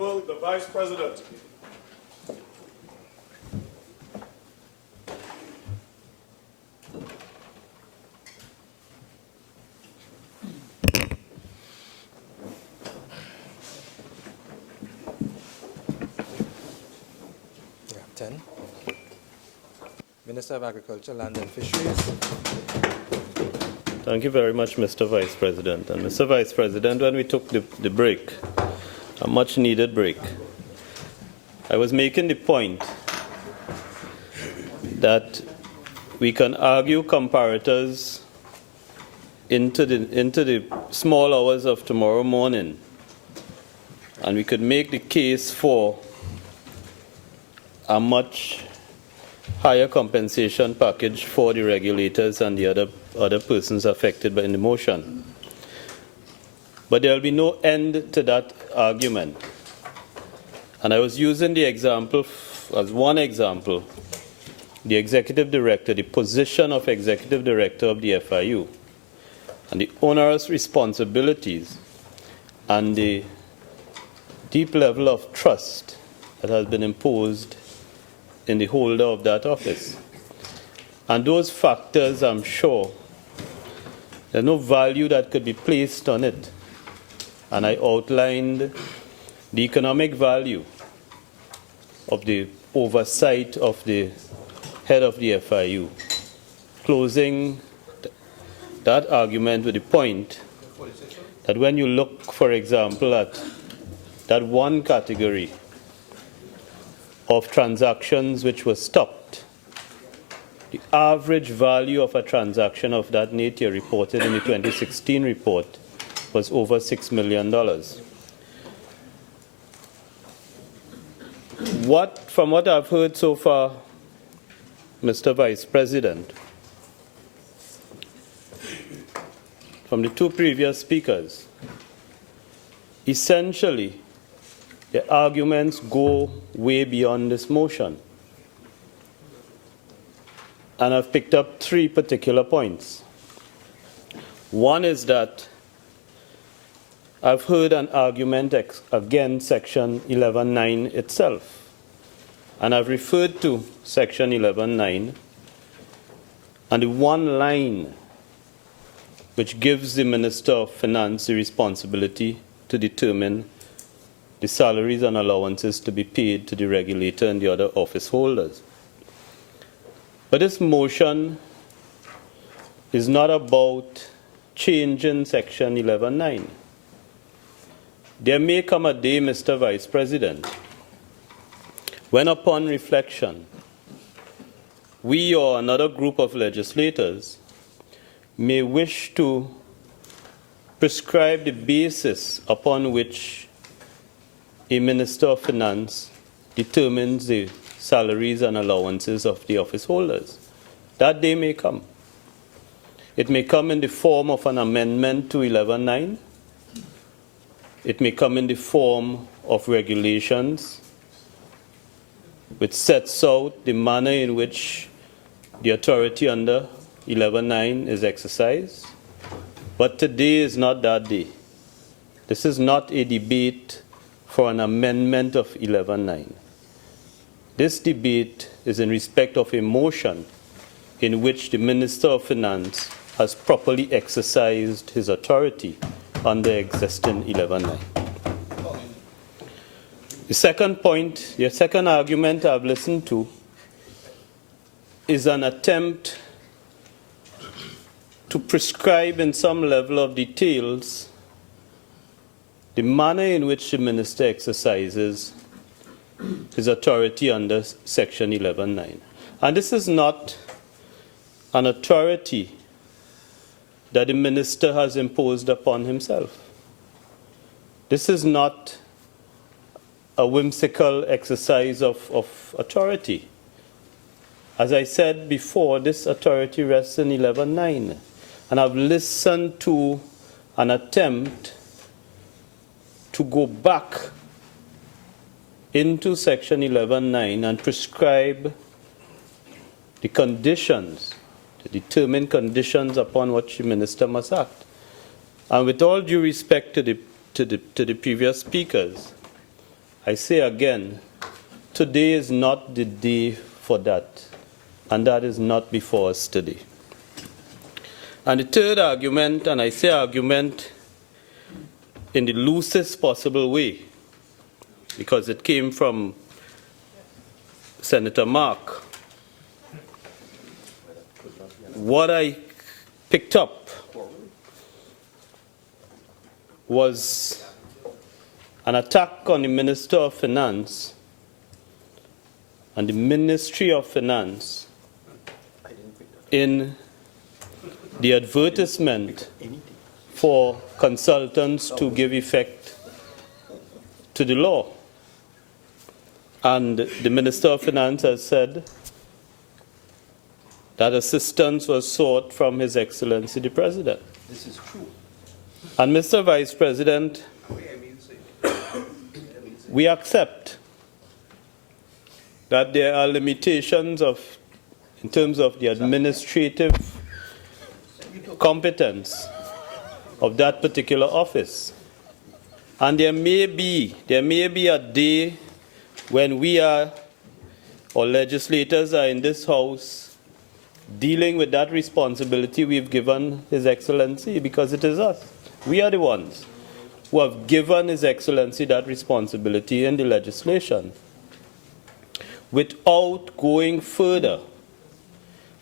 Honorable the Vice President. Minister of Agriculture, Land and Fisheries. Thank you very much, Mr. Vice President. And Mr. Vice President, when we took the break, a much needed break, I was making the point that we can argue comparators into the small hours of tomorrow morning, and we could make the case for a much higher compensation package for the regulators and the other persons affected by the motion. But there will be no end to that argument. And I was using the example, as one example, the executive director, the position of executive director of the FIU, and the onerous responsibilities and the deep level of trust that has been imposed in the holder of that office. And those factors, I'm sure, there's no value that could be placed on it. And I outlined the economic value of the oversight of the head of the FIU, closing that argument with the point that when you look, for example, at that one category of transactions which were stopped, the average value of a transaction of that nature reported in the 2016 report was over $6 million. From what I've heard so far, Mr. Vice President, from the two previous speakers, essentially, the arguments go way beyond this motion. And I've picked up three particular points. One is that I've heard an argument against Section 11.9 itself. And I've referred to Section 11.9 and the one line which gives the Minister of Finance the responsibility to determine the salaries and allowances to be paid to the regulator and the other office holders. But this motion is not about changing Section 11.9. There may come a day, Mr. Vice President, when upon reflection, we or another group of legislators may wish to prescribe the basis upon which a Minister of Finance determines the salaries and allowances of the office holders. That day may come. It may come in the form of an amendment to 11.9. It may come in the form of regulations which sets out the manner in which the authority under 11.9 is exercised. But today is not that day. This is not a debate for an amendment of 11.9. This debate is in respect of a motion in which the Minister of Finance has properly exercised his authority under existing 11.9. The second point, the second argument I've listened to is an attempt to prescribe in some level of details the manner in which the minister exercises his authority under Section 11.9. And this is not an authority that the minister has imposed upon himself. This is not a whimsical exercise of authority. As I said before, this authority rests in 11.9. And I've listened to an attempt to go back into Section 11.9 and prescribe the conditions, the determined conditions upon which the minister must act. And with all due respect to the previous speakers, I say again, today is not the day for that, and that is not before us today. And the third argument, and I say argument in the loosest possible way, because it came from Senator Mark. What I picked up was an attack on the Minister of Finance and the Ministry of Finance in the advertisement for consultants to give effect to the law. And the Minister of Finance has said that assistance was sought from His Excellency the President. This is true. And Mr. Vice President, we accept that there are limitations in terms of the administrative competence of that particular office. And there may be a day when we are, or legislators are in this House, dealing with that responsibility we've given His Excellency, because it is us. We are the ones who have given His Excellency that responsibility in the legislation. Without going further,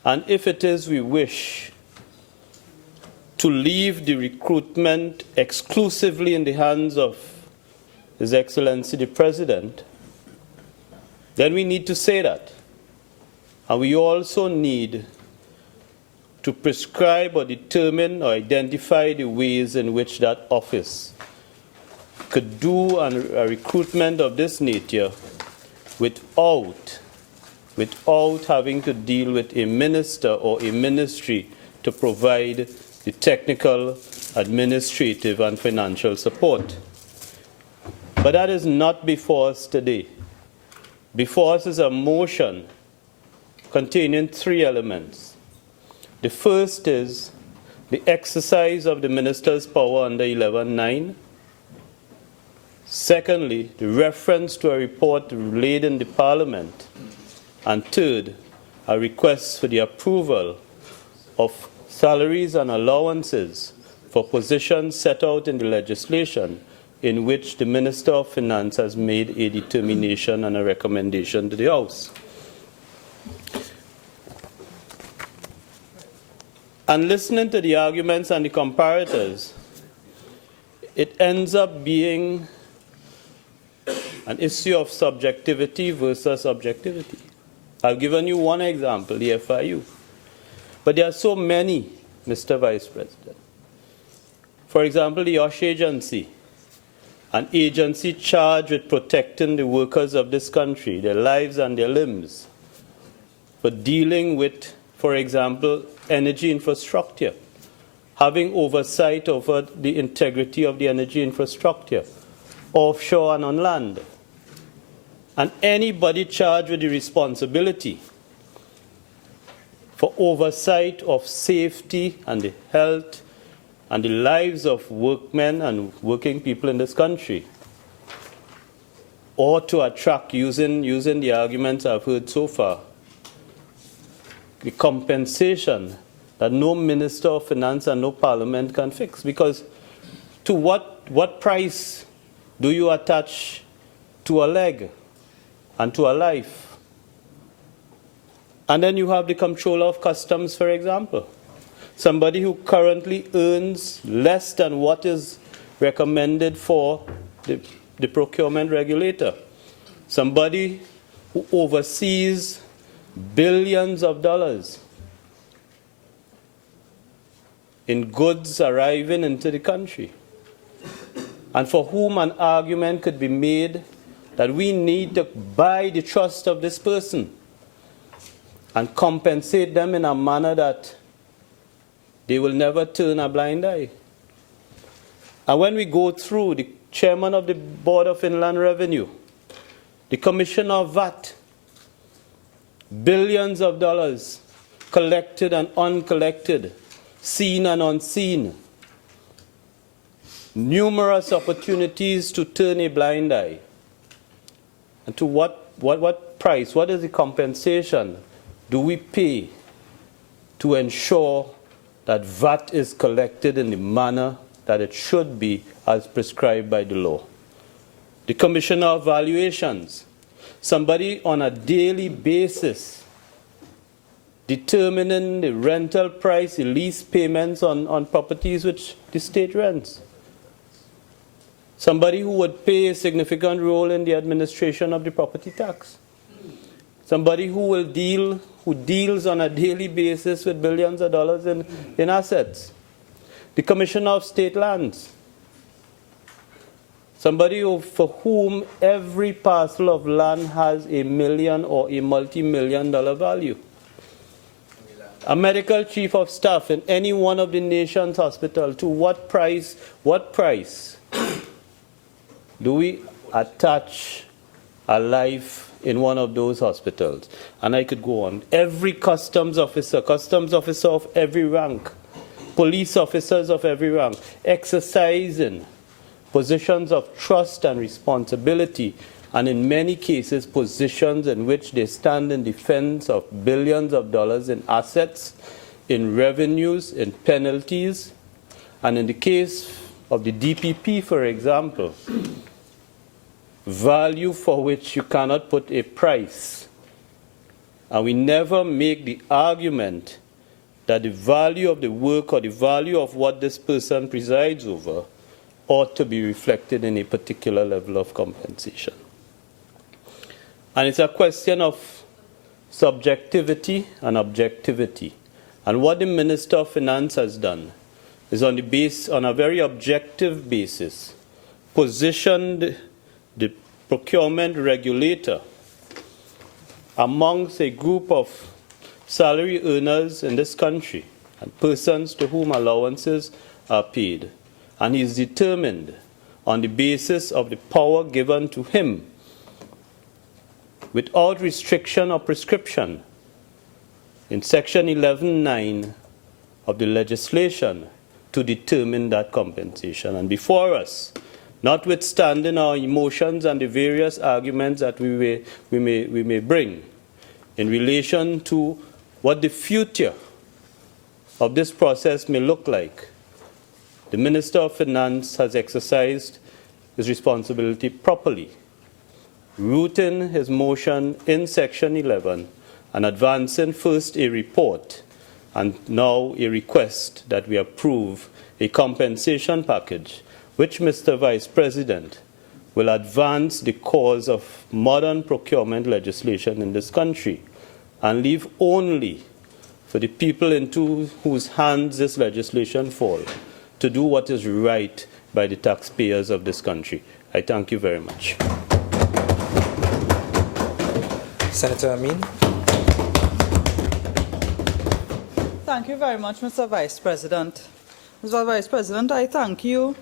and if it is we wish to leave the recruitment exclusively in the hands of His Excellency the President, then we need to say that. And we also need to prescribe or determine or identify the ways in which that office could do a recruitment of this nature without having to deal with a minister or a ministry to provide the technical, administrative, and financial support. But that is not before us today. Before us is a motion containing three elements. The first is the exercise of the minister's power under 11.9. Secondly, the reference to a report laid in the Parliament. And third, a request for the approval of salaries and allowances for positions set out in the legislation in which the Minister of Finance has made a determination and a recommendation to the House. And listening to the arguments and the comparators, it ends up being an issue of subjectivity versus objectivity. I've given you one example, the FIU. But there are so many, Mr. Vice President. For example, the OSH agency, an agency charged with protecting the workers of this country, their lives and their limbs, for dealing with, for example, energy infrastructure, having oversight over the integrity of the energy infrastructure, offshore and on land. And anybody charged with the responsibility for oversight of safety and the health and the lives of workmen and working people in this country ought to attract, using the arguments I've heard so far, the compensation that no Minister of Finance and no Parliament can fix. Because to what price do you attach to a leg and to a life? And then you have the Comptroller of Customs, for example. Somebody who currently earns less than what is recommended for the procurement regulator. Somebody who oversees billions of dollars in goods arriving into the country. And for whom an argument could be made that we need to buy the trust of this person and compensate them in a manner that they will never turn a blind eye. And when we go through the chairman of the Board of Inland Revenue, the commissioner of VAT, billions of dollars collected and uncollected, seen and unseen, numerous opportunities to turn a blind eye. And to what price, what is the compensation do we pay to ensure that VAT is collected in the manner that it should be as prescribed by the law? The Commissioner of Valuations, somebody on a daily basis determining the rental price, the lease payments on properties which the state rents. Somebody who would play a significant role in the administration of the property tax. Somebody who deals on a daily basis with billions of dollars in assets. The Commissioner of State Lands. Somebody for whom every parcel of land has a million or a multi-million-dollar value. A medical chief of staff in any one of the nation's hospitals. To what price do we attach a life in one of those hospitals? And I could go on. Every customs officer of every rank, police officers of every rank, exercising positions of trust and responsibility, and in many cases positions in which they stand in defense of billions of dollars in assets, in revenues, in penalties, and in the case of the DPP, for example, value for which you cannot put a price. And we never make the argument that the value of the work or the value of what this person presides over ought to be reflected in a particular level of compensation. And it's a question of subjectivity and objectivity. And what the Minister of Finance has done is on a very objective basis, positioned the procurement regulator amongst a group of salary earners in this country and persons to whom allowances are paid. And he is determined on the basis of the power given to him without restriction or prescription in Section 11.9 of the legislation to determine that compensation. And before us, notwithstanding our emotions and the various arguments that we may bring in relation to what the future of this process may look like, the Minister of Finance has exercised his responsibility properly, rooting his motion in Section 11 and advancing first a report and now a request that we approve a compensation package which, Mr. Vice President, will advance the cause of modern procurement legislation in this country and leave only for the people into whose hands this legislation falls to do what is right by the taxpayers of this country. I thank you very much. Senator Ameen. Thank you very much, Mr. Vice President. Mr. Vice President, I thank you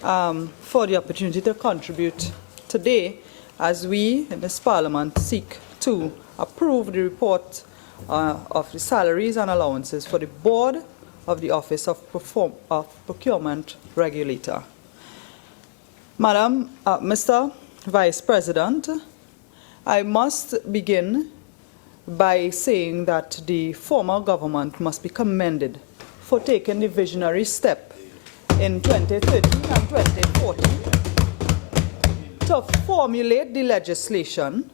for the opportunity to contribute today as we in this Parliament seek to approve the report of the salaries and allowances for the Board of the Office of Procurement Regulator. Mr. Vice President, I must begin by saying that the former government must be commended for taking the visionary step in 2013 and 2014 to formulate the legislation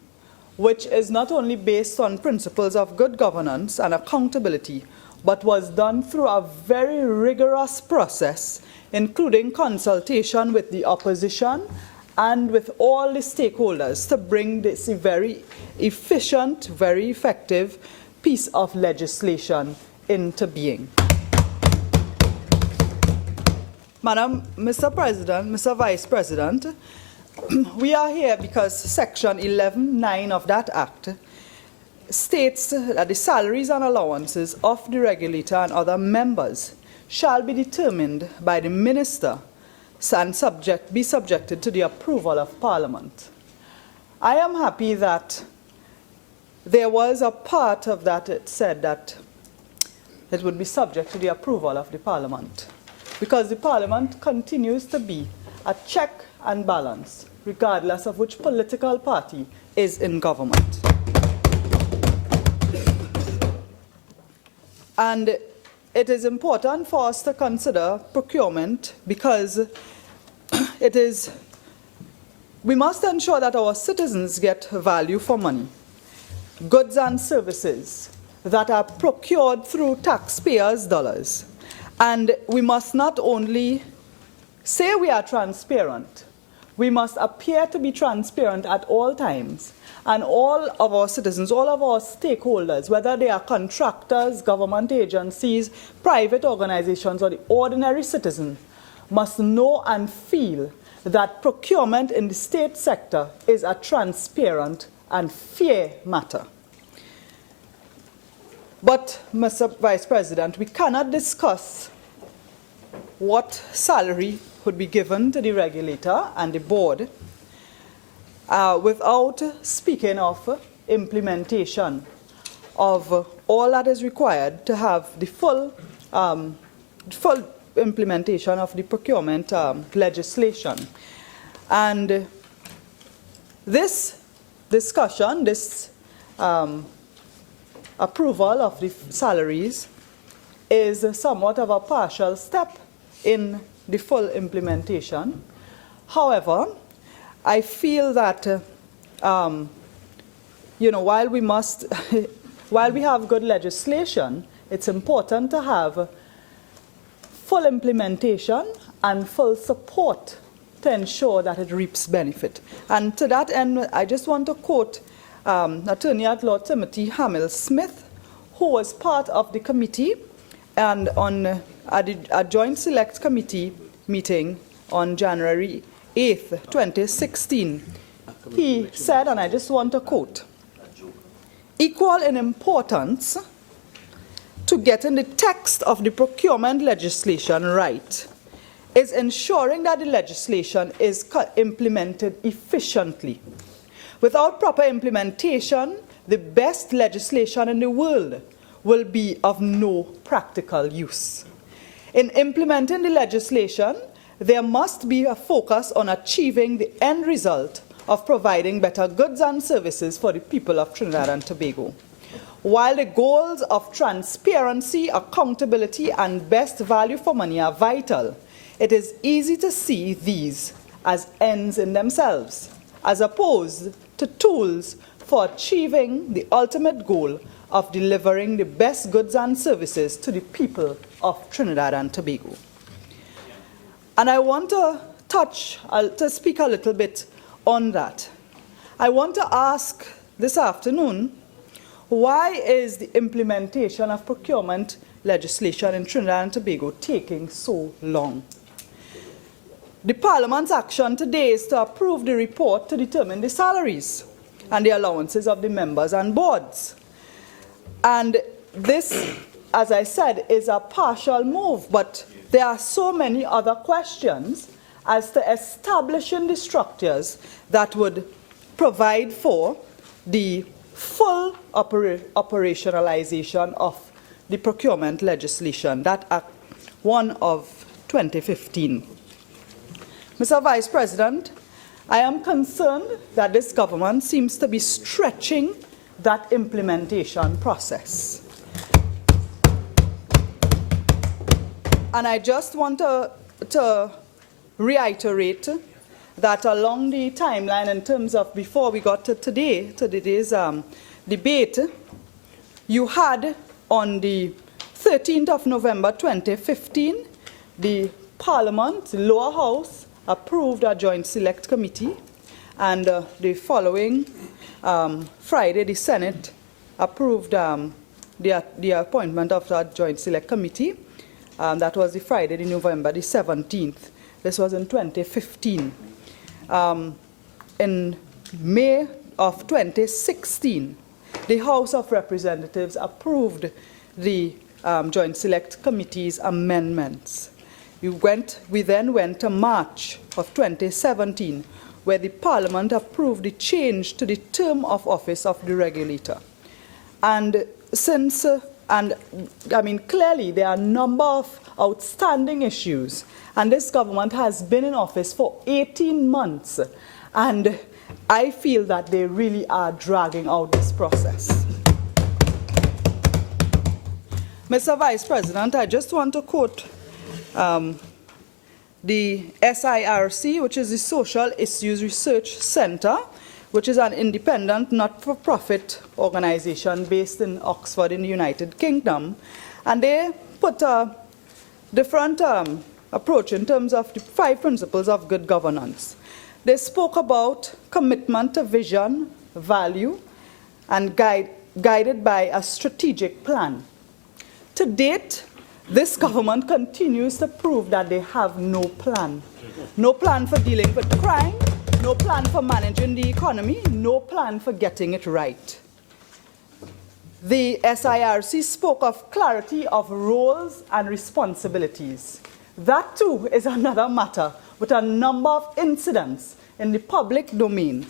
which is not only based on principles of good governance and accountability, but was done through a very rigorous process, including consultation with the opposition and with all the stakeholders to bring this very efficient, very effective piece of legislation into being. Mr. President, Mr. Vice President, we are here because Section 11.9 of that Act states that the salaries and allowances of the regulator and other members shall be determined by the minister and be subjected to the approval of Parliament. I am happy that there was a part of that it said that it would be subject to the approval of the Parliament, because the Parliament continues to be a check and balance, regardless of which political party is in government. And it is important for us to consider procurement because we must ensure that our citizens get value for money, goods and services that are procured through taxpayers' dollars. And we must not only say we are transparent, we must appear to be transparent at all times. And all of our citizens, all of our stakeholders, whether they are contractors, government agencies, private organizations, or the ordinary citizen, must know and feel that procurement in the state sector is a transparent and fair matter. But, Mr. Vice President, we cannot discuss what salary could be given to the regulator and the board without speaking of implementation of all that is required to have the full implementation of the procurement legislation. And this discussion, this approval of the salaries is somewhat of a partial step in the full implementation. However, I feel that, while we have good legislation, it's important to have full implementation and full support to ensure that it reaps benefit. And to that end, I just want to quote Attorney at Law Timothy Hamill-Smith, who was part of the committee and on a joint select committee meeting on January 8th, 2016. He said, and I just want to quote, "Equal in importance to getting the text of the procurement legislation right is ensuring that the legislation is implemented efficiently. Without proper implementation, the best legislation in the world will be of no practical use. In implementing the legislation, there must be a focus on achieving the end result of providing better goods and services for the people of Trinidad and Tobago. While the goals of transparency, accountability, and best value for money are vital, it is easy to see these as ends in themselves, as opposed to tools for achieving the ultimate goal of delivering the best goods and services to the people of Trinidad and Tobago." And I want to speak a little bit on that. I want to ask this afternoon, why is the implementation of procurement legislation in Trinidad and Tobago taking so long? The Parliament's action today is to approve the report to determine the salaries and the allowances of the members and boards. And this, as I said, is a partial move, but there are so many other questions as to establishing the structures that would provide for the full operationalization of the procurement legislation, that Act 1 of 2015. Mr. Vice President, I am concerned that this government seems to be stretching that implementation process. And I just want to reiterate that along the timeline in terms of before we got to today's debate, you had on the 13th of November 2015, the Parliament, the lower house, approved a joint select committee, and the following Friday, the Senate approved the appointment of that joint select committee. That was the Friday, the November the 17th. This was in 2015. In May of 2016, the House of Representatives approved the Joint Select Committee's amendments. We then went to March of 2017, where the Parliament approved the change to the term of office of the regulator. And clearly there are a number of outstanding issues, and this government has been in office for 18 months, and I feel that they really are dragging out this process. Mr. Vice President, I just want to quote the SIRC, which is the Social Issues Research Center, which is an independent, not-for-profit organization based in Oxford in the United Kingdom. And they put a different approach in terms of the 5 principles of good governance. They spoke about commitment to vision, value, and guided by a strategic plan. To date, this government continues to prove that they have no plan. No plan for dealing with crime, no plan for managing the economy, no plan for getting it right. The SIRC spoke of clarity of roles and responsibilities. That too is another matter with a number of incidents in the public domain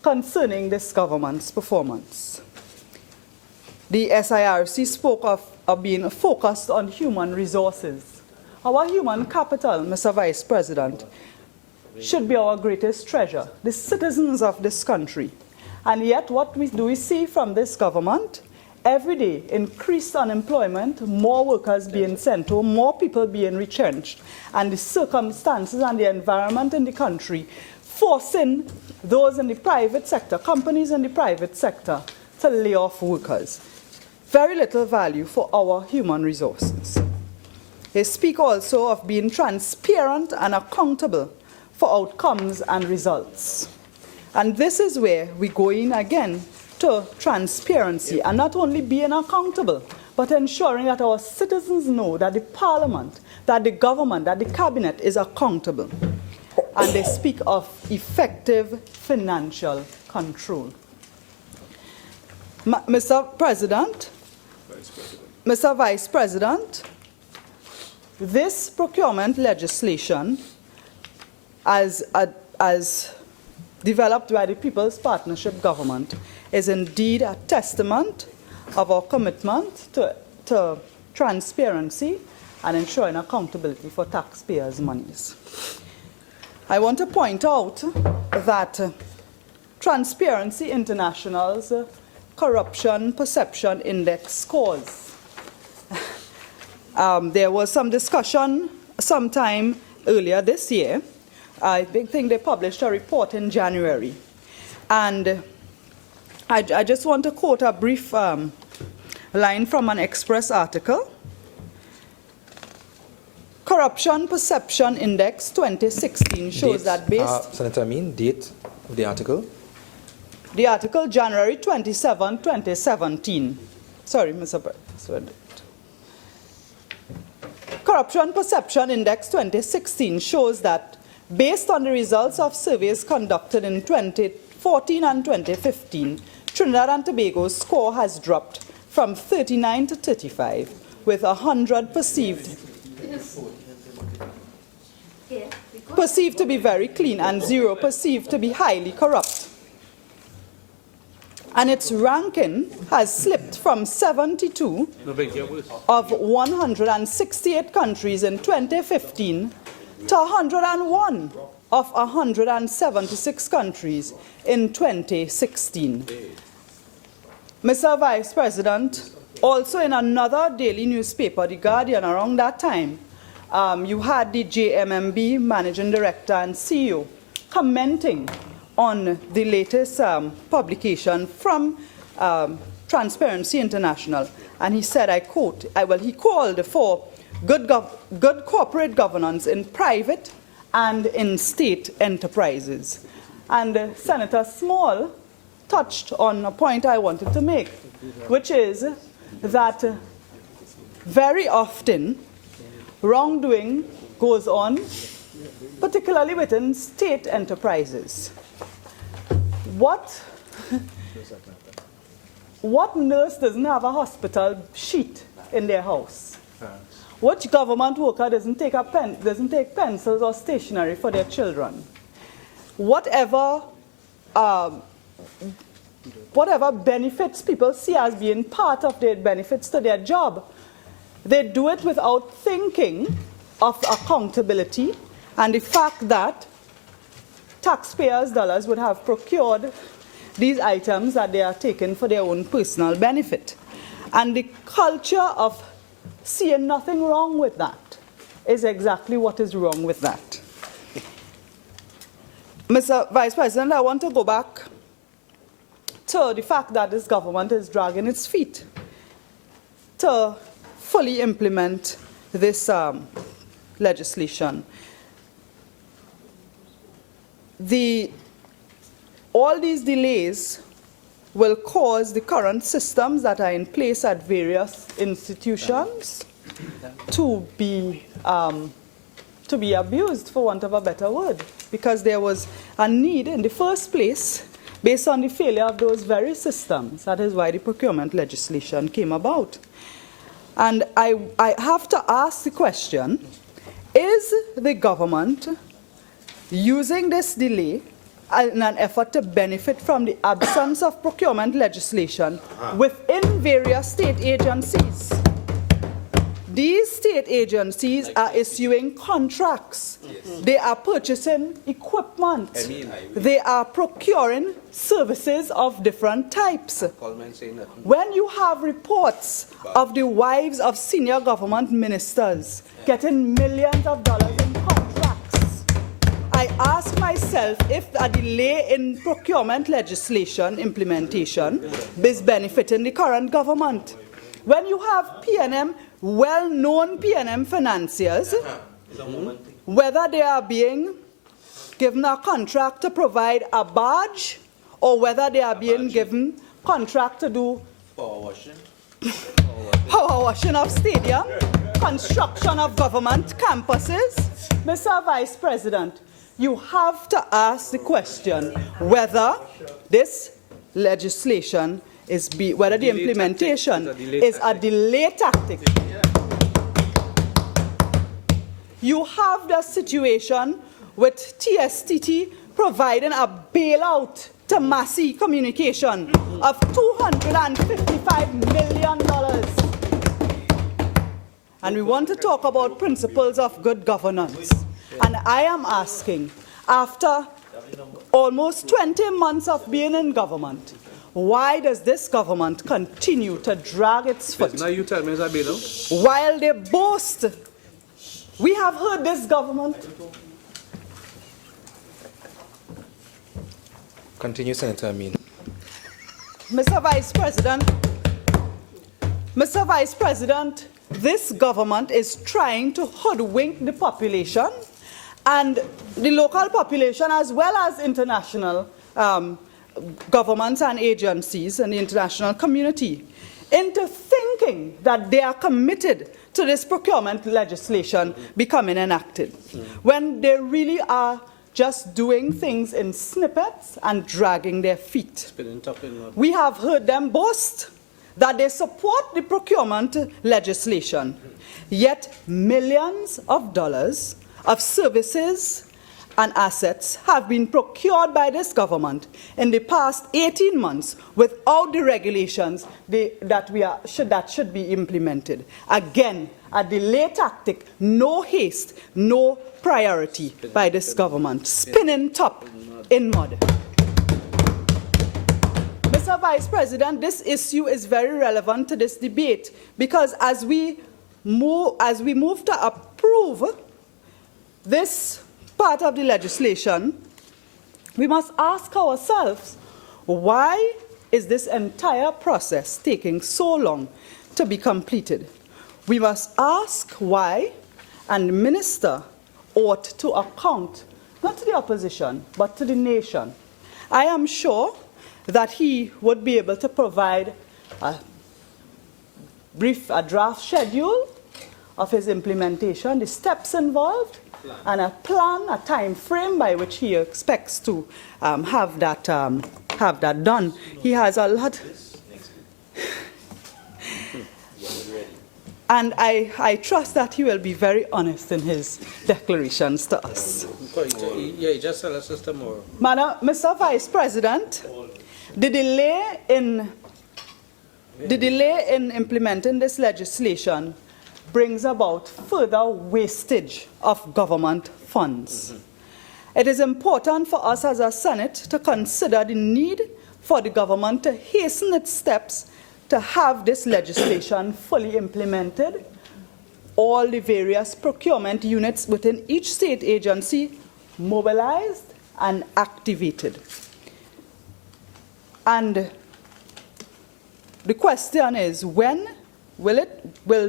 concerning this government's performance. The SIRC spoke of being focused on human resources. Our human capital, Mr. Vice President, should be our greatest treasure, the citizens of this country. And yet what do we see from this government? Every day, increased unemployment, more workers being sent home, more people being retrenched, and the circumstances and the environment in the country forcing those in the private sector, companies in the private sector, to lay off workers. Very little value for our human resources. They speak also of being transparent and accountable for outcomes and results. And this is where we go in again to transparency, and not only being accountable, but ensuring that our citizens know that the Parliament, that the government, that the Cabinet is accountable. And they speak of effective financial control. Mr. Vice President, this procurement legislation, as developed by the People's Partnership Government, is indeed a testament of our commitment to transparency and ensuring accountability for taxpayers' monies. I want to point out that Transparency International's Corruption Perception Index scores. There was some discussion sometime earlier this year. I think they published a report in January. And I just want to quote a brief line from an Express article. Corruption Perception Index 2016 shows that based... Senator Ameen, date of the article? The article, January 27, 2017. Sorry, Mr. President. Corruption Perception Index 2016 shows that based on the results of surveys conducted in 2014 and 2015, Trinidad and Tobago's score has dropped from 39 to 35, with 100 perceived to be very clean and 0 perceived to be highly corrupt. And its ranking has slipped from 72 of 168 countries in 2015 to 101 of 176 countries in 2016. Mr. Vice President, also in another daily newspaper, The Guardian, around that time, you had the JMMB Managing Director and CEO commenting on the latest publication from Transparency International. And he said, I quote, he called for good corporate governance in private and in state enterprises. And Senator Small touched on a point I wanted to make, which is that very often wrongdoing goes on, particularly within state enterprises. What nurse doesn't have a hospital sheet in their house? Which government worker doesn't take pencils or stationery for their children? Whatever benefits people see as being part of their benefits to their job, they do it without thinking of accountability and the fact that taxpayers' dollars would have procured these items that they are taking for their own personal benefit. And the culture of seeing nothing wrong with that is exactly what is wrong with that. Mr. Vice President, I want to go back to the fact that this government is dragging its feet to fully implement this legislation. All these delays will cause the current systems that are in place at various institutions to be abused, for want of a better word, because there was a need in the first place based on the failure of those very systems. That is why the procurement legislation came about. And I have to ask the question, is the government using this delay in an effort to benefit from the absence of procurement legislation within various state agencies? These state agencies are issuing contracts. Yes. They are purchasing equipment. They are procuring services of different types. When you have reports of the wives of senior government ministers getting millions of dollars in contracts, I ask myself if a delay in procurement legislation implementation is benefiting the current government. When you have PNM, well-known PNM financiers, whether they are being given a contract to provide a barge or whether they are being given contract to do power washing of stadium, construction of government campuses. Mr. Vice President, you have to ask the question whether this legislation whether the implementation is a delay tactic. You have the situation with TSTT providing a bailout to Massey Communication of $255 million. And we want to talk about principles of good governance. And I am asking, after almost 20 months of being in government, why does this government continue to drag its foot? Now you tell me, is that below? While they boast, we have heard this government. Continue, Senator Ameen. Mr. Vice President, this government is trying to hoodwink the population and the local population as well as international governments and agencies and the international community into thinking that they are committed to this procurement legislation becoming enacted, when they really are just doing things in snippets and dragging their feet. We have heard them boast that they support the procurement legislation, yet millions of dollars of services and assets have been procured by this government in the past 18 months without the regulations that should be implemented. Again, a delay tactic, no haste, no priority by this government, spinning top in mud. Mr. Vice President, this issue is very relevant to this debate because as we move to approve this part of the legislation, we must ask ourselves, why is this entire process taking so long to be completed? We must ask why, and the minister ought to account, not to the opposition, but to the nation. I am sure that he would be able to provide a draft schedule of his implementation, the steps involved, and a plan, a time frame by which he expects to have that done. He has a lot. And I trust that he will be very honest in his declarations to us. Yeah, just tell us just more. Mr. Vice President, the delay in implementing this legislation brings about further wastage of government funds. It is important for us as a Senate to consider the need for the government to hasten its steps to have this legislation fully implemented, all the various procurement units within each state agency mobilized and activated. And the question is, when will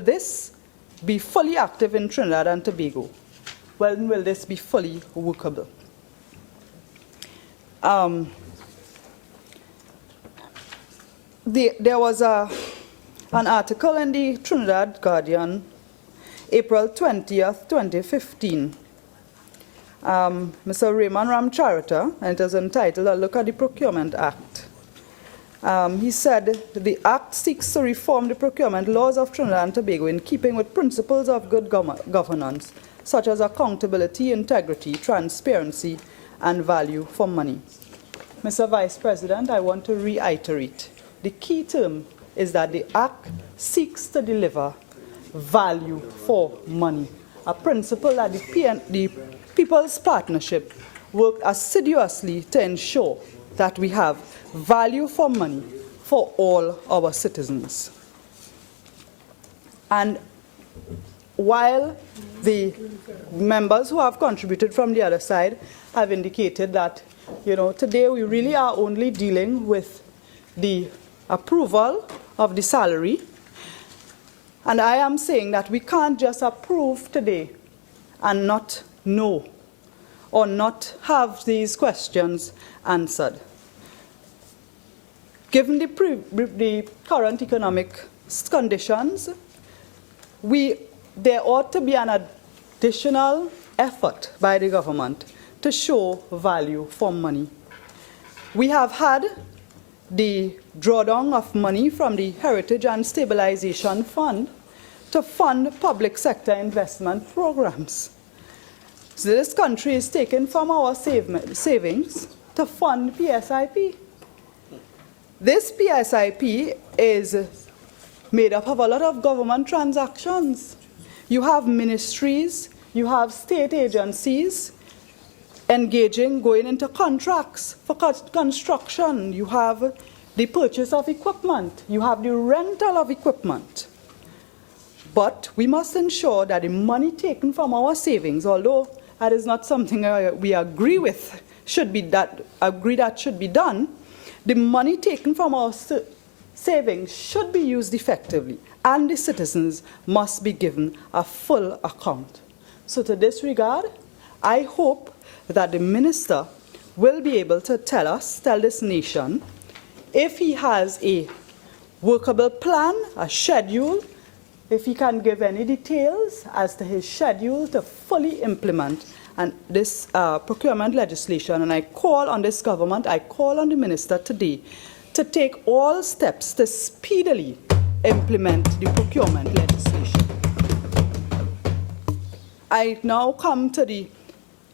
this be fully active in Trinidad and Tobago? When will this be fully workable? There was an article in the Trinidad Guardian, April 20th, 2015. Mr. Raymond Ramcharata, and it is entitled, "A Look at the Procurement Act." He said, the Act seeks to reform the procurement laws of Trinidad and Tobago in keeping with principles of good governance, such as accountability, integrity, transparency, and value for money. Mr. Vice President, I want to reiterate, the key term is that the Act seeks to deliver value for money, a principle that the People's Partnership worked assiduously to ensure that we have value for money for all our citizens. And while the members who have contributed from the other side have indicated that, today we really are only dealing with the approval of the salary, and I am saying that we can't just approve today and not know or not have these questions answered. Given the current economic conditions, there ought to be an additional effort by the government to show value for money. We have had the drawdown of money from the Heritage and Stabilization Fund to fund public sector investment programs. So this country is taking from our savings to fund PSIP. This PSIP is made up of a lot of government transactions. You have ministries, you have state agencies going into contracts for construction. You have the purchase of equipment. You have the rental of equipment. But we must ensure that the money taken from our savings, although that is not something we agree with, should be done, the money taken from our savings should be used effectively, and the citizens must be given a full account. So to this regard, I hope that the minister will be able to tell this nation, if he has a workable plan, a schedule, if he can give any details as to his schedule to fully implement this procurement legislation. And I call on this government, I call on the minister today to take all steps to speedily implement the procurement legislation. I now come to the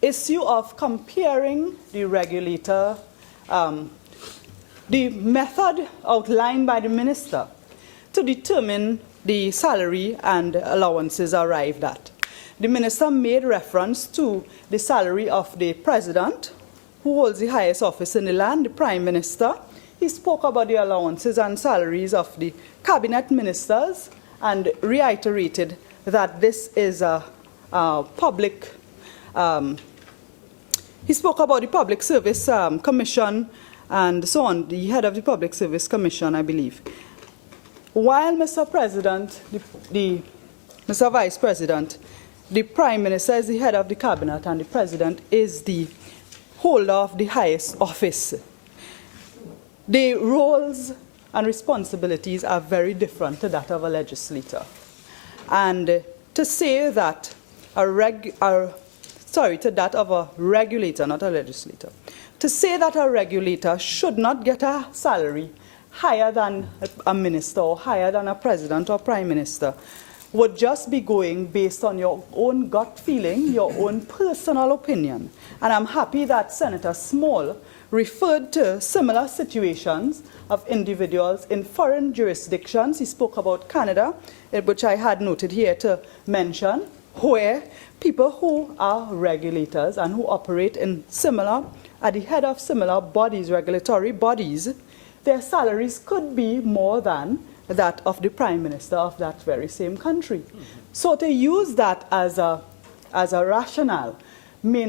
issue of comparing the regulator, the method outlined by the minister to determine the salary and allowances arrived at. The minister made reference to the salary of the president, who holds the highest office in the land, the prime minister. He spoke about the allowances and salaries of the cabinet ministers and reiterated that this is a public. He spoke about the Public Service Commission and so on, the head of the Public Service Commission, I believe. While Mr. President, Mr. Vice President, the Prime Minister is the head of the cabinet and the President is the holder of the highest office, the roles and responsibilities are very different to that of a legislator. And to say that to that of a regulator, not a legislator, to say that a regulator should not get a salary higher than a minister or higher than a president or prime minister would just be going based on your own gut feeling, your own personal opinion. And I'm happy that Senator Small referred to similar situations of individuals in foreign jurisdictions. He spoke about Canada, which I had noted here to mention, where people who are regulators and who operate in similar, at the head of similar bodies, regulatory bodies, their salaries could be more than that of the Prime Minister of that very same country. So to use that as a rationale may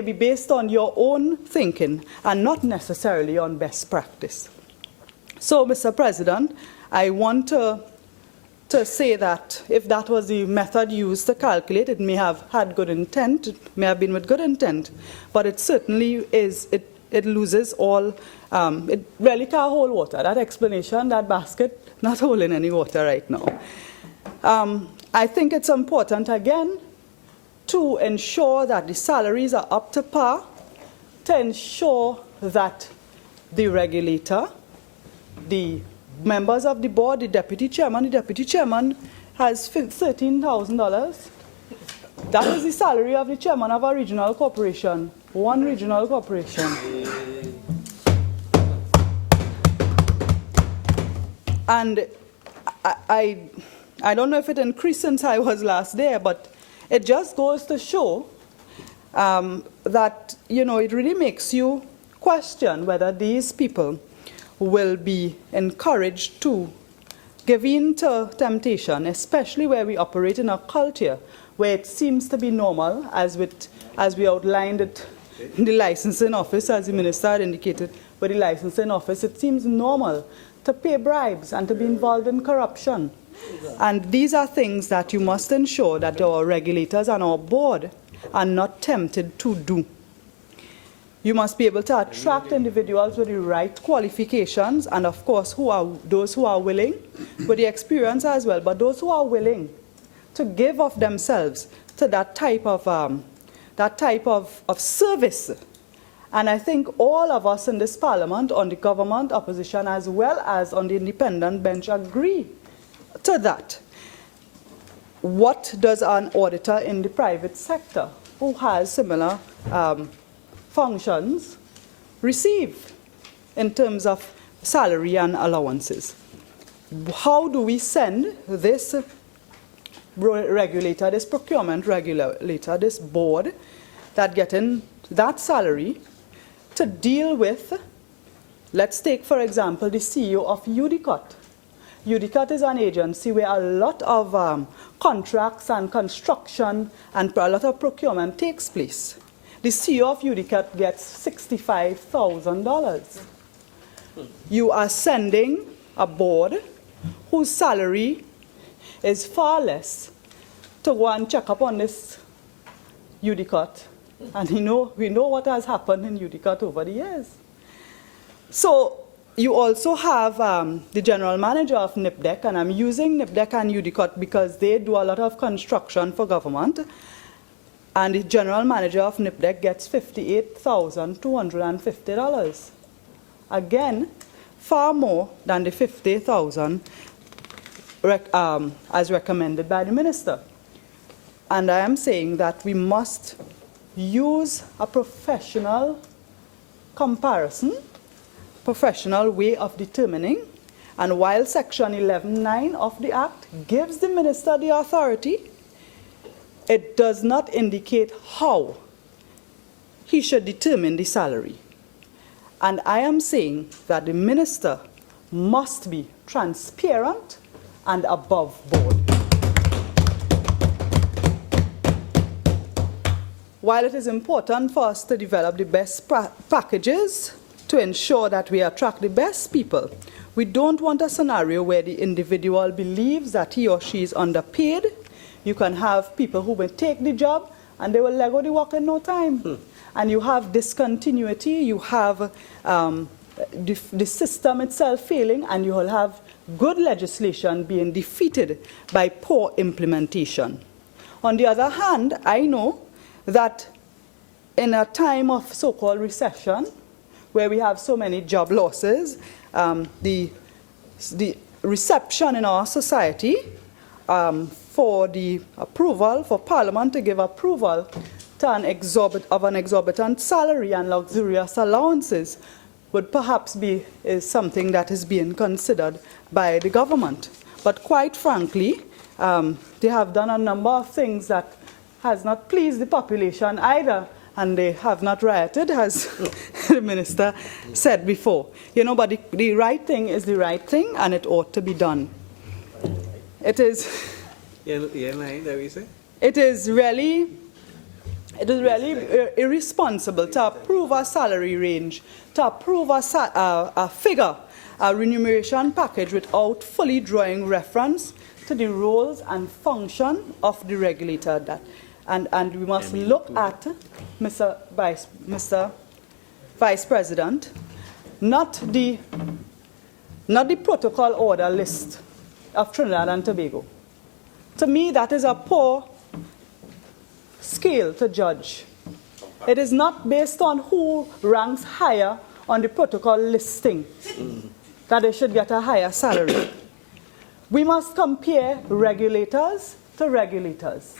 be based on your own thinking and not necessarily on best practice. So, Mr. President, I want to say that if that was the method used to calculate, it may have had good intent, it may have been with good intent, but it certainly is, it loses all, it really can't hold water. That explanation, that basket, not holding any water right now. I think it's important, again, to ensure that the salaries are up to par, to ensure that the regulator, the members of the board, the deputy chairman has $13,000. That is the salary of the chairman of a regional corporation, one regional corporation. And I don't know if it increased since I was last there, but it just goes to show that, you know, it really makes you question whether these people will be encouraged to give in to temptation, especially where we operate in a culture where it seems to be normal, as we outlined it in the licensing office, as the minister had indicated, with the licensing office, it seems normal to pay bribes and to be involved in corruption. And these are things that you must ensure that our regulators and our board are not tempted to do. You must be able to attract individuals with the right qualifications and, of course, those who are willing, with the experience as well, but those who are willing to give of themselves to that type of service. And I think all of us in this parliament, on the government, opposition, as well as on the independent bench, agree to that. What does an auditor in the private sector who has similar functions receive in terms of salary and allowances? How do we send this regulator, this procurement regulator, this board that getting that salary to deal with, let's take, for example, the CEO of UDCOT. UDCOT is an agency where a lot of contracts and construction and a lot of procurement takes place. The CEO of UDCOT gets $65,000. You are sending a board whose salary is far less to go and check up on this UDCOT. And we know what has happened in UDCOT over the years. So you also have the general manager of NIPDEC, and I'm using NIPDEC and UDCOT because they do a lot of construction for government. And the general manager of NIPDEC gets $58,250. Again, far more than the $50,000 as recommended by the minister. And I am saying that we must use a professional comparison, professional way of determining. And while Section 11(9) of the Act gives the minister the authority, it does not indicate how he should determine the salary. And I am saying that the minister must be transparent and above board. While it is important for us to develop the best packages to ensure that we attract the best people, we don't want a scenario where the individual believes that he or she is underpaid. You can have people who will take the job and they will let go the work in no time. And you have discontinuity, you have the system itself failing, and you will have good legislation being defeated by poor implementation. On the other hand, I know that in a time of so-called recession, where we have so many job losses, the reception in our society for the approval, for Parliament to give approval to an exorbitant salary and luxurious allowances would perhaps be something that is being considered by the government. But quite frankly, they have done a number of things that has not pleased the population either, and they have not rioted, as the minister said before. You know, but the right thing is the right thing, and it ought to be done. It is. It is really irresponsible to approve a salary range, to approve a figure, a remuneration package without fully drawing reference to the roles and function of the regulator. And we must look at, Mr. Vice President, not the protocol order list of Trinidad and Tobago. To me, that is a poor scale to judge. It is not based on who ranks higher on the protocol listing that they should get a higher salary. We must compare regulators to regulators.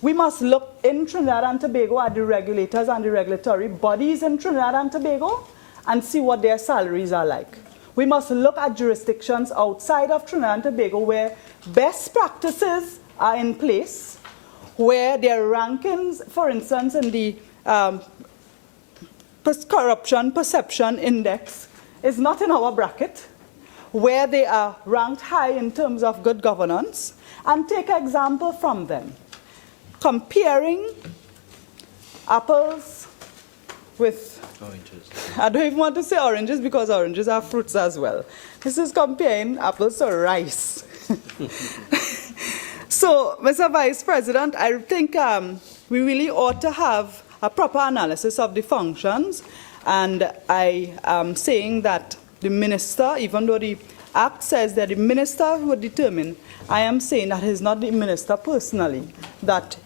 We must look in Trinidad and Tobago at the regulators and the regulatory bodies in Trinidad and Tobago and see what their salaries are like. We must look at jurisdictions outside of Trinidad and Tobago where best practices are in place, where their rankings, for instance, in the corruption perception index is not in our bracket, where they are ranked high in terms of good governance, and take an example from them. Comparing apples with oranges. I don't even want to say oranges because oranges are fruits as well. This is comparing apples to rice. So, Mr. Vice President, I think we really ought to have a proper analysis of the functions, and I am saying that the minister, even though the Act says that the minister would determine, I am saying that he's not the minister personally, that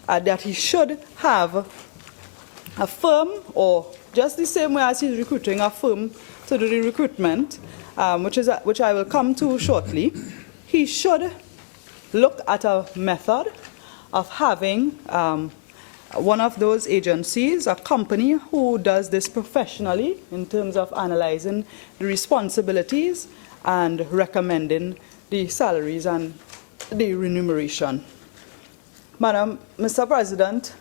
he should have a firm, or just the same way as he's recruiting a firm to do the recruitment, which I will come to shortly. He should look at a method of having one of those agencies, a company who does this professionally in terms of analyzing the responsibilities and recommending the salaries and the remuneration. Mr. President,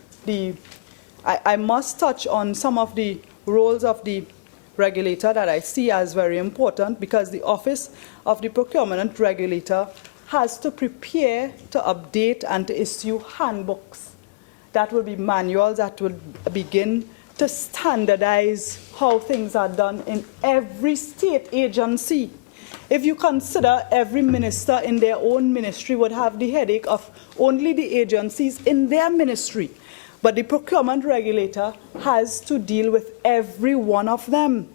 I must touch on some of the roles of the regulator that I see as very important, because the Office of the Procurement Regulator has to prepare, to update, and to issue handbooks. That will be manuals that will begin to standardize how things are done in every state agency. If you consider every minister in their own ministry would have the headache of only the agencies in their ministry, but the procurement regulator has to deal with every one of them.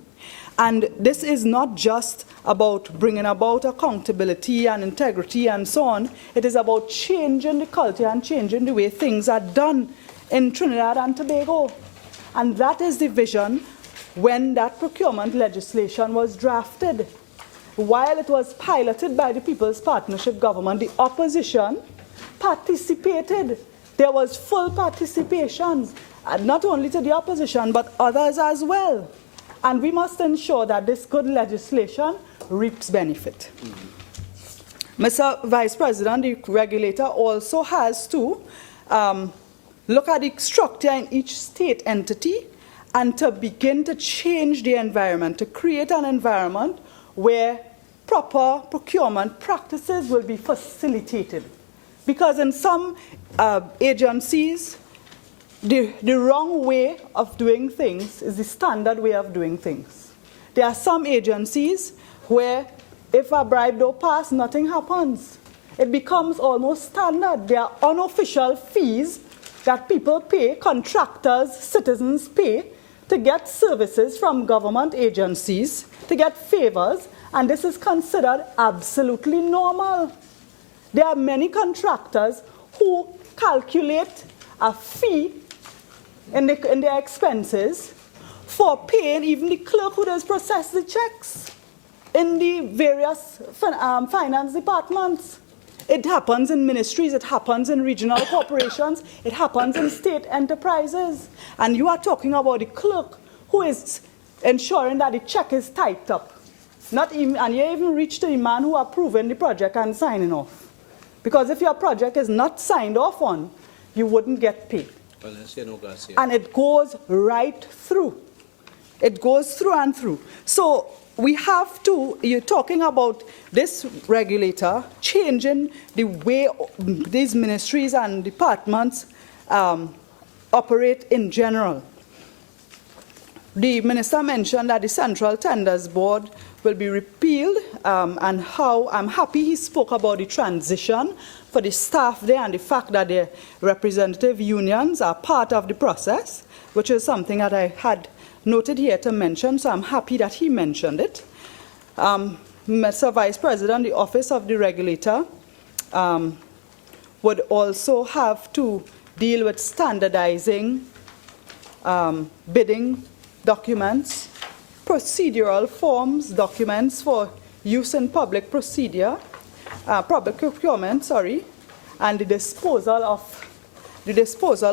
And this is not just about bringing about accountability and integrity and so on. It is about changing the culture and changing the way things are done in Trinidad and Tobago. And that is the vision when that procurement legislation was drafted. While it was piloted by the People's Partnership Government, the opposition participated. There was full participation, not only to the opposition, but others as well. And we must ensure that this good legislation reaps benefit. Mr. Vice President, the regulator also has to look at the structure in each state entity and to begin to change the environment, to create an environment where proper procurement practices will be facilitated. Because in some agencies, the wrong way of doing things is the standard way of doing things. There are some agencies where if a bribe don't pass, nothing happens. It becomes almost standard. There are unofficial fees that people pay, contractors, citizens pay, to get services from government agencies, to get favors, and this is considered absolutely normal. There are many contractors who calculate a fee in their expenses for paying even the clerk who does process the checks in the various finance departments. It happens in ministries, it happens in regional corporations, it happens in state enterprises. And you are talking about the clerk who is ensuring that the check is typed up. And you even reach to the man who approving the project and signing off. Because if your project is not signed off on, you wouldn't get paid. And it goes right through. It goes through and through. So we have to, you're talking about this regulator changing the way these ministries and departments operate in general. The minister mentioned that the Central Tenders Board will be repealed, and how I'm happy he spoke about the transition for the staff there and the fact that the representative unions are part of the process, which is something that I had noted here to mention, so I'm happy that he mentioned it. Mr. Vice President, the Office of the Regulator would also have to deal with standardizing bidding documents, procedural forms, documents for use in public procurement, and the disposal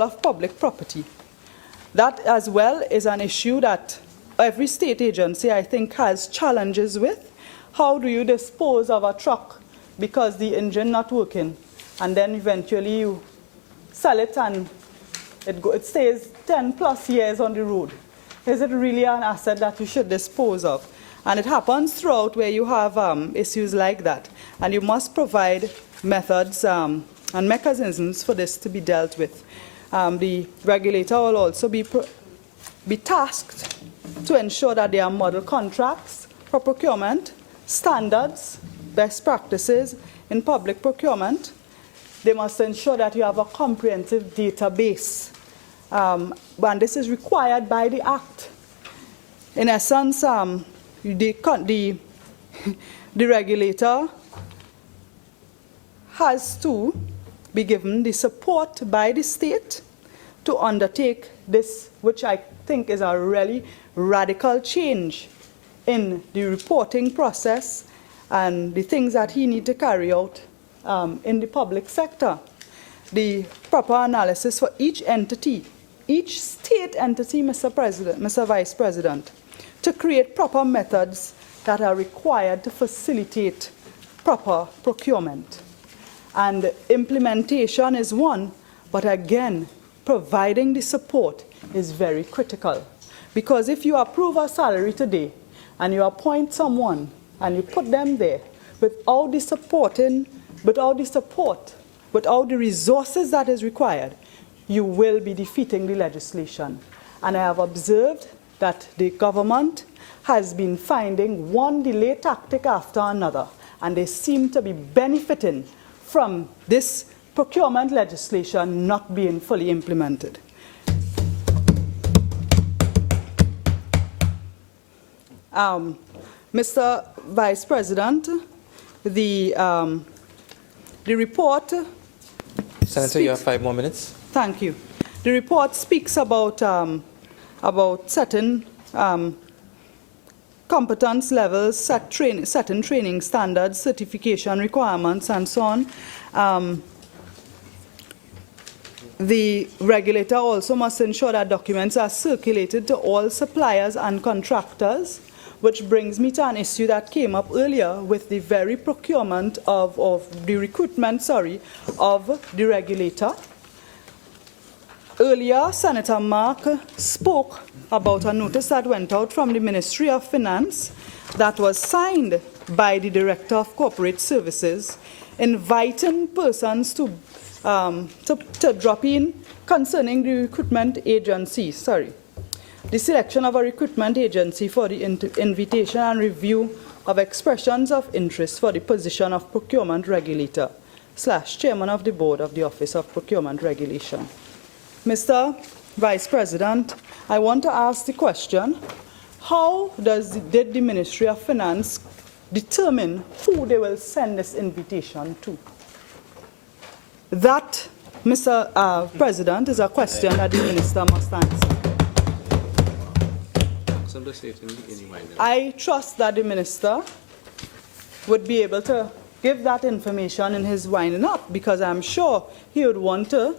of public property. That as well is an issue that every state agency, I think, has challenges with. How do you dispose of a truck because the engine not working, and then eventually you sell it and it stays 10 plus years on the road? Is it really an asset that you should dispose of? And it happens throughout where you have issues like that. And you must provide methods and mechanisms for this to be dealt with. The regulator will also be tasked to ensure that there are model contracts for procurement, standards, best practices in public procurement. They must ensure that you have a comprehensive database. And this is required by the Act. In essence, the regulator has to be given the support by the state to undertake this, which I think is a really radical change in the reporting process and the things that he needs to carry out in the public sector. The proper analysis for each entity, each state entity, Mr. Vice President, to create proper methods that are required to facilitate proper procurement. And implementation is one, but again, providing the support is very critical. Because if you approve a salary today and you appoint someone and you put them there without the support, without the resources that is required, you will be defeating the legislation. And I have observed that the government has been finding one delay tactic after another, and they seem to be benefiting from this procurement legislation not being fully implemented. Mr. Vice President, the report... Senator, you have 5 more minutes. Thank you. The report speaks about certain competence levels, certain training standards, certification requirements, and so on. The regulator also must ensure that documents are circulated to all suppliers and contractors, which brings me to an issue that came up earlier with the very procurement of the recruitment, of the regulator. Earlier, Senator Mark spoke about a notice that went out from the Ministry of Finance that was signed by the Director of Corporate Services, inviting persons to drop in concerning the recruitment agency, the selection of a recruitment agency for the invitation and review of expressions of interest for the position of procurement regulator / chairman of the board of the Office of Procurement Regulation. Mr. Vice President, I want to ask the question, how did the Ministry of Finance determine who they will send this invitation to? That, Mr. President, is a question that the minister must answer. I trust that the minister would be able to give that information in his winding up, because I'm sure he would want to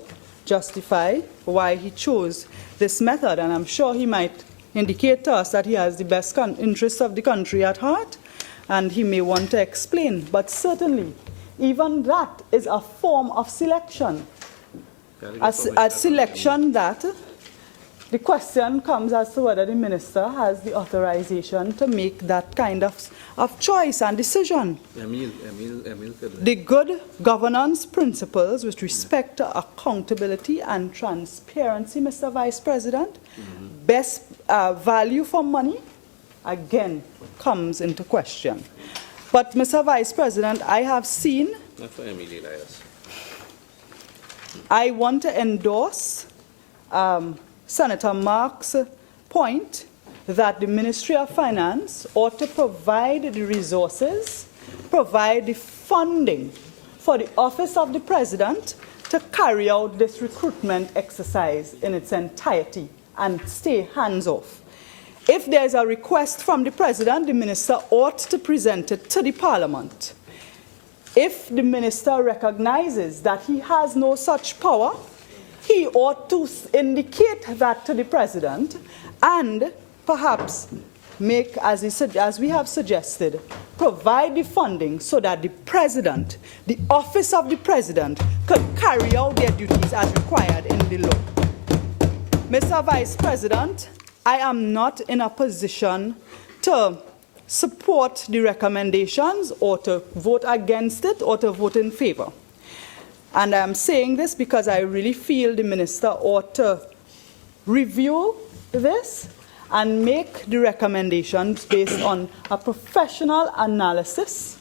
justify why he chose this method, and I'm sure he might indicate to us that he has the best interests of the country at heart, and he may want to explain. But certainly, even that is a form of selection. A selection that the question comes as to whether the minister has the authorization to make that kind of choice and decision. Emil. The good governance principles with respect to accountability and transparency, Mr. Vice President, best value for money, again, comes into question. But, Mr. Vice President, I have seen, Not for Emil Elias. I want to endorse Senator Mark's point that the Ministry of Finance ought to provide the resources, provide the funding for the Office of the President to carry out this recruitment exercise in its entirety and stay hands-off. If there is a request from the President, the Minister ought to present it to the Parliament. If the Minister recognizes that he has no such power, he ought to indicate that to the President and perhaps make, as we have suggested, provide the funding so that the President, the Office of the President, could carry out their duties as required in the law. Mr. Vice President, I am not in a position to support the recommendations or to vote against it or to vote in favor. And I'm saying this because I really feel the minister ought to review this and make the recommendations based on a professional analysis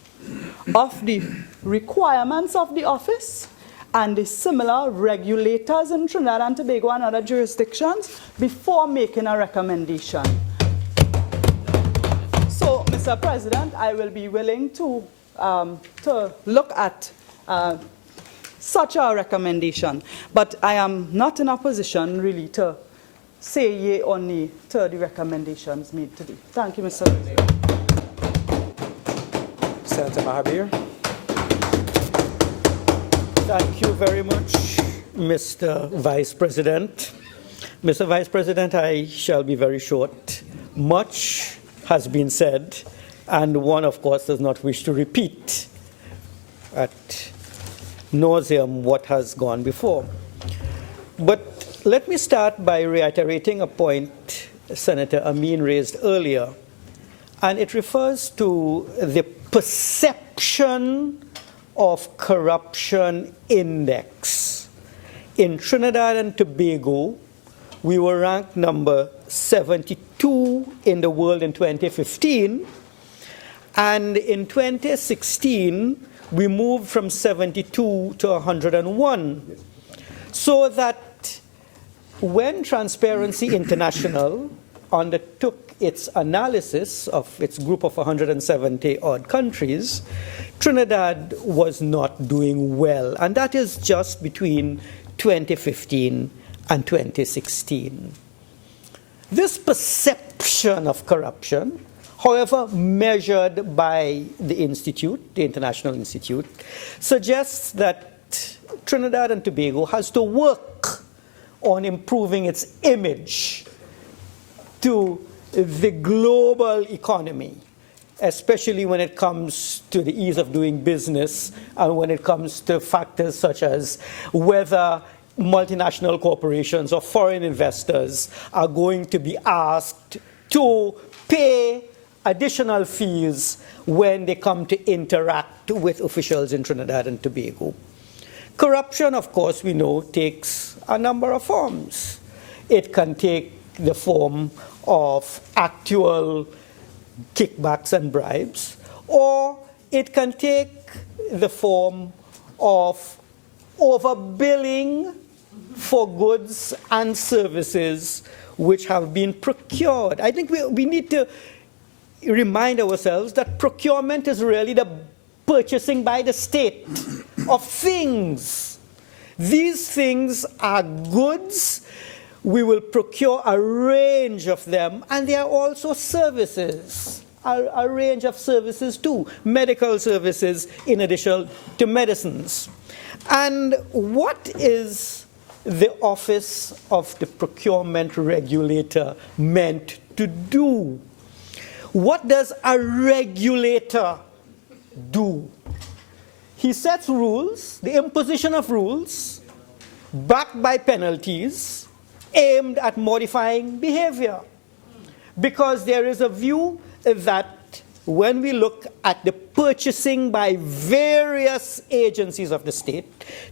of the requirements of the office and the similar regulators in Trinidad and Tobago and other jurisdictions before making a recommendation. So, Mr. President, I will be willing to look at such a recommendation, but I am not in a position really to say yea or nay to the recommendations made today. Thank you, Mr. President. Senator Mahabir. Thank you very much, Mr. Vice President. Mr. Vice President, I shall be very short. Much has been said, and one, of course, does not wish to repeat at nauseam what has gone before. But let me start by reiterating a point Senator Ameen raised earlier, and it refers to the perception of corruption index. In Trinidad and Tobago, we were ranked number 72 in the world in 2015, and in 2016, we moved from 72 to 101. So that when Transparency International undertook its analysis of its group of 170-odd countries, Trinidad was not doing well, and that is just between 2015 and 2016. This perception of corruption, however measured by the Institute, the International Institute, suggests that Trinidad and Tobago has to work on improving its image to the global economy, especially when it comes to the ease of doing business and when it comes to factors such as whether multinational corporations or foreign investors are going to be asked to pay additional fees when they come to interact with officials in Trinidad and Tobago. Corruption, of course, we know, takes a number of forms. It can take the form of actual kickbacks and bribes, or it can take the form of overbilling for goods and services which have been procured. I think we need to remind ourselves that procurement is really the purchasing by the state of things. These things are goods. We will procure a range of them, and there are also services, a range of services too, medical services in addition to medicines. And what is the Office of the Procurement Regulator meant to do? What does a regulator do? he sets rules, the imposition of rules, backed by penalties, aimed at modifying behavior. Because there is a view that when we look at the purchasing by various agencies of the state,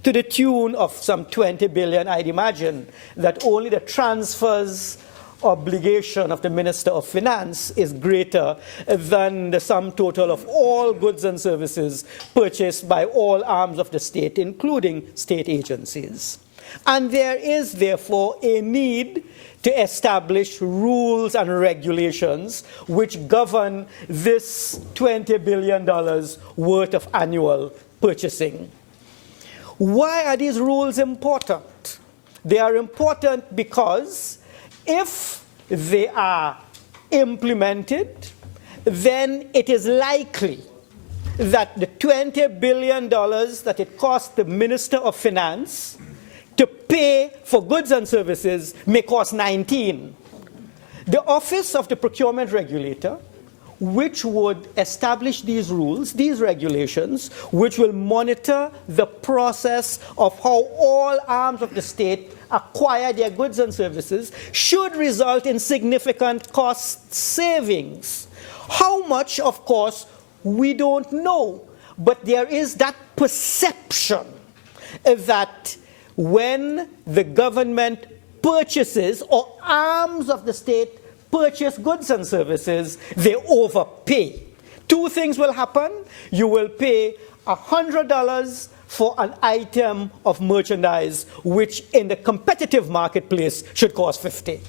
to the tune of some 20 billion, I'd imagine that only the transfers obligation of the Minister of Finance is greater than the sum total of all goods and services purchased by all arms of the state, including state agencies. And there is, therefore, a need to establish rules and regulations which govern this $20 billion worth of annual purchasing. Why are these rules important? They are important because if they are implemented, then it is likely that the $20 billion that it cost the Minister of Finance to pay for goods and services may cost 19. The Office of the Procurement Regulator, which would establish these rules, these regulations, which will monitor the process of how all arms of the state acquire their goods and services, should result in significant cost savings. How much, of course, we don't know, but there is that perception that when the government purchases or arms of the state purchase goods and services, they overpay. Two things will happen. You will pay $100 for an item of merchandise which in the competitive marketplace should cost $50.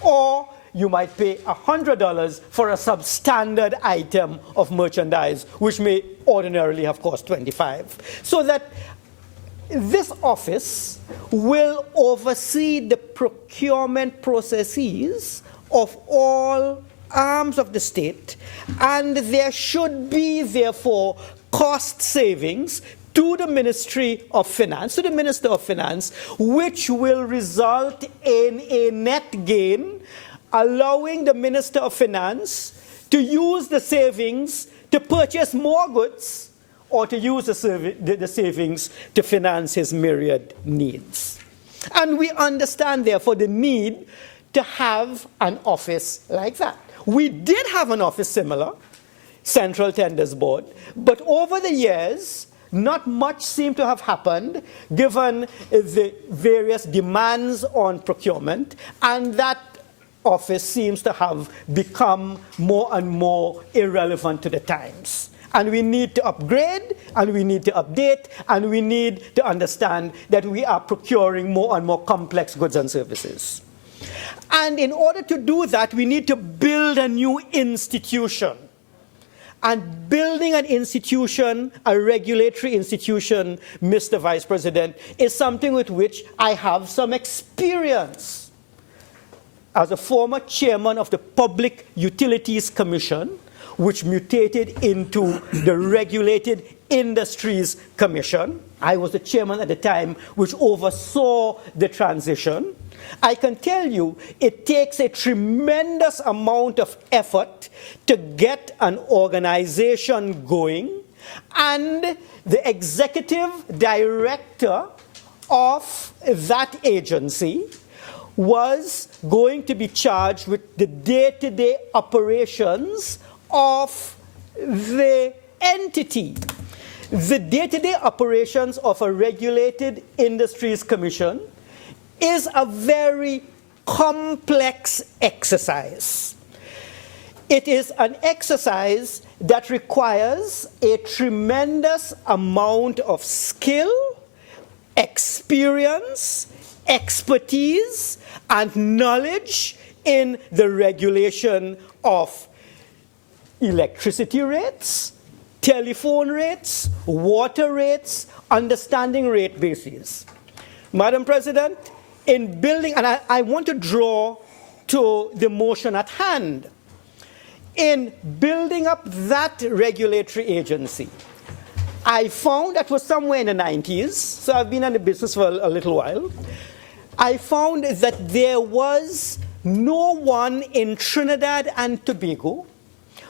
Or you might pay $100 for a substandard item of merchandise which may ordinarily have cost $25. So that this office will oversee the procurement processes of all arms of the state, and there should be, therefore, cost savings to the Ministry of Finance, to the Minister of Finance, which will result in a net gain, allowing the Minister of Finance to use the savings to purchase more goods or to use the savings to finance his myriad needs. And we understand, therefore, the need to have an office like that. We did have an office similar, Central Tenders Board, but over the years, not much seemed to have happened given the various demands on procurement, and that office seems to have become more and more irrelevant to the times. And we need to upgrade, and we need to update, and we need to understand that we are procuring more and more complex goods and services. And in order to do that, we need to build a new institution. And building an institution, a regulatory institution, Mr. Vice President, is something with which I have some experience. As a former chairman of the Public Utilities Commission, which mutated into the Regulated Industries Commission. I was the chairman at the time which oversaw the transition. I can tell you it takes a tremendous amount of effort to get an organization going, and the executive director of that agency was going to be charged with the day-to-day operations of the entity. The day-to-day operations of a Regulated Industries Commission is a very complex exercise. It is an exercise that requires a tremendous amount of skill, experience, expertise, and knowledge in the regulation of electricity rates, telephone rates, water rates, understanding rate bases. Madam President, in building, and I want to draw to the motion at hand, in building up that regulatory agency, I found that was somewhere in the 90s, so I've been in the business for a little while. I found that there was no one in Trinidad and Tobago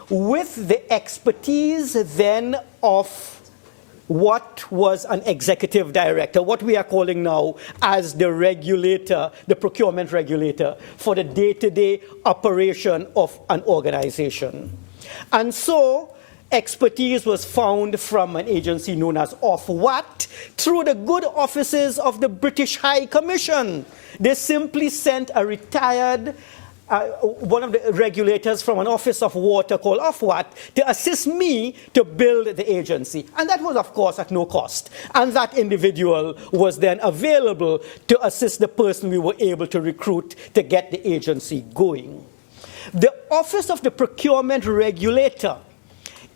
with the expertise then of what was an executive director, what we are calling now as the regulator, the procurement regulator for the day-to-day operation of an organization. And so expertise was found from an agency known as Ofwat through the good offices of the British High Commission. They simply sent a retired one of the regulators from an office of water called Ofwat to assist me to build the agency. And that was, of course, at no cost. And that individual was then available to assist the person we were able to recruit to get the agency going. The Office of the Procurement Regulator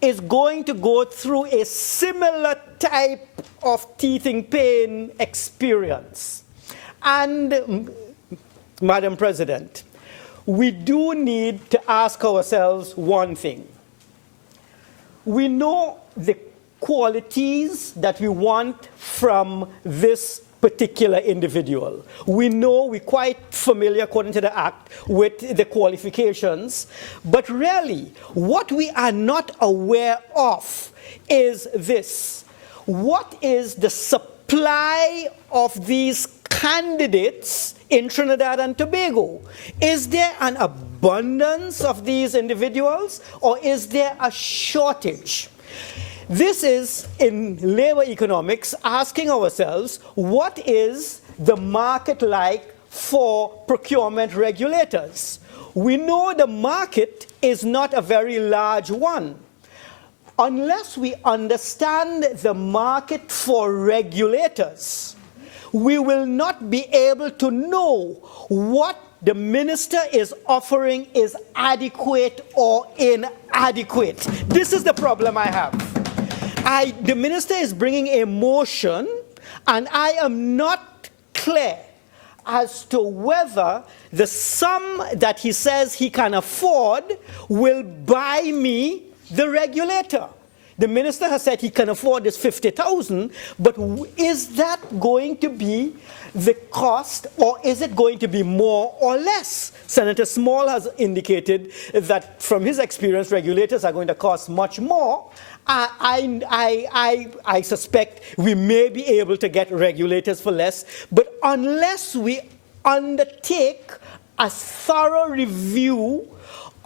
is going to go through a similar type of teething pain experience. And, Madam President, we do need to ask ourselves one thing. We know the qualities that we want from this particular individual. We know, we're quite familiar, according to the Act, with the qualifications. But really, what we are not aware of is this. What is the supply of these candidates in Trinidad and Tobago? Is there an abundance of these individuals, or is there a shortage? This is, in labor economics, asking ourselves, what is the market like for procurement regulators? We know the market is not a very large one. Unless we understand the market for regulators, we will not be able to know what the minister is offering is adequate or inadequate. This is the problem I have. The minister is bringing a motion, and I am not clear as to whether the sum that he says he can afford will buy me the regulator. The minister has said he can afford this 50,000, but is that going to be the cost, or is it going to be more or less? Senator Small has indicated that from his experience, regulators are going to cost much more. I suspect we may be able to get regulators for less, but unless we undertake a thorough review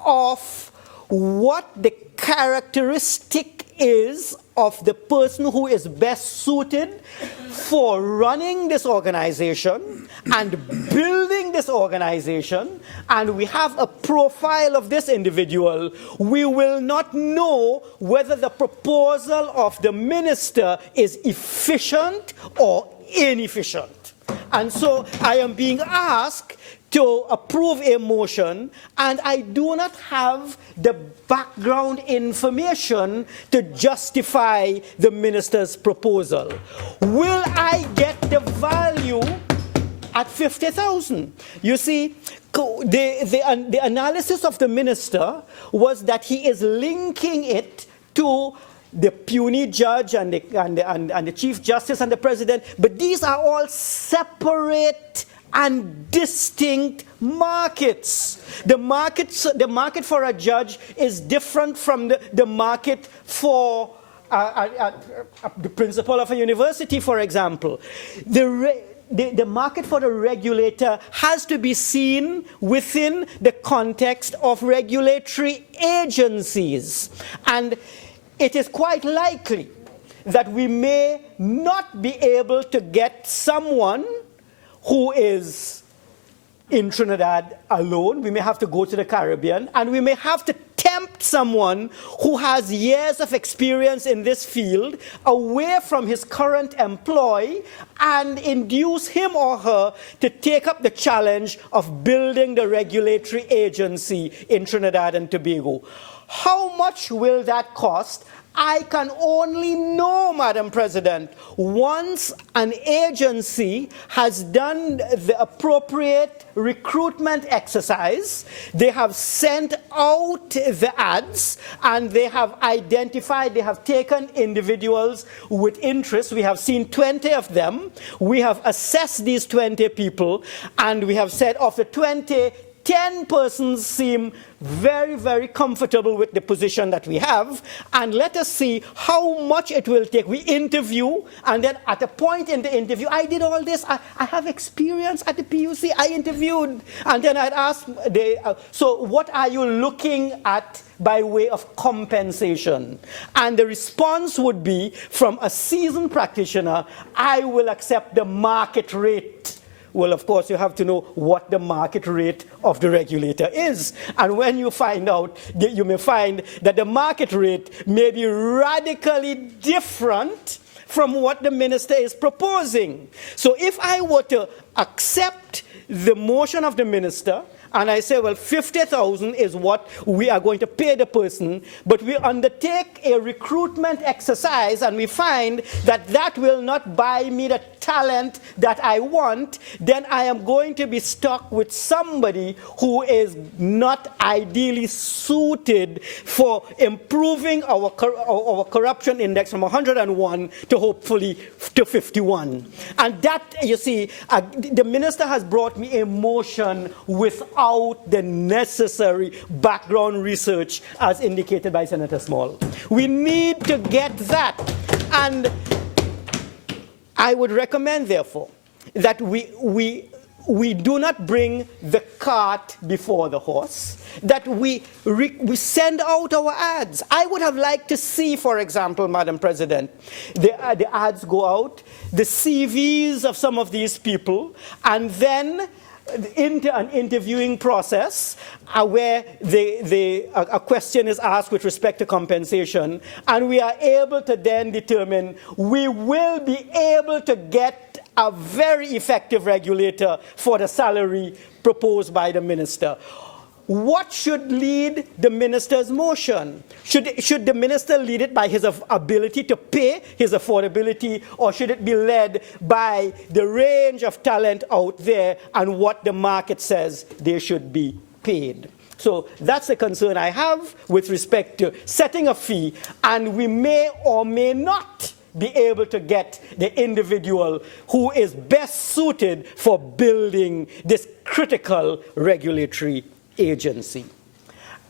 of what the characteristic is of the person who is best suited for running this organization and building this organization, and we have a profile of this individual, we will not know whether the proposal of the minister is efficient or inefficient. And so I am being asked to approve a motion, and I do not have the background information to justify the minister's proposal. Will I get the value at 50,000? You see, the analysis of the minister was that he is linking it to the puny judge and the chief justice and the president, but these are all separate and distinct markets. The market for a judge is different from the market for the principal of a university, for example. The market for the regulator has to be seen within the context of regulatory agencies. And it is quite likely that we may not be able to get someone who is in Trinidad alone. We may have to go to the Caribbean, and we may have to tempt someone who has years of experience in this field away from his current employ and induce him or her to take up the challenge of building the regulatory agency in Trinidad and Tobago. How much will that cost? I can only know, Madam President, once an agency has done the appropriate recruitment exercise, they have sent out the ads, and they have identified, they have taken individuals with interest. We have seen 20 of them. We have assessed these 20 people, and we have said of the 20, 10 persons seem very, very comfortable with the position that we have, and let us see how much it will take. We interview, and then at a point in the interview, I did all this. I have experience at the PUC. I interviewed, and then I'd ask, so what are you looking at by way of compensation? And the response would be, from a seasoned practitioner, I will accept the market rate. Well, of course, you have to know what the market rate of the regulator is. And when you find out, you may find that the market rate may be radically different from what the minister is proposing. So if I were to accept the motion of the minister, and I say, well, 50,000 is what we are going to pay the person, but we undertake a recruitment exercise and we find that that will not buy me the talent that I want, then I am going to be stuck with somebody who is not ideally suited for improving our corruption index from 101 to hopefully to 51. And that, you see, the minister has brought me a motion without the necessary background research as indicated by Senator Small. We need to get that. And I would recommend, therefore, that we do not bring the cart before the horse, that we send out our ads. I would have liked to see, for example, Madam President, the ads go out, the CVs of some of these people, and then into an interviewing process where a question is asked with respect to compensation, and we are able to then determine we will be able to get a very effective regulator for the salary proposed by the minister. What should lead the minister's motion? Should the minister lead it by his ability to pay, his affordability, or should it be led by the range of talent out there and what the market says they should be paid? So that's a concern I have with respect to setting a fee, and we may or may not be able to get the individual who is best suited for building this critical regulatory agency.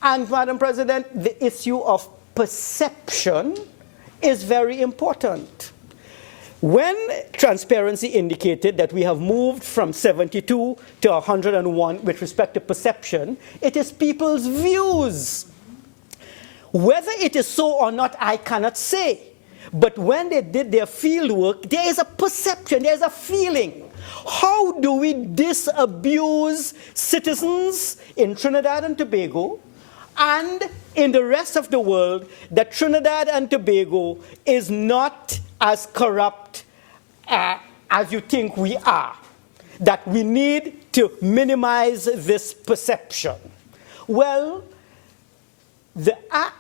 And, Madam President, the issue of perception is very important. When transparency indicated that we have moved from 72 to 101 with respect to perception, it is people's views. Whether it is so or not, I cannot say. But when they did their field work, there is a perception, there is a feeling. How do we disabuse citizens in Trinidad and Tobago and in the rest of the world that Trinidad and Tobago is not as corrupt as you think we are? That we need to minimize this perception. Well, the Act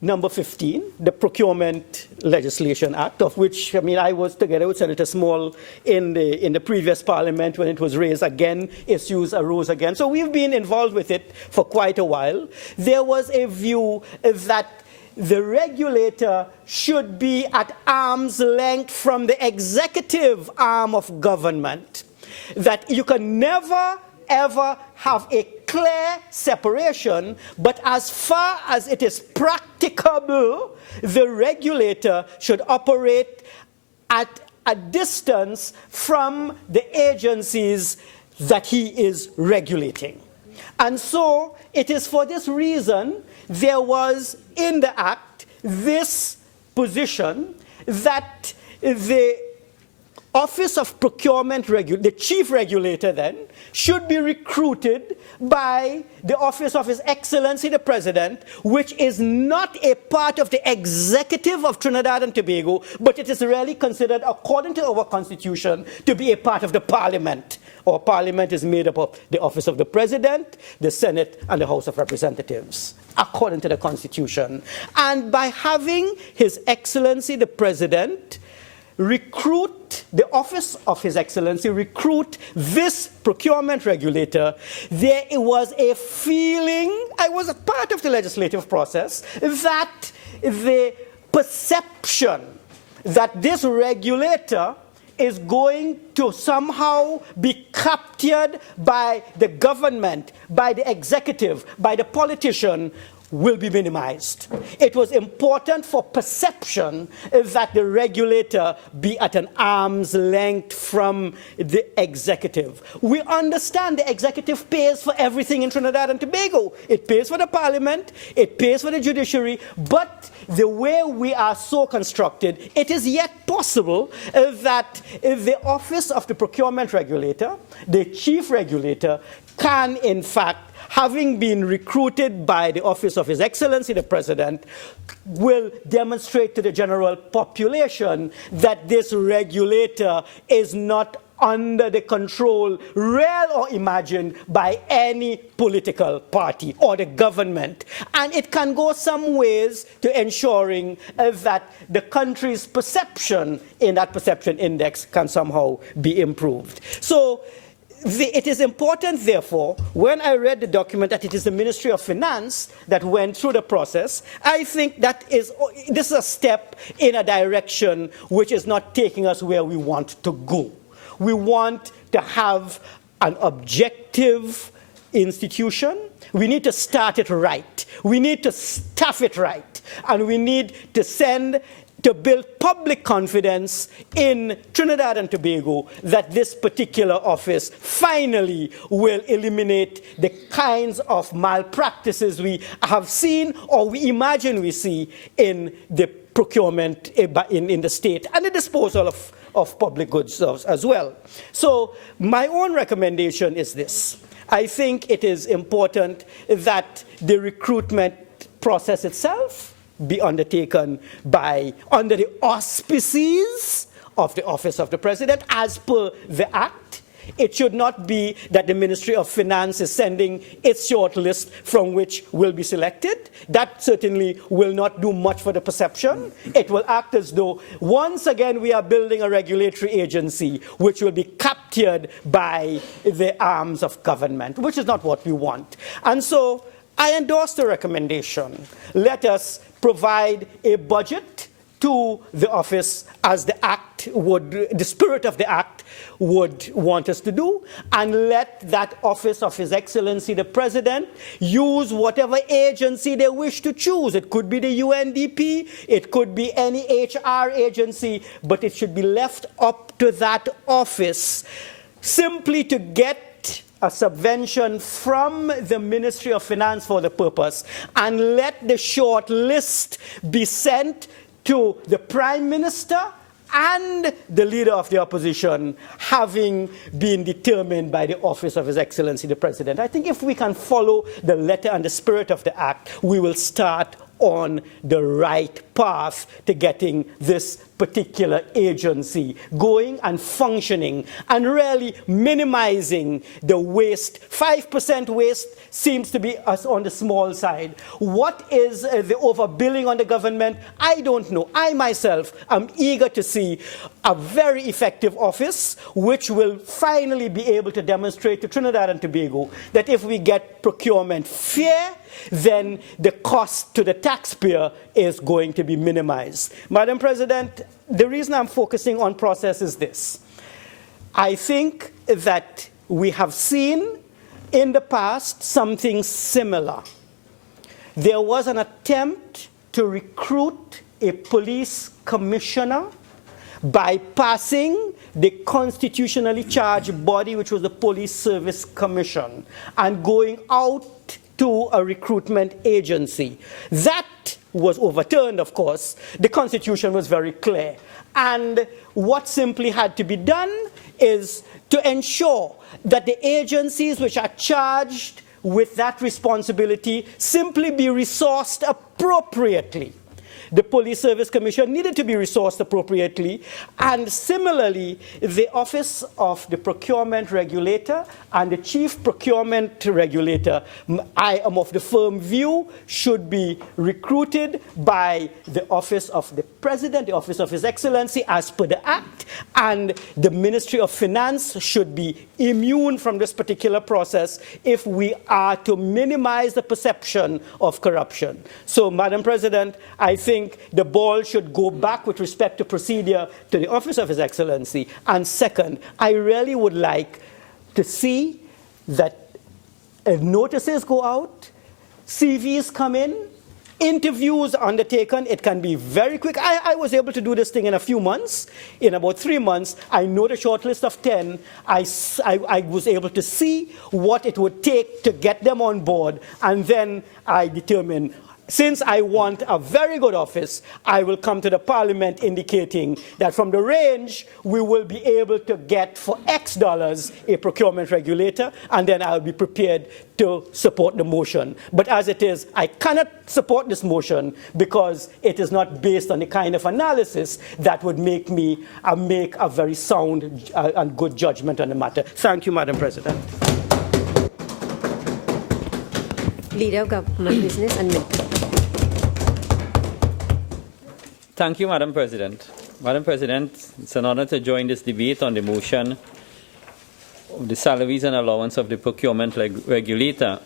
number 15, the Procurement Legislation Act, of which, I was together with Senator Small in the previous parliament when it was raised again, issues arose again. So we've been involved with it for quite a while. There was a view that the regulator should be at arm's length from the executive arm of government, that you can never ever have a clear separation, but as far as it is practicable, the regulator should operate at a distance from the agencies that he is regulating. And so it is for this reason there was in the Act this position that the Office of Procurement, the chief regulator then, should be recruited by the Office of His Excellency the President, which is not a part of the executive of Trinidad and Tobago, but it is really considered, according to our Constitution, to be a part of the Parliament. Our Parliament is made up of the Office of the President, the Senate, and the House of Representatives, according to the Constitution. And by having His Excellency the President recruit, the Office of His Excellency recruit this procurement regulator, there was a feeling, I was a part of the legislative process, that the perception that this regulator is going to somehow be captured by the government, by the executive, by the politician, will be minimized. It was important for perception that the regulator be at an arm's length from the executive. We understand the executive pays for everything in Trinidad and Tobago. It pays for the parliament, it pays for the judiciary, but the way we are so constructed, it is yet possible that the office of the procurement regulator, the chief regulator, can in fact, having been recruited by the office of His Excellency the President, will demonstrate to the general population that this regulator is not under the control, real or imagined, by any political party or the government. And it can go some ways to ensuring that the country's perception in that perception index can somehow be improved. So it is important, therefore, when I read the document that it is the Ministry of Finance that went through the process, I think that this is a step in a direction which is not taking us where we want to go. We want to have an objective institution. We need to start it right. We need to staff it right. And we need to build public confidence in Trinidad and Tobago that this particular office finally will eliminate the kinds of malpractices we have seen or we imagine we see in the procurement in the state and the disposal of public goods as well. So my own recommendation is this. I think it is important that the recruitment process itself be undertaken under the auspices of the Office of the President as per the Act. It should not be that the Ministry of Finance is sending its short list from which will be selected. That certainly will not do much for the perception. It will act as though once again we are building a regulatory agency which will be captured by the arms of government, which is not what we want. And so I endorse the recommendation. Let us provide a budget to the office as the Act would, the spirit of the Act would want us to do, and let that office of His Excellency the President use whatever agency they wish to choose. It could be the UNDP, it could be any HR agency, but it should be left up to that office simply to get a subvention from the Ministry of Finance for the purpose, and let the short list be sent to the Prime Minister and the Leader of the Opposition, having been determined by the Office of His Excellency the President. I think if we can follow the letter and the spirit of the Act, we will start on the right path to getting this particular agency going and functioning and really minimizing the waste. 5% waste seems to be us on the small side. What is the overbilling on the government? I don't know. I myself am eager to see a very effective office which will finally be able to demonstrate to Trinidad and Tobago that if we get procurement fair, then the cost to the taxpayer is going to be minimized. Madam President, the reason I'm focusing on process is this. I think that we have seen in the past something similar. There was an attempt to recruit a police commissioner bypassing the constitutionally charged body, which was the Police Service Commission, and going out to a recruitment agency. That was overturned, of course. The Constitution was very clear. And what simply had to be done is to ensure that the agencies which are charged with that responsibility simply be resourced appropriately. The Police Service Commission needed to be resourced appropriately, and similarly, the Office of the Procurement Regulator and the Chief Procurement Regulator, I am of the firm view, should be recruited by the Office of the President, the Office of His Excellency, as per the Act, and the Ministry of Finance should be immune from this particular process if we are to minimize the perception of corruption. So, Madam President, I think think the ball should go back with respect to procedure to the Office of His Excellency. And second, I really would like to see that notices go out, CVs come in, interviews undertaken. It can be very quick. I was able to do this thing in a few months. In about 3 months, I know the short list of 10. I was able to see what it would take to get them on board, and then I determined, since I want a very good office, I will come to the Parliament indicating that from the range, we will be able to get for X dollars a procurement regulator, and then I'll be prepared to support the motion. But as it is, I cannot support this motion because it is not based on the kind of analysis that would make me make a very sound and good judgment on the matter. Thank you, Madam President. Leader of Government Business and Thank you, Madam President. Madam President, it's an honor to join this debate on the motion of the salaries and allowance of the procurement regulator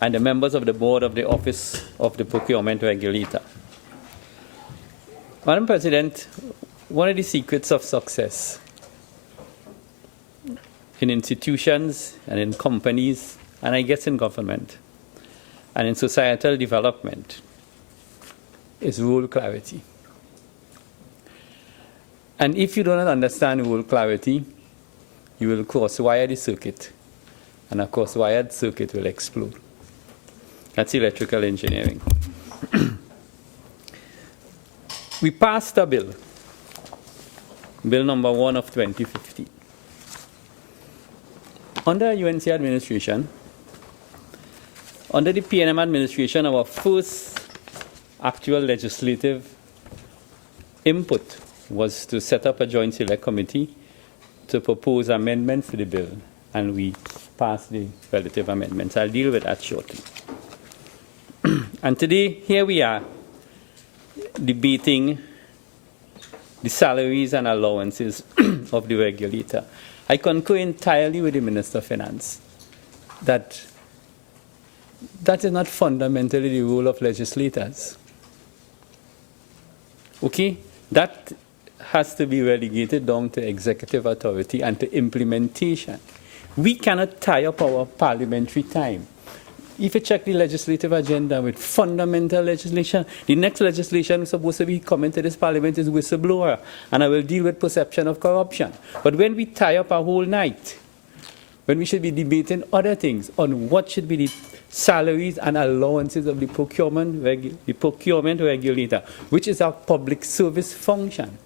and the members of the board of the Office of the Procurement Regulator. Madam President, one of the secrets of success in institutions and in companies, and I guess in government, and in societal development is rule clarity. And if you do not understand rule clarity, you will cross-wire the circuit, and a cross-wired circuit will explode. That's electrical engineering. We passed a bill, Bill number 1 of 2015. Under UNC administration, under the PNM administration, our first actual legislative input was to set up a joint select committee to propose amendments to the bill, and we passed the relative amendments. I'll deal with that shortly. And today, here we are, debating the salaries and allowances of the regulator. I concur entirely with the Minister of Finance that that is not fundamentally the role of legislators. Okay? That has to be relegated down to executive authority and to implementation. We cannot tie up our parliamentary time. If you check the legislative agenda with fundamental legislation, the next legislation supposed to be coming to this parliament is whistleblower, and I will deal with perception of corruption. But when we tie up our whole night, when we should be debating other things on what should be the salaries and allowances of the procurement regulator, which is our public service function,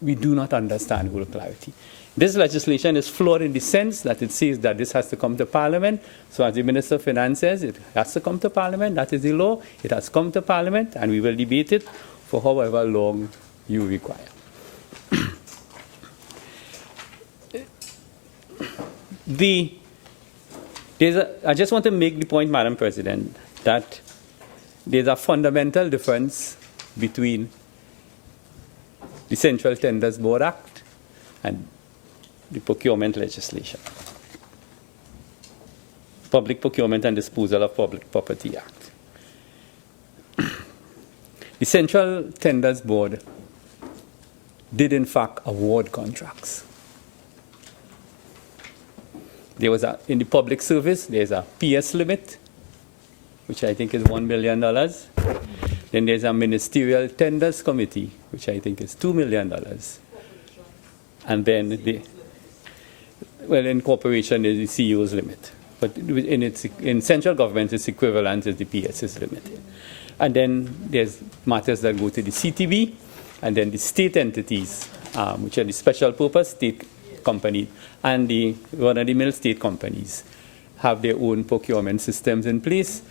we do not understand rule clarity. This legislation is flawed in the sense that it says that this has to come to Parliament. So as the Minister of Finance says, it has to come to Parliament. That is the law. It has come to Parliament, and we will debate it for however long you require. I just want to make the point, Madam President, that there's a fundamental difference between the Central Tenders Board Act and the procurement legislation. Public Procurement and Disposal of Public Property Act. The Central Tenders Board did in fact award contracts. There was in the public service, there's a PS limit, which I think is $1 million. Then there's a ministerial tenders committee, which I think is $2 million. And then in corporation, there's the CEO's limit. But in central government, its equivalent is the PS's limit. And then there's matters that go to the CTB, and then the state entities, which are the special purpose state companies, and the run-of-the-mill state companies have their own procurement systems in place.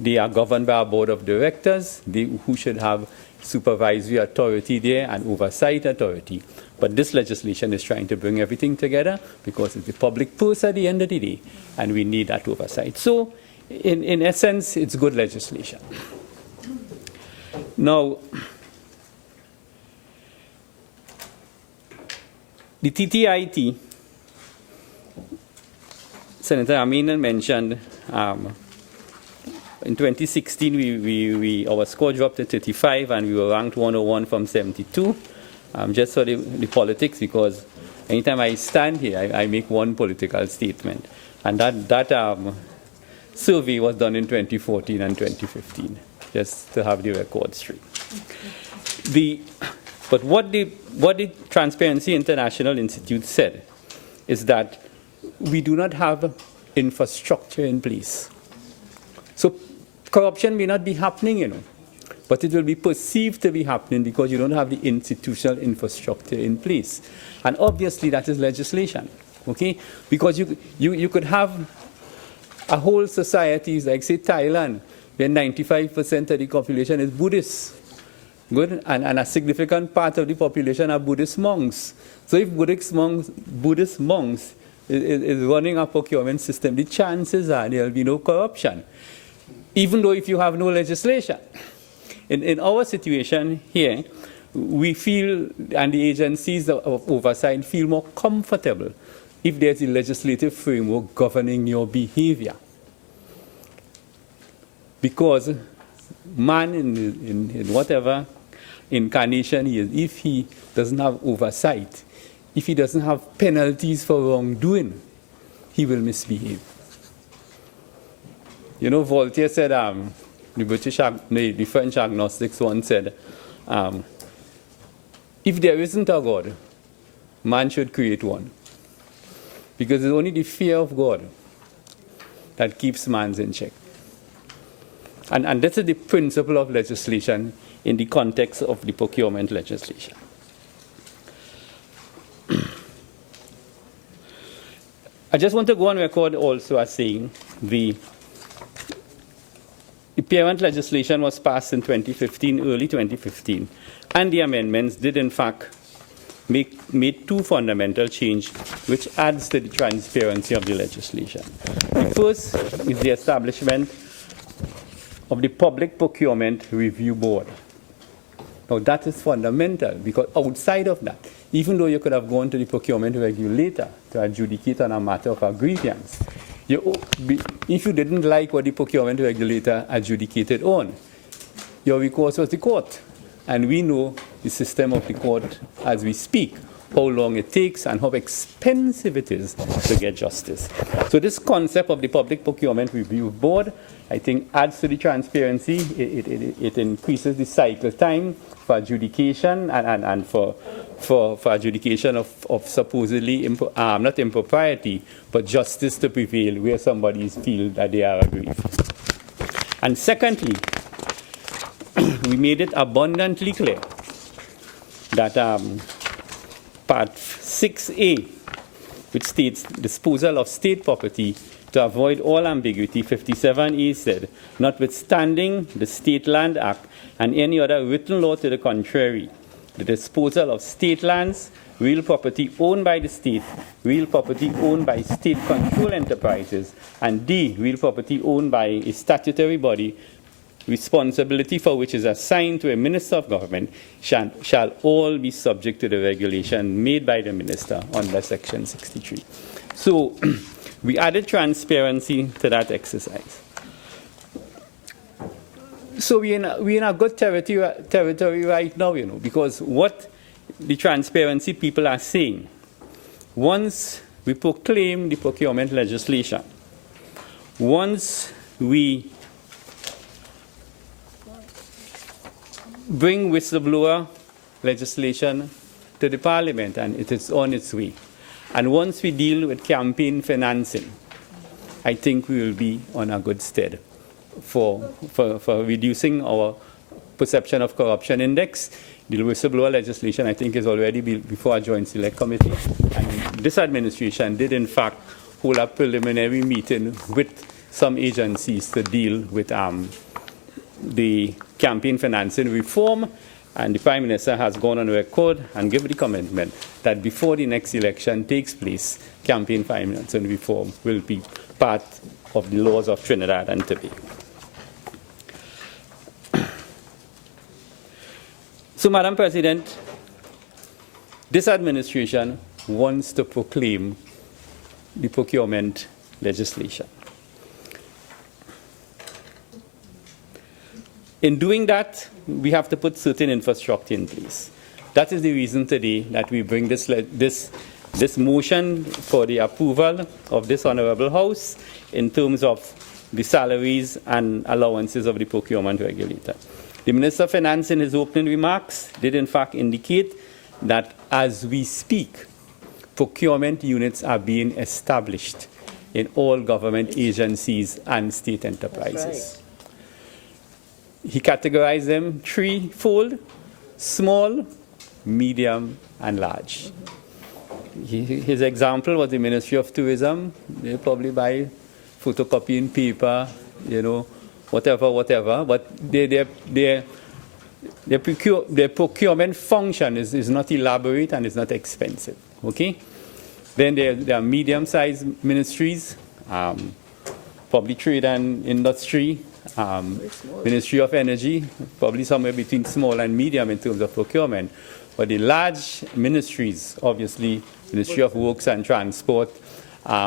They are governed by a board of directors, who should have supervisory authority there and oversight authority. But this legislation is trying to bring everything together because it's the public purse at the end of the day, and we need that oversight. So, in essence, it's good legislation. Now, the TTIT, Senator Ameen mentioned In 2016, our score dropped to 35, and we were ranked 101 from 72. Just for the politics, because anytime I stand here, I make one political statement. And that survey was done in 2014 and 2015, just to have the record straight. But what the Transparency International Institute said is that we do not have infrastructure in place. So corruption may not be happening, but it will be perceived to be happening because you don't have the institutional infrastructure in place. And obviously that is legislation, okay? Because you could have a whole society, like say Thailand, where 95% of the population is Buddhist. Good, and a significant part of the population are Buddhist monks. So if Buddhist monks is running a procurement system, the chances are there will be no corruption, even though if you have no legislation. In our situation here, we feel, and the agencies of oversight feel more comfortable if there's a legislative framework governing your behavior. Because man in whatever incarnation he is, if he doesn't have oversight, if he doesn't have penalties for wrongdoing, he will misbehave. Voltaire said, the French agnostics once said, if there isn't a God, man should create one. Because it's only the fear of God that keeps man in check. And this is the principle of legislation in the context of the procurement legislation. I just want to go on record also as saying the parent legislation was passed in 2015, early 2015, and the amendments did in fact made two fundamental changes which adds to the transparency of the legislation. The first is the establishment of the Public Procurement Review Board. Now that is fundamental, because outside of that, even though you could have gone to the procurement regulator to adjudicate on a matter of a grievance, if you didn't like what the procurement regulator adjudicated on, your recourse was the court. And we know the system of the court as we speak, how long it takes and how expensive it is to get justice. So this concept of the Public Procurement Review Board, I think, adds to the transparency. It increases the cycle time for adjudication and for adjudication of supposedly, not impropriety, but justice to prevail where somebody feels that they are aggrieved. And secondly, we made it abundantly clear that Part 6A, which states disposal of state property to avoid all ambiguity, 57A said, notwithstanding the State Land Act and any other written law to the contrary, the disposal of state lands, real property owned by the state, real property owned by state-controlled enterprises, and D, real property owned by a statutory body, responsibility for which is assigned to a minister of government, shall all be subject to the regulation made by the minister under Section 63. So we added transparency to that exercise. So we're in a good territory right now, because what the transparency people are saying, once we proclaim the procurement legislation, once we bring whistleblower legislation to the Parliament, and it is on its way. And once we deal with campaign financing, I think we will be on a good stead for reducing our perception of corruption index. The whistleblower legislation, I think, is already before a joint select committee. And this administration did, in fact, hold a preliminary meeting with some agencies to deal with the campaign financing reform, and the Prime Minister has gone on record and given the commitment that before the next election takes place, campaign financing reform will be part of the laws of Trinidad and Tobago. So, Madam President, this administration wants to proclaim the procurement legislation. In doing that, we have to put certain infrastructure in place. That is the reason today that we bring this motion for the approval of this Honourable House in terms of the salaries and allowances of the procurement regulator. The Minister of Finance in his opening remarks did in fact indicate that as we speak, procurement units are being established in all government agencies and state enterprises. He categorized them threefold: small, medium, and large. His example was the Ministry of Tourism. They probably buy photocopying paper, whatever. But their procurement function is not elaborate and is not expensive. Okay. Then there are medium-sized ministries, probably Trade and Industry, Ministry of Energy, probably somewhere between small and medium in terms of procurement. But the large ministries, obviously, Ministry of Works and Transport,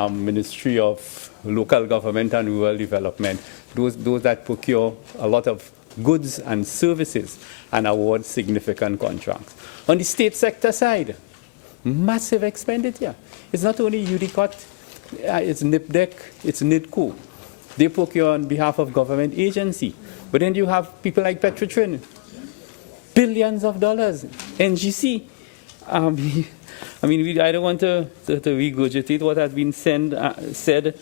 Ministry of Local Government and Rural Development, those that procure a lot of goods and services and award significant contracts. On the state sector side, massive expenditure. It's not only UDCOT, it's NIPDEC, it's NIDCO. They procure on behalf of government agency. But then you have people like Petrotrin, billions of dollars. NGC. I don't want to regurgitate what has been said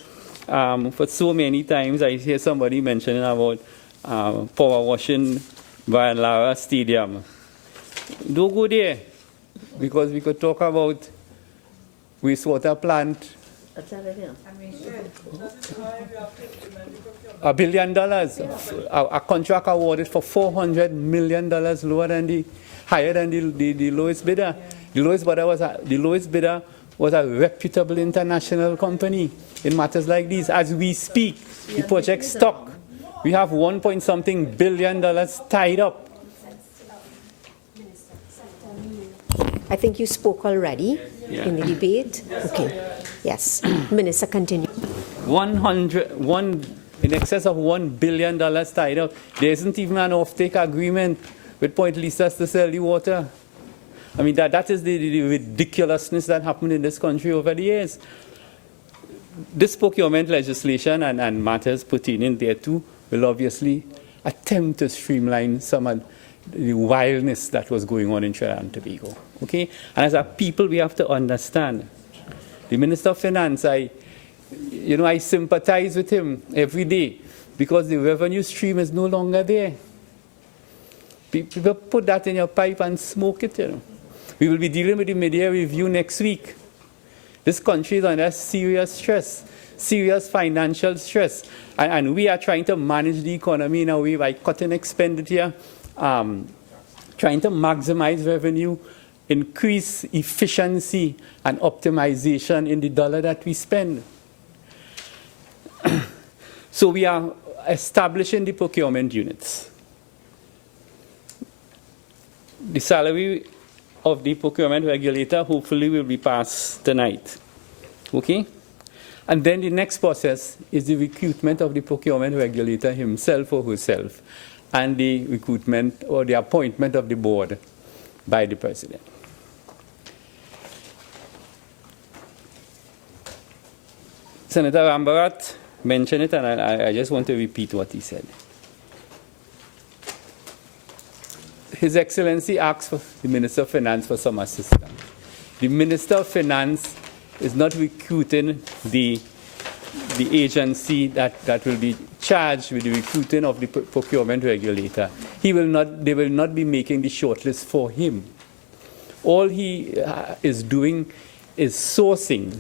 for so many times. I hear somebody mentioning about power washing by Lara Stadium. Don't go there, because we could talk about wastewater plant. $1 billion. A contract awarded for $400 million higher than the lowest bidder. The lowest bidder was a reputable international company in matters like these. As we speak, the project stuck. We have $1.something billion tied up. I think you spoke already in the debate. Okay. Yes. Minister, continue. In excess of $1 billion tied up. There isn't even an off-take agreement with Point Lisas to sell the water. I mean, that is the ridiculousness that happened in this country over the years. This procurement legislation and matters pertaining thereto will obviously attempt to streamline some of the wildness that was going on in Trinidad and Tobago. Okay? And as a people, we have to understand. The Minister of Finance, I sympathize with him every day because the revenue stream is no longer there. People put that in your pipe and smoke it. We will be dealing with the mid-year review next week. This country is under serious stress, serious financial stress. And we are trying to manage the economy in a way by cutting expenditure, trying to maximize revenue, increase efficiency and optimization in the dollar that we spend. So we are establishing the procurement units. The salary of the procurement regulator hopefully will be passed tonight. Okay? And then the next process is the recruitment of the procurement regulator himself or herself, and the recruitment or the appointment of the board by the president. Senator Rambharat mentioned it, and I just want to repeat what he said. His Excellency asked for the Minister of Finance for some assistance. The Minister of Finance is not recruiting the agency that will be charged with the recruiting of the procurement regulator. They will not be making the shortlist for him. All he is doing is sourcing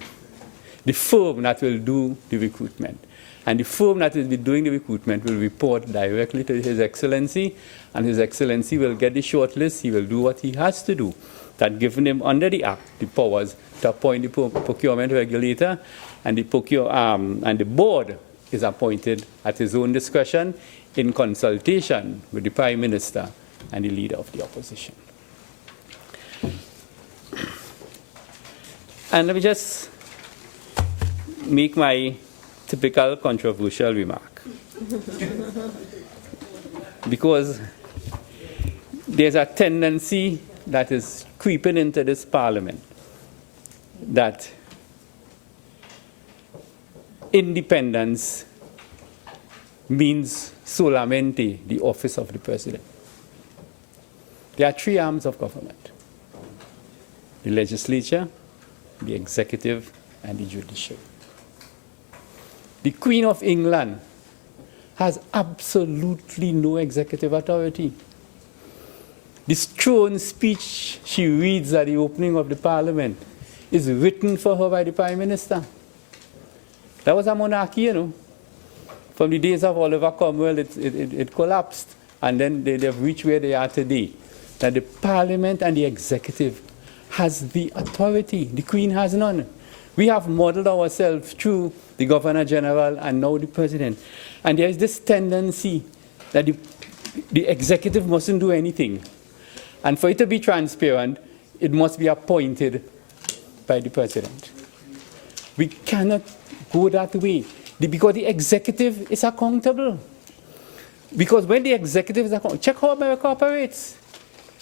the firm that will do the recruitment. And the firm that will be doing the recruitment will report directly to His Excellency, and His Excellency will get the shortlist. He will do what he has to do, that given him under the Act the powers to appoint the procurement regulator, and the board is appointed at his own discretion in consultation with the Prime Minister and the Leader of the Opposition. And let me just make my typical controversial remark. because there's a tendency that is creeping into this parliament that independence means solamente the office of the president. There are three arms of government: the legislature, the executive, and the judiciary. The Queen of England has absolutely no executive authority. This throne speech she reads at the opening of the parliament is written for her by the Prime Minister. That was a monarchy, you know. From the days of Oliver Cromwell, it collapsed, and then they've reached where they are today. That the parliament and the executive has the authority. The Queen has none. We have modeled ourselves through the Governor General and now the President. And there is this tendency that the executive mustn't do anything. And for it to be transparent, it must be appointed by the President. We cannot go that way because the executive is accountable. Because when the executive is accountable, check how America operates.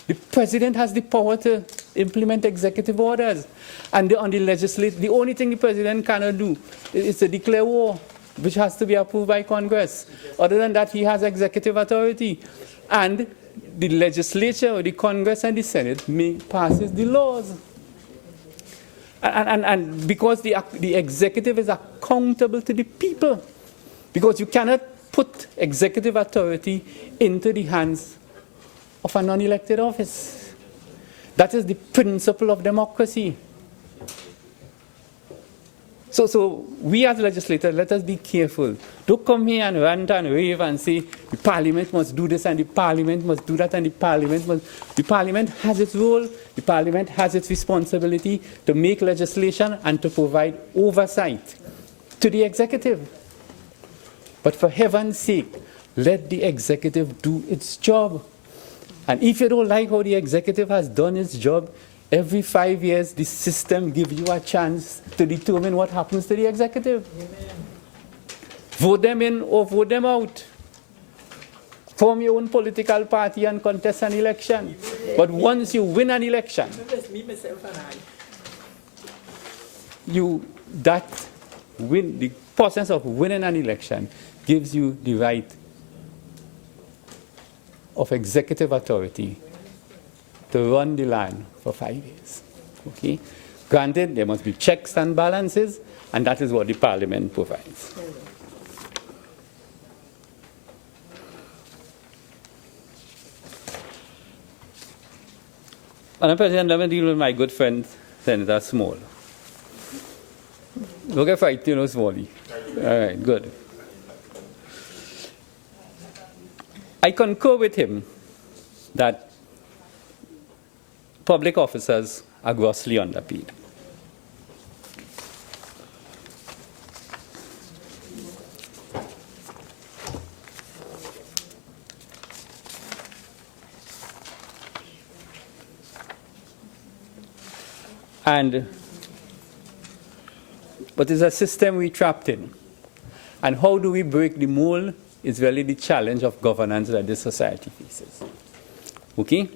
The President has the power to implement executive orders. And on the legislature, the only thing the President cannot do is to declare war, which has to be approved by Congress. Other than that, he has executive authority. And the legislature, or the Congress and the Senate passes the laws. And because the executive is accountable to the people, because you cannot put executive authority into the hands of a non-elected office. That is the principle of democracy. So we as legislators, let us be careful. Don't come here and rant and rave and say the parliament must do this and the parliament must do that and the parliament must. The parliament has its role, the parliament has its responsibility to make legislation and to provide oversight to the executive. But for heaven's sake, let the executive do its job. And if you don't like how the executive has done its job, every 5 years, the system gives you a chance to determine what happens to the executive. Amen. Vote them in or vote them out. Form your own political party and contest an election. But once you win an election, the process of winning an election gives you the right of executive authority to run the land for 5 years. Okay? Granted, there must be checks and balances, and that is what the parliament provides. Madam President, let me deal with my good friend, Senator Small. Don't get frightened, you know, Smalley. All right, good. I concur with him that public officers are grossly underpaid. But it's a system we trapped in. And how do we break the mold is really the challenge of governance that this society faces. Okay?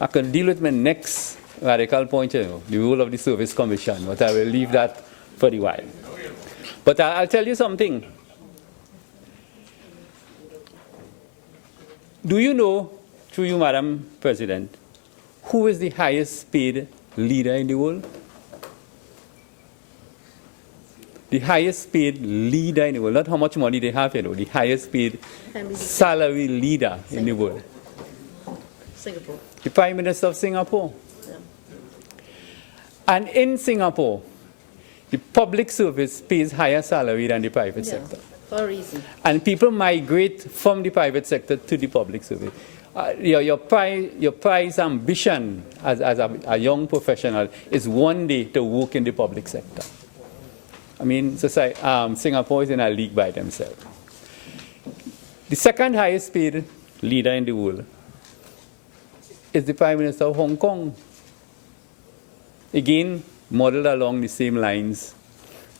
I can deal with my next radical point, you know, the role of the Service Commission, but I will leave that for a while. But I'll tell you something. Do you know, through you, Madam President, who is the highest paid leader in the world? The highest paid leader in the world, not how much money they have, you know, the highest paid salary leader in the world. Singapore. The Prime Minister of Singapore. Yeah. And in Singapore, the public service pays higher salary than the private sector. For a reason. And people migrate from the private sector to the public service. Your prize ambition as a young professional is one day to work in the public sector. I mean, Singapore is in a league by themselves. The second highest paid leader in the world is the Prime Minister of Hong Kong. Again, modeled along the same lines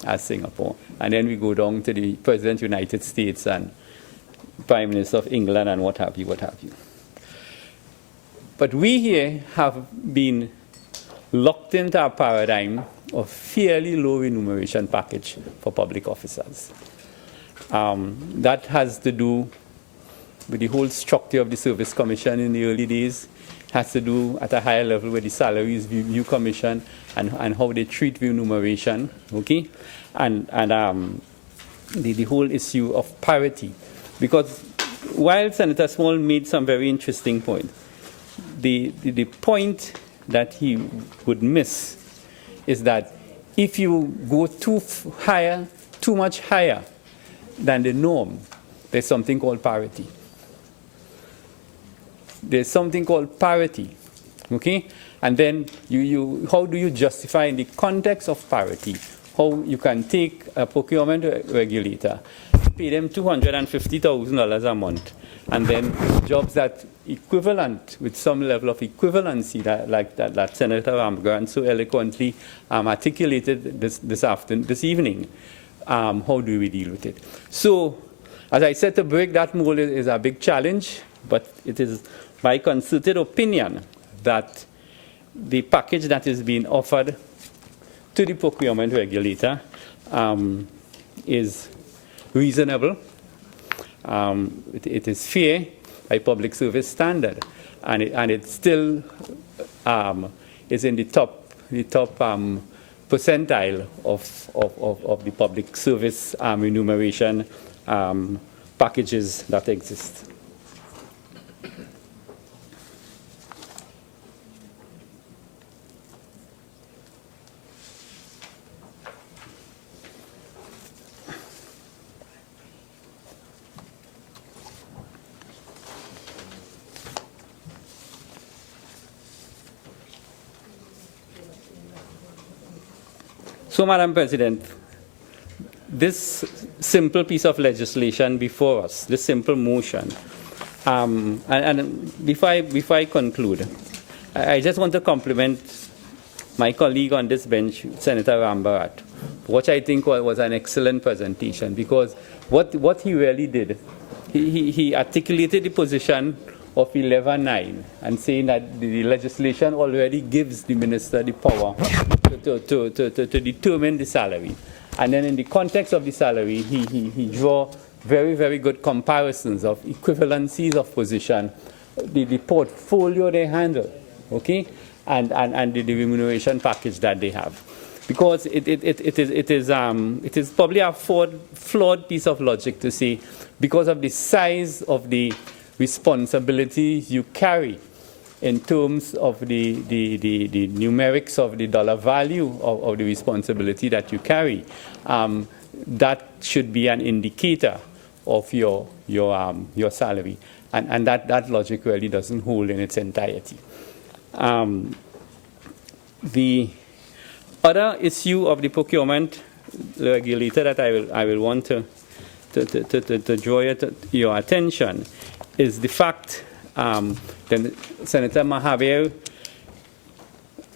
as Singapore. And then we go down to the President of the United States, and Prime Minister of England and what have you, what have you. But we here have been locked into a paradigm of fairly low remuneration package for public officers. That has to do with the whole structure of the Service Commission in the early days, has to do at a higher level with the Salaries Review Commission and how they treat remuneration, okay? And the whole issue of parity. Because while Senator Small made some very interesting points, the point that he would miss is that if you go too much higher than the norm, there's something called parity. There's something called parity, okay? And then how do you justify in the context of parity, how you can take a procurement regulator, pay them $250,000 a month, and then jobs that equivalent, with some level of equivalency that Senator Rambharat so eloquently articulated this evening. How do we deal with it? So, as I said, to break that mold is a big challenge, but it is my concerted opinion that the package that is being offered to the procurement regulator is reasonable. It is fair by public service standard, and it still is in the top percentile of the public service remuneration packages that exist. So, Madam President, this simple piece of legislation before us, this simple motion, and before I conclude, I just want to compliment my colleague on this bench, Senator Rambharat, which I think was an excellent presentation, because what he really did, he articulated the position of 11.9 and saying that the legislation already gives the minister the power to determine the salary. And then in the context of the salary, he draw very, very good comparisons of equivalencies of position, the portfolio they handle, okay, and the remuneration package that they have. Because it is probably a flawed piece of logic to say, because of the size of the responsibilities you carry in terms of the numerics of the dollar value of the responsibility that you carry, that should be an indicator of your salary, and that logic really doesn't hold in its entirety. The other issue of the procurement regulator that I will want to draw your attention is the fact that Senator Mahabir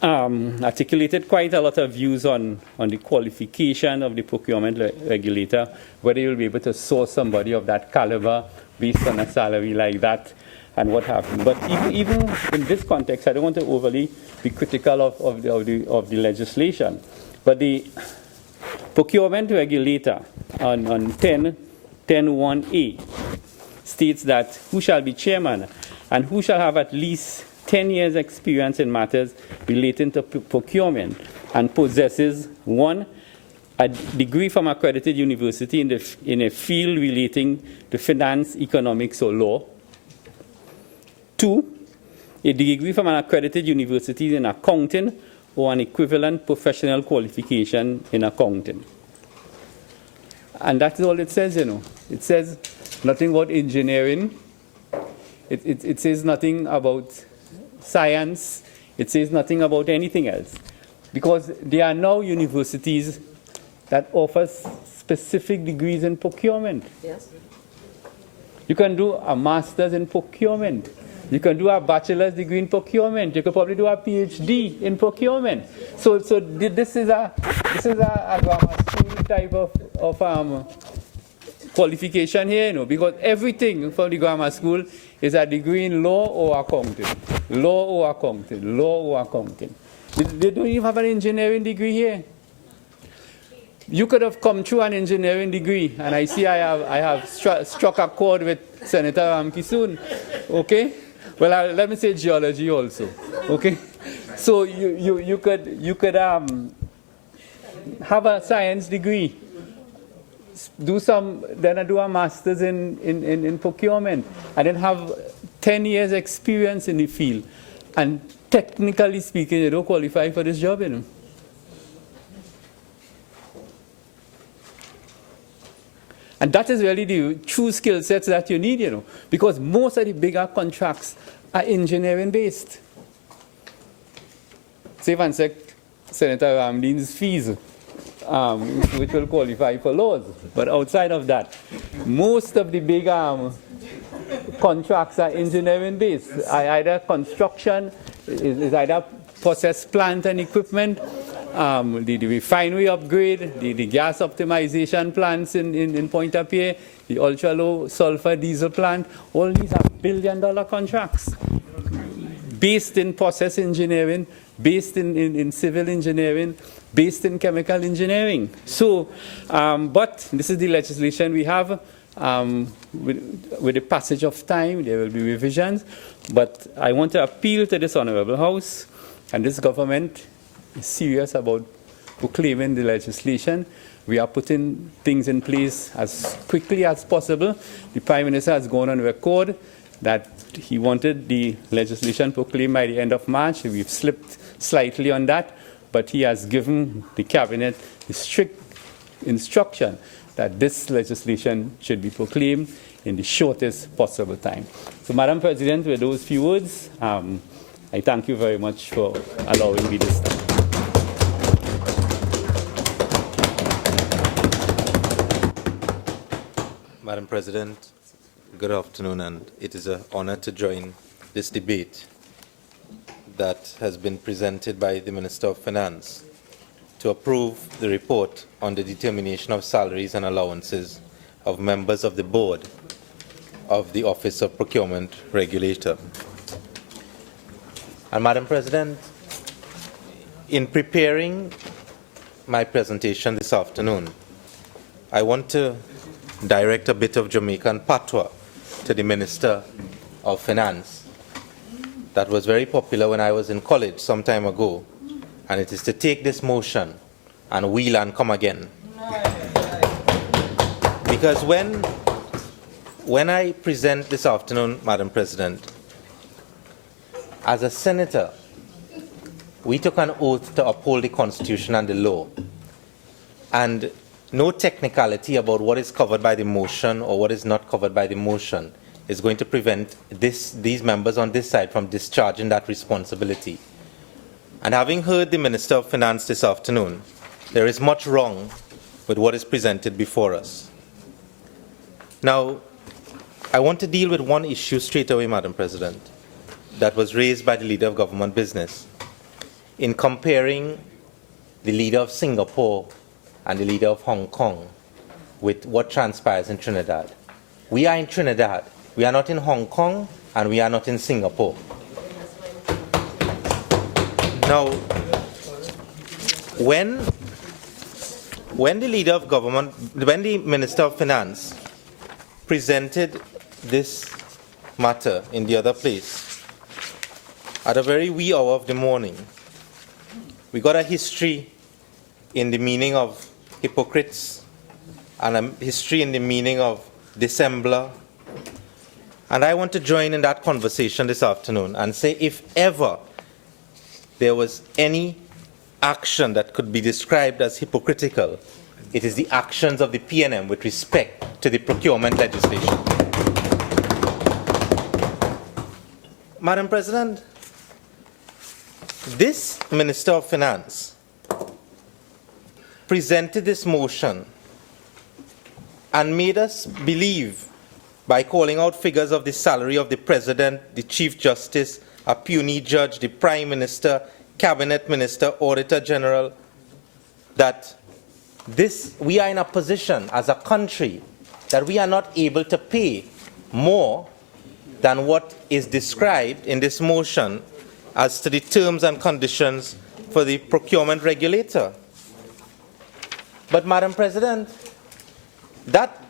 articulated quite a lot of views on the qualification of the procurement regulator, whether you'll be able to source somebody of that caliber based on a salary like that and what have you. But even in this context, I don't want to overly be critical of the legislation. But the procurement regulator on 10.1a states that who shall be chairman and who shall have at least 10 years experience in matters relating to procurement and possesses 1, a degree from accredited university in a field relating to finance, economics, or law. 2, a degree from an accredited university in accounting or an equivalent professional qualification in accounting. And that's all it says, you know. It says nothing about engineering. It says nothing about science. It says nothing about anything else. Because there are now universities that offer specific degrees in procurement. Yes. You can do a master's in procurement. You can do a bachelor's degree in procurement. You could probably do a PhD in procurement. So this is a grammar school type of qualification here, because everything from the grammar school is a degree in law or accounting. Law or accounting. Law or accounting. They don't even have an engineering degree here. You could have come through an engineering degree, and I see I have struck a chord with Senator Ramkissoon. Okay? Well, let me say geology also. Okay? So you could have a science degree, do a master's in procurement, and then have 10 years experience in the field. And technically speaking, you don't qualify for this job, And that is really the true skill sets that you need, because most of the bigger contracts are engineering based. Say, for instance, Senator Ramdeen's fees, which will qualify for laws. But outside of that, most of the big contracts are engineering based. Either construction, is either process plant and equipment, the refinery upgrade, the gas optimization plants in Pointe-à-Pied, the ultra-low sulfur diesel plant. All these are billion-dollar contracts based in process engineering, based in civil engineering, based in chemical engineering. So, but this is the legislation we have. With the passage of time, there will be revisions. But I want to appeal to this Honorable House and this government is serious about proclaiming the legislation. We are putting things in place as quickly as possible. The Prime Minister has gone on record that he wanted the legislation proclaimed by the end of March. We've slipped slightly on that, but he has given the Cabinet the strict instruction that this legislation should be proclaimed in the shortest possible time. So, Madam President, with those few words, I thank you very much for allowing me this time. Madam President, good afternoon, and it is an honor to join this debate that has been presented by the Minister of Finance to approve the report on the determination of salaries and allowances of members of the board of the Office of Procurement Regulator. And Madam President, in preparing my presentation this afternoon, I want to direct a bit of Jamaican patois to the Minister of Finance that was very popular when I was in college some time ago, and it is to take this motion and wheel and come again. Because when I present this afternoon, Madam President, as a senator, we took an oath to uphold the Constitution and the law, and no technicality about what is covered by the motion or what is not covered by the motion is going to prevent these members on this side from discharging that responsibility. And having heard the Minister of Finance this afternoon, there is much wrong with what is presented before us. Now, I want to deal with one issue straight away, Madam President, that was raised by the Leader of Government Business in comparing the Leader of Singapore and the Leader of Hong Kong with what transpires in Trinidad. We are in Trinidad. We are not in Hong Kong, and we are not in Singapore. Now, when the Leader of Government, when the Minister of Finance presented this matter in the other place, at a very wee hour of the morning, we got a history in the meaning of hypocrites and a history in the meaning of dissembler. And I want to join in that conversation this afternoon and say, if ever there was any action that could be described as hypocritical, it is the actions of the PNM with respect to the procurement legislation. Madam President, this Minister of Finance presented this motion and made us believe by calling out figures of the salary of the President, the Chief Justice, a puisne judge, the Prime Minister, Cabinet Minister, Auditor General, that we are in a position as a country that we are not able to pay more than what is described in this motion as to the terms and conditions for the procurement regulator. But, Madam President, that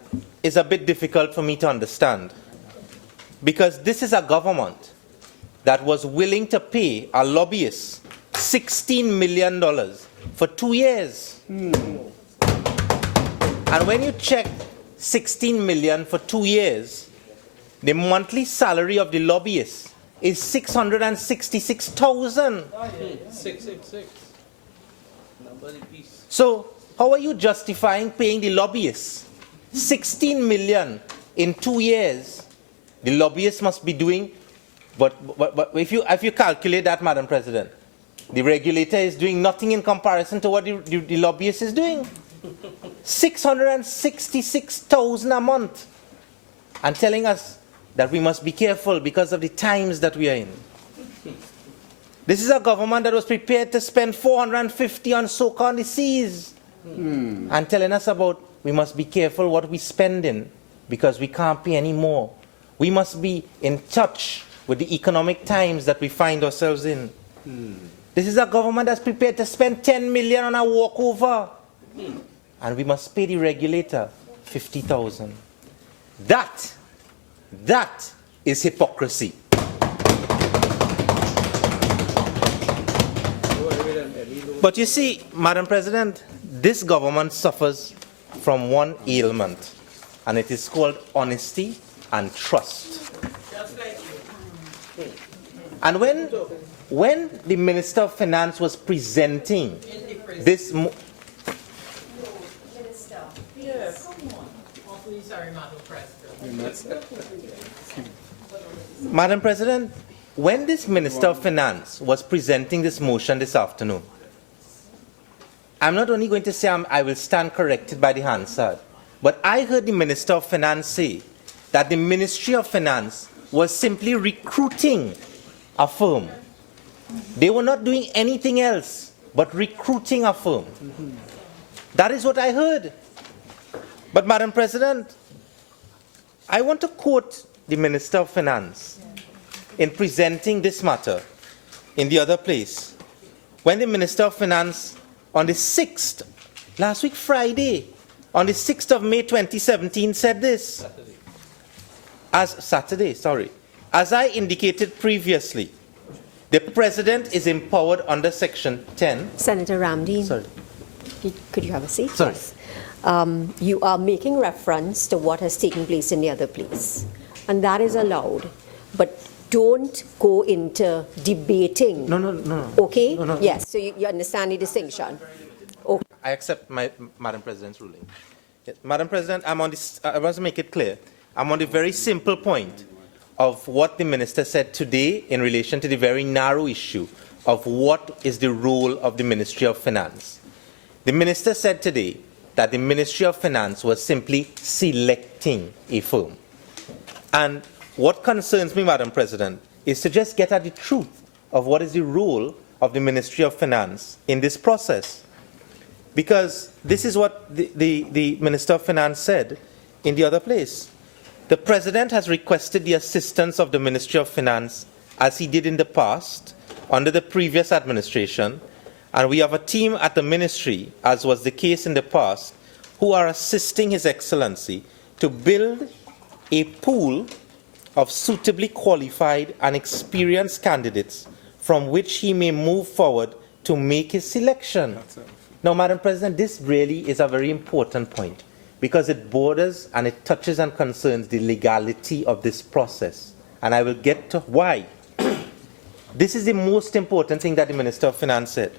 is a bit difficult for me to understand, because this is a government that was willing to pay a lobbyist $16 million for 2 years. And when you check 16 million for 2 years, the monthly salary of the lobbyist is 666,000. 666. Nobody piece. So how are you justifying paying the lobbyists 16 million in 2 years? The lobbyist must be doing, but if you calculate that, Madam President, the regulator is doing nothing in comparison to what the lobbyist is doing. 666,000 a month, and telling us that we must be careful because of the times that we are in. This is a government that was prepared to spend 450 on soca on the seas, and telling us about we must be careful what we spend in because we can't pay any more. We must be in touch with the economic times that we find ourselves in. This is a government that's prepared to spend 10 million on a walkover, and we must pay the regulator 50,000. That is hypocrisy. But you see, Madam President, this government suffers from one ailment, and it is called honesty and trust. And when the Minister of Finance was presenting this... Madam President, when this Minister of Finance was presenting this motion this afternoon, I'm not only going to say I will stand corrected by the Hansard, but I heard the Minister of Finance say that the Ministry of Finance was simply recruiting a firm. They were not doing anything else but recruiting a firm. That is what I heard. But, Madam President, I want to quote the Minister of Finance in presenting this matter in the other place. When the Minister of Finance on the 6th, last week Friday, on the 6th of May 2017 said this. Saturday, as I indicated previously, the President is empowered under Section 10. Senator Ramdeen. Sorry. Could you have a seat? Sorry. Yes. You are making reference to what has taken place in the other place, and that is allowed. But don't go into debating. No. Okay? No. Yes, so you understand the distinction. Okay. I accept Madam President's ruling. Yes, Madam President, I want to make it clear. I'm on the very simple point of what the Minister said today in relation to the very narrow issue of what is the role of the Ministry of Finance. The Minister said today that the Ministry of Finance was simply selecting a firm. And what concerns me, Madam President, is to just get at the truth of what is the role of the Ministry of Finance in this process. Because this is what the Minister of Finance said in the other place. The President has requested the assistance of the Ministry of Finance, as he did in the past, under the previous administration, and we have a team at the Ministry, as was the case in the past, who are assisting His Excellency to build a pool of suitably qualified and experienced candidates from which he may move forward to make his selection. Now, Madam President, this really is a very important point, because it borders and it touches and concerns the legality of this process. And I will get to why. This is the most important thing that the Minister of Finance said.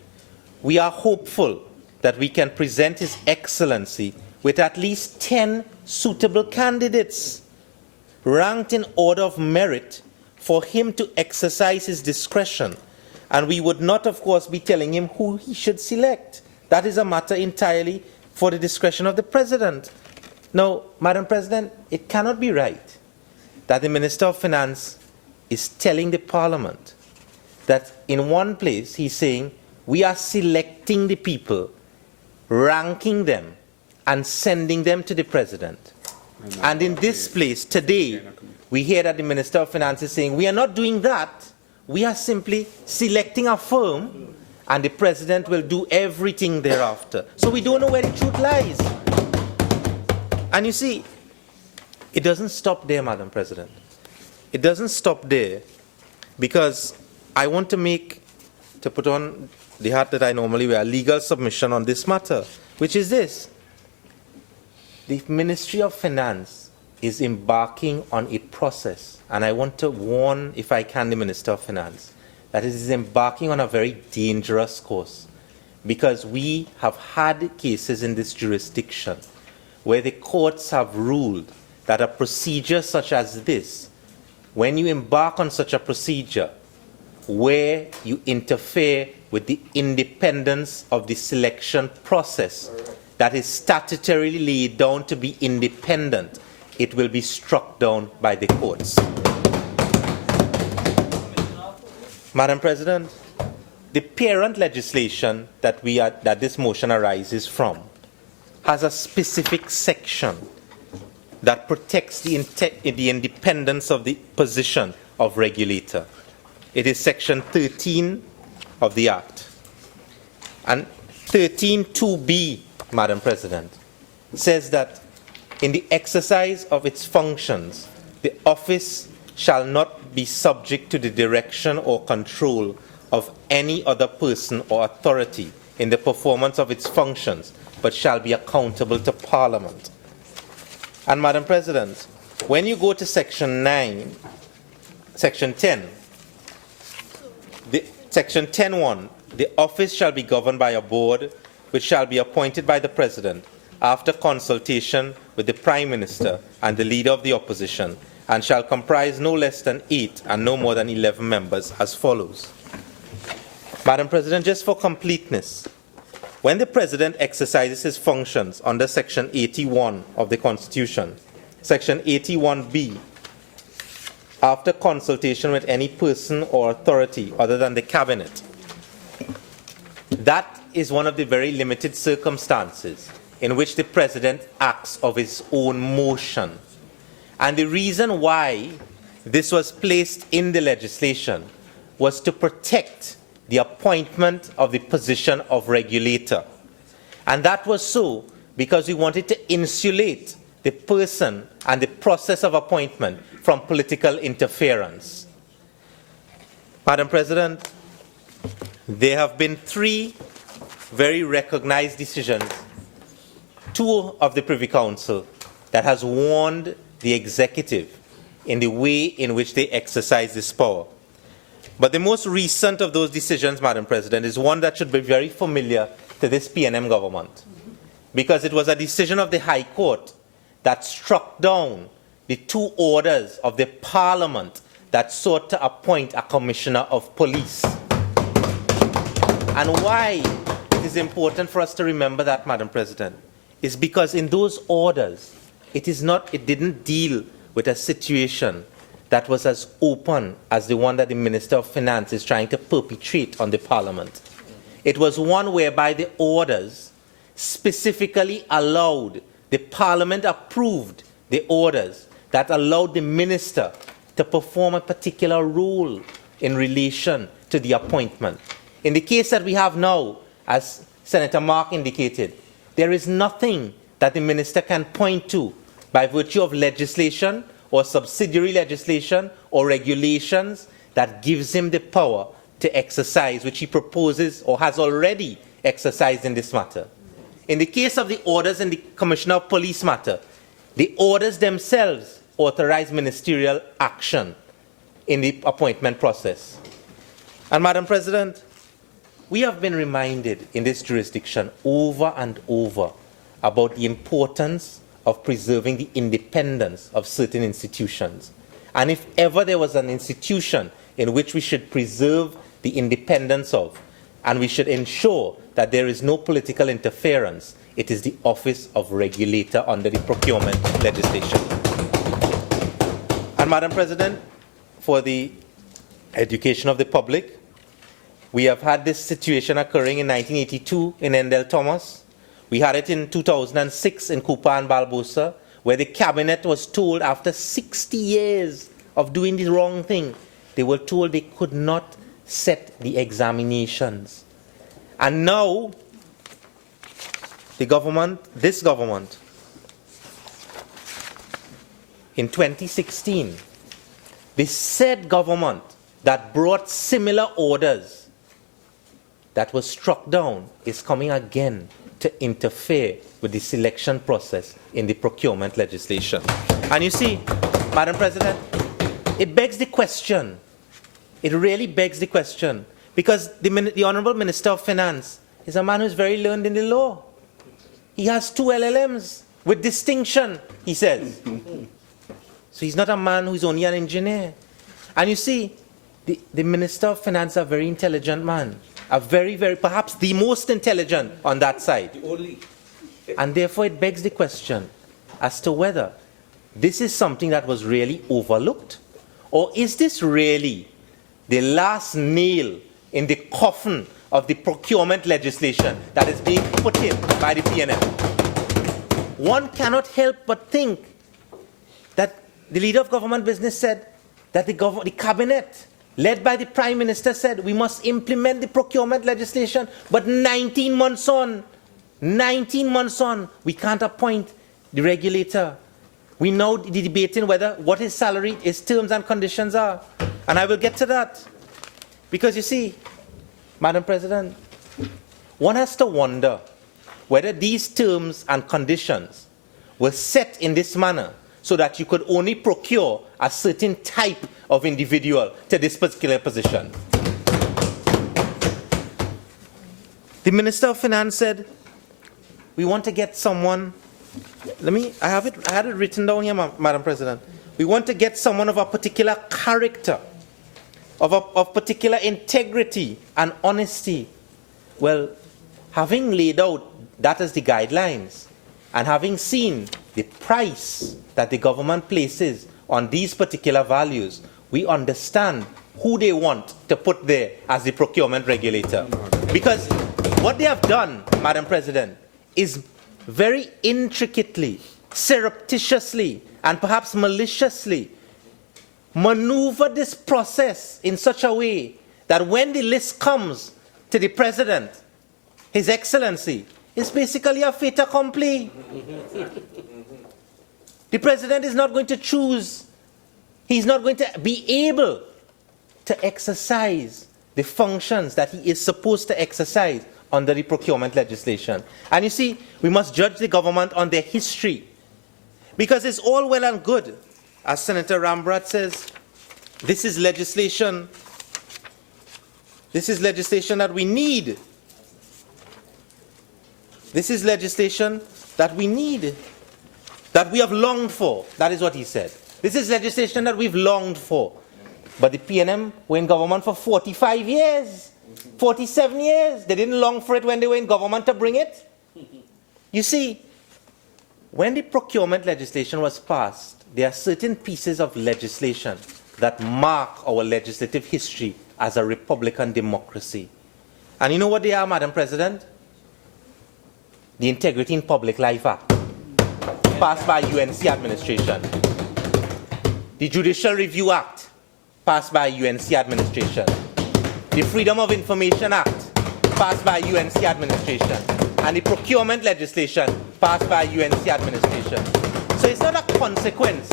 We are hopeful that we can present His Excellency with at least 10 suitable candidates, ranked in order of merit, for him to exercise his discretion. And we would not, of course, be telling him who he should select. That is a matter entirely for the discretion of the President. Now, Madam President, it cannot be right that the Minister of Finance is telling the Parliament that in one place he's saying we are selecting the people, ranking them, and sending them to the President. And in this place today, we hear that the Minister of Finance is saying, we are not doing that. We are simply selecting a firm and the President will do everything thereafter. So we don't know where the truth lies. And you see, it doesn't stop there, Madam President. It doesn't stop there because I want to put on the hat that I normally wear, a legal submission on this matter, which is this. The Ministry of Finance is embarking on a process, and I want to warn, if I can, the Minister of Finance, that it is embarking on a very dangerous course, because we have had cases in this jurisdiction where the courts have ruled that a procedure such as this, when you embark on such a procedure where you interfere with the independence of the selection process that is statutorily laid down to be independent, it will be struck down by the courts. Madam President, the parent legislation that this motion arises from has a specific section that protects the independence of the position of regulator. It is section 13 of the Act. And 13(2)(b), Madam President, says that in the exercise of its functions, the office shall not be subject to the direction or control of any other person or authority in the performance of its functions, but shall be accountable to Parliament. And Madam President, when you go to section 10, section 10(1), the office shall be governed by a board which shall be appointed by the President after consultation with the Prime Minister and the Leader of the Opposition, and shall comprise no less than 8 and no more than 11 members as follows. Madam President, just for completeness, when the President exercises his functions under Section 81 of the Constitution, Section 81(b), after consultation with any person or authority other than the Cabinet, that is one of the very limited circumstances in which the President acts of his own motion. And the reason why this was placed in the legislation was to protect the appointment of the position of regulator. And that was so because we wanted to insulate the person and the process of appointment from political interference. Madam President, there have been 3 very recognized decisions, 2 of the Privy Council, that has warned the executive in the way in which they exercise this power. But the most recent of those decisions, Madam President, is one that should be very familiar to this PNM government, because it was a decision of the High Court that struck down the 2 orders of the Parliament that sought to appoint a Commissioner of Police. And why it is important for us to remember that, Madam President, is because in those orders, it didn't deal with a situation that was as open as the one that the Minister of Finance is trying to perpetrate on the Parliament. It was one whereby the orders specifically allowed, the Parliament approved the orders that allowed the Minister to perform a particular role in relation to the appointment. In the case that we have now, as Senator Mark indicated, there is nothing that the Minister can point to by virtue of legislation or subsidiary legislation or regulations that gives him the power to exercise, which he proposes or has already exercised in this matter. In the case of the orders in the Commissioner of Police matter, the orders themselves authorize ministerial action in the appointment process. And Madam President, we have been reminded in this jurisdiction over and over about the importance of preserving the independence of certain institutions. And if ever there was an institution in which we should preserve the independence of, and we should ensure that there is no political interference, it is the Office of Regulator under the Procurement legislation. And Madam President, for the education of the public, we have had this situation occurring in 1982 in Endell Thomas. We had it in 2006 in Cooper and Balbosa. where the cabinet was told after 60 years of doing the wrong thing, they were told they could not set the examinations. And now, this government, in 2016, the said government that brought similar orders that was struck down is coming again to interfere with the selection process in the procurement legislation. And you see, Madam President, it begs the question, it really begs the question, because the Honourable Minister of Finance is a man who is very learned in the law. He has 2 LLMs with distinction, he says. So he's not a man who's only an engineer. And you see, the Minister of Finance is a very intelligent man, a very, perhaps the most intelligent on that side. And therefore it begs the question as to whether this is something that was really overlooked, or is this really the last nail in the coffin of the procurement legislation that is being put in by the PNM? One cannot help but think that the leader of government business said that the cabinet, led by the Prime Minister, said we must implement the procurement legislation, but 19 months on, we can't appoint the regulator. We now debating whether what his salary, his terms and conditions are. And I will get to that. Because you see, Madam President, one has to wonder whether these terms and conditions were set in this manner so that you could only procure a certain type of individual to this particular position. The Minister of Finance said, we want to get someone, I had it written down here, Madam President. We want to get someone of a particular character, of particular integrity and honesty. Well, having laid out that as the guidelines, and having seen the price that the government places on these particular values, we understand who they want to put there as the procurement regulator. Because what they have done, Madam President, is very intricately, surreptitiously, and perhaps maliciously maneuver this process in such a way that when the list comes to the President, His Excellency, it's basically a fait accompli. The President is not going to choose, he's not going to be able to exercise the functions that he is supposed to exercise under the procurement legislation. And you see, we must judge the government on their history. Because it's all well and good, as Senator Rambharat says, this is legislation that we need. This is legislation that we need, that we have longed for. That is what he said. This is legislation that we've longed for. But the PNM were in government for 45 years, 47 years. They didn't long for it when they were in government to bring it. You see, when the procurement legislation was passed, there are certain pieces of legislation that mark our legislative history as a Republican democracy. And you know what they are, Madam President? The Integrity in Public Life Act, passed by UNC administration. The Judicial Review Act, passed by UNC administration. The Freedom of Information Act, passed by UNC administration. And the procurement legislation, passed by UNC administration. So it's not a consequence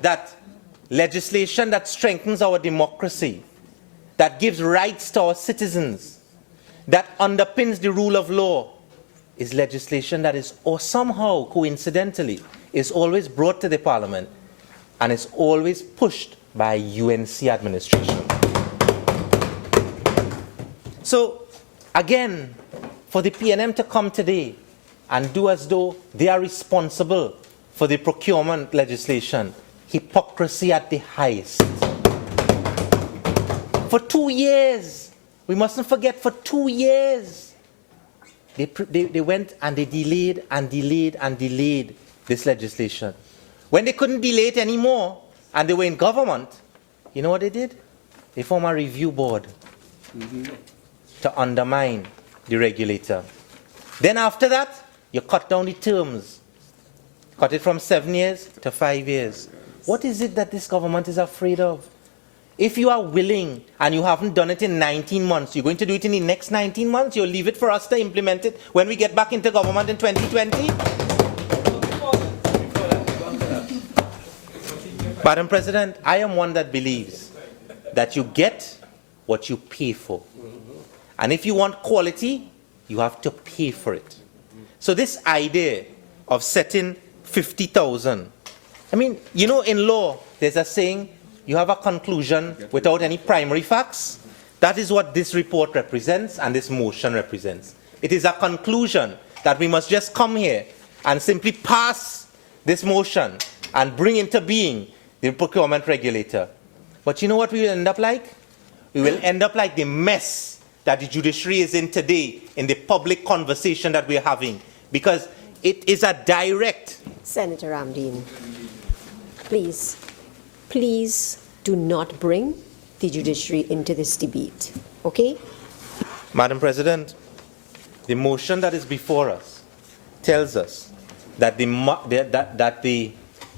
that legislation that strengthens our democracy, that gives rights to our citizens, that underpins the rule of law, is legislation that is, or somehow coincidentally, is always brought to the Parliament and is always pushed by UNC administration. So, again, for the PNM to come today and do as though they are responsible for the procurement legislation, hypocrisy at the highest. For 2 years, we mustn't forget, for 2 years, they went and they delayed and delayed and delayed this legislation. When they couldn't delay it anymore and they were in government, you know what they did? They formed a review board to undermine the regulator. Then after that, you cut down the terms. cut it from 7 years to 5 years. What is it that this government is afraid of? If you are willing and you haven't done it in 19 months, you're going to do it in the next 19 months? You'll leave it for us to implement it when we get back into government in 2020? Madam President, I am one that believes that you get what you pay for. And if you want quality, you have to pay for it. So this idea of setting 50,000, I mean, you know, in law, there's a saying, you have a conclusion without any primary facts. That is what this report represents and this motion represents. It is a conclusion that we must just come here and simply pass this motion and bring into being the procurement regulator. But you know what we will end up like? We will end up like the mess that the judiciary is in today in the public conversation that we're having, because it is a direct... Senator Ramdeen, please, please do not bring the judiciary into this debate, okay? Madam President, the motion that is before us tells us that the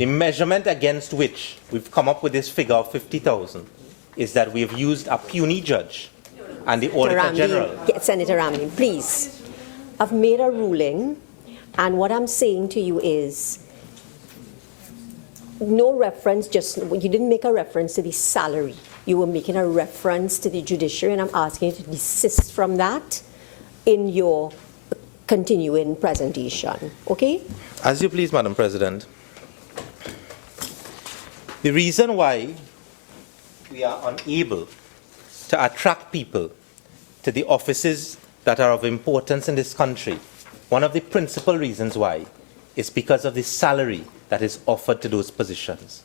measurement against which we've come up with this figure of 50,000 is that we've used a puny judge and the Auditor General. Senator Ramdeen, please. I've made a ruling, and what I'm saying to you is no reference, you didn't make a reference to the salary. You were making a reference to the judiciary, and I'm asking you to desist from that in your continuing presentation, okay? As you please, Madam President. The reason why we are unable to attract people to the offices that are of importance in this country, one of the principal reasons why is because of the salary that is offered to those positions.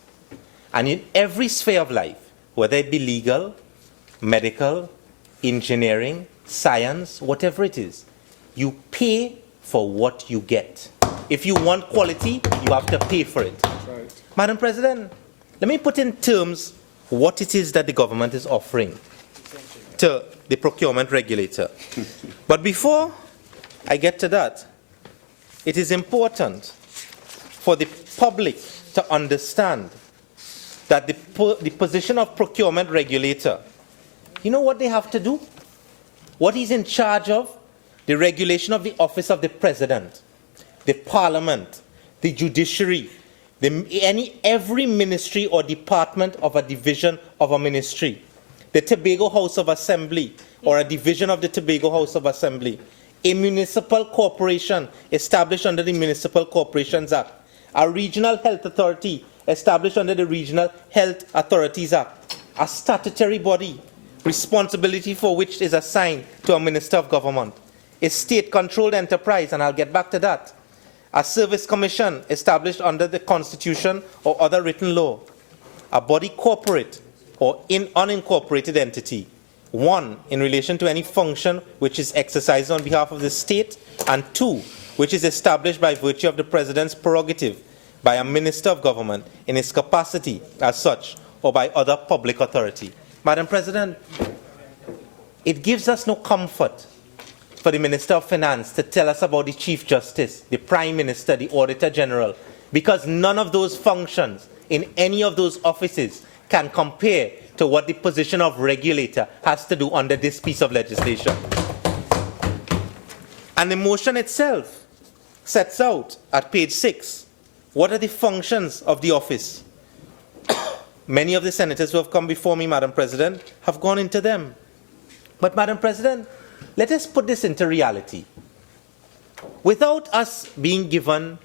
And in every sphere of life, whether it be legal, medical, engineering, science, whatever it is, you pay for what you get. If you want quality, you have to pay for it. Right. Madam President, let me put in terms what it is that the government is offering to the procurement regulator. But before I get to that, it is important for the public to understand that the position of procurement regulator, you know what they have to do? What he's in charge of? The regulation of the office of the President, the Parliament, the judiciary, every ministry or department of a division of a ministry, the Tobago House of Assembly or a division of the Tobago House of Assembly, a municipal corporation established under the Municipal Corporations Act, a regional health authority established under the Regional Health Authorities Act, a statutory body, responsibility for which is assigned to a Minister of Government, a state-controlled enterprise, and I'll get back to that, a service commission established under the Constitution or other written law, a body corporate or unincorporated entity, one, in relation to any function which is exercised on behalf of the state, and two, which is established by virtue of the President's prerogative by a Minister of Government in his capacity as such or by other public authority. Madam President, it gives us no comfort for the Minister of Finance to tell us about the Chief Justice, the Prime Minister, the Auditor General, because none of those functions in any of those offices can compare to what the position of regulator has to do under this piece of legislation. And the motion itself sets out at page 6 what are the functions of the office. Many of the senators who have come before me, Madam President, have gone into them. But, Madam President, let us put this into reality. Without us being given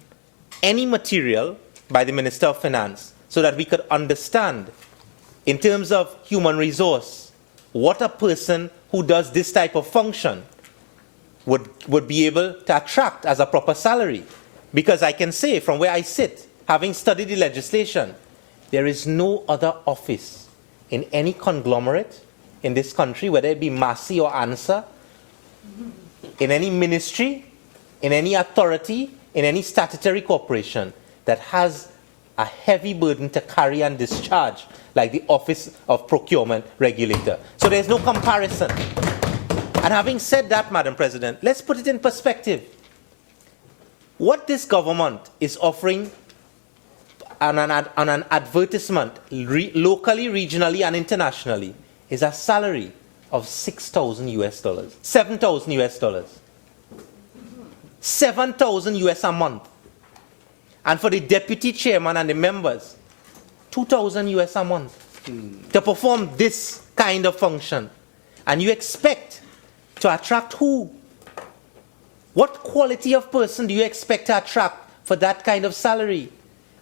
any material by the Minister of Finance so that we could understand, in terms of human resource, what a person who does this type of function would be able to attract as a proper salary. Because I can say from where I sit, having studied the legislation, there is no other office in any conglomerate in this country, whether it be Massey or ANSA, in any ministry, in any authority, in any statutory corporation that has a heavy burden to carry and discharge like the Office of Procurement Regulator. So there's no comparison. And having said that, Madam President, let's put it in perspective. What this government is offering an advertisement, locally, regionally, and internationally, is a salary of $6,000, 7,000 US dollars, 7,000 US a month, and for the deputy chairman and the members, 2,000 US a month to perform this kind of function. And you expect to attract who? What quality of person do you expect to attract for that kind of salary?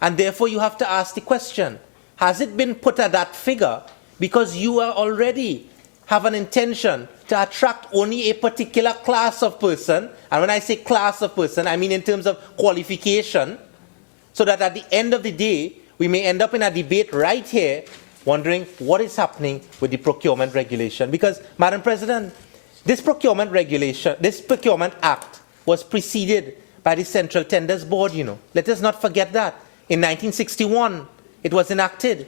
And therefore you have to ask the question, has it been put at that figure because you are already have an intention to attract only a particular class of person? And when I say class of person, I mean in terms of qualification, so that at the end of the day, we may end up in a debate right here wondering what is happening with the procurement regulation. Because, Madam President, this procurement regulation, this procurement act was preceded by the Central Tenders Board, you know. Let us not forget that. In 1961, it was enacted.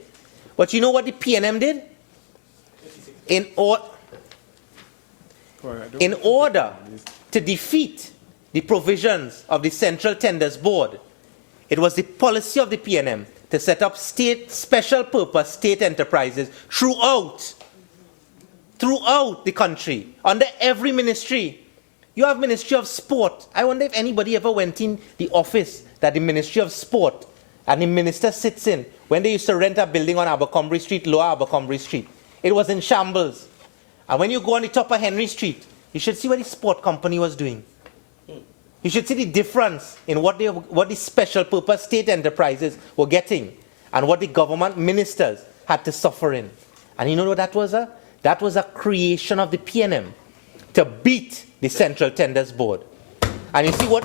But you know what the PNM did? In order to defeat the provisions of the Central Tenders Board, it was the policy of the PNM to set up state special purpose state enterprises throughout the country, under every ministry. You have Ministry of Sport. I wonder if anybody ever went in the office that the Ministry of Sport and the minister sits in when they used to rent a building on Abercrombie Street, Lower Abercrombie Street. It was in shambles. And when you go on the top of Henry Street, you should see what the sport company was doing. You should see the difference in what the special purpose state enterprises were getting and what the government ministers had to suffer in. And you know what that was? That was a creation of the PNM to beat the Central Tenders Board. And you see what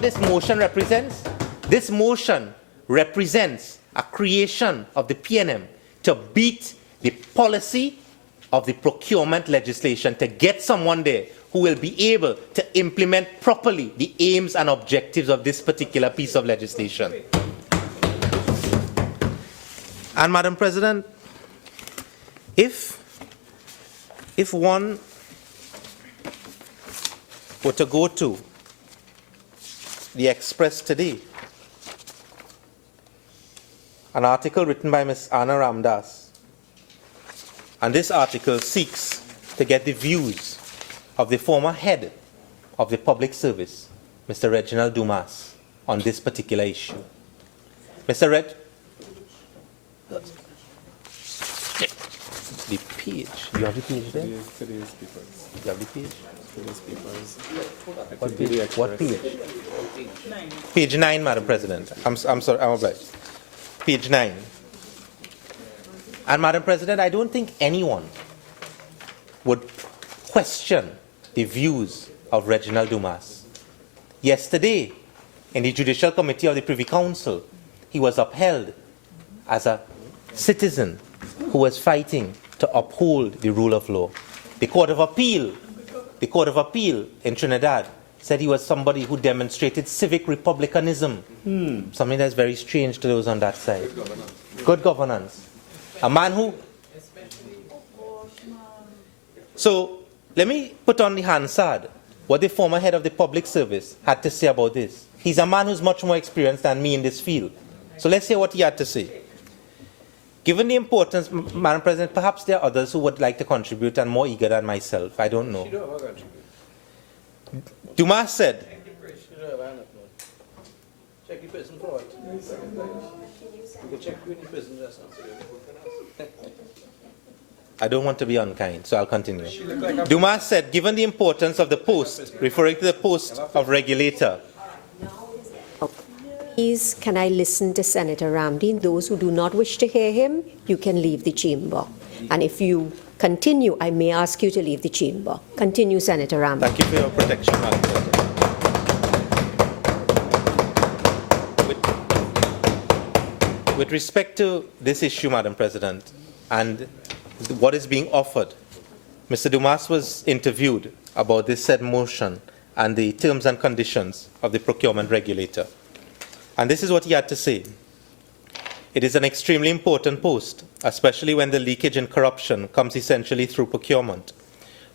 this motion represents? This motion represents a creation of the PNM to beat the policy of the procurement legislation, to get someone there who will be able to implement properly the aims and objectives of this particular piece of legislation. And Madam President, if one were to go to the Express today, an article written by Ms. Anna Ramdas, and this article seeks to get the views of the former head of the public service, Mr. Reginald Dumas, on this particular issue. Mr. Reg, the page. You have the page there? Today's papers. You have the page? Today's papers. What page? What page? Page 9, Madam President. I'm sorry, I'm obliged. Page 9. And Madam President, I don't think anyone would question the views of Reginald Dumas. Yesterday, in the Judicial Committee of the Privy Council, he was upheld as a citizen who was fighting to uphold the rule of law. The Court of Appeal in Trinidad said he was somebody who demonstrated civic republicanism, something that's very strange to those on that side. Good governance. A man who... So, let me put on the Hansard what the former head of the public service had to say about this. He's a man who's much more experienced than me in this field. So let's hear what he had to say. Given the importance, Madam President, perhaps there are others who would like to contribute and more eager than myself. I don't know. Dumas said... Check the person for it. You can check in the person just now. I don't want to be unkind, so I'll continue. Dumas said, given the importance of the post, referring to the post of regulator. Please, can I listen to Senator Ramdeen? Those who do not wish to hear him, you can leave the chamber. And if you continue, I may ask you to leave the chamber. Continue, Senator Ramdeen. Thank you for your protection, Madam President. With respect to this issue, Madam President, and what is being offered, Mr. Dumas was interviewed about this said motion and the terms and conditions of the procurement regulator. And this is what he had to say. It is an extremely important post, especially when the leakage and corruption comes essentially through procurement,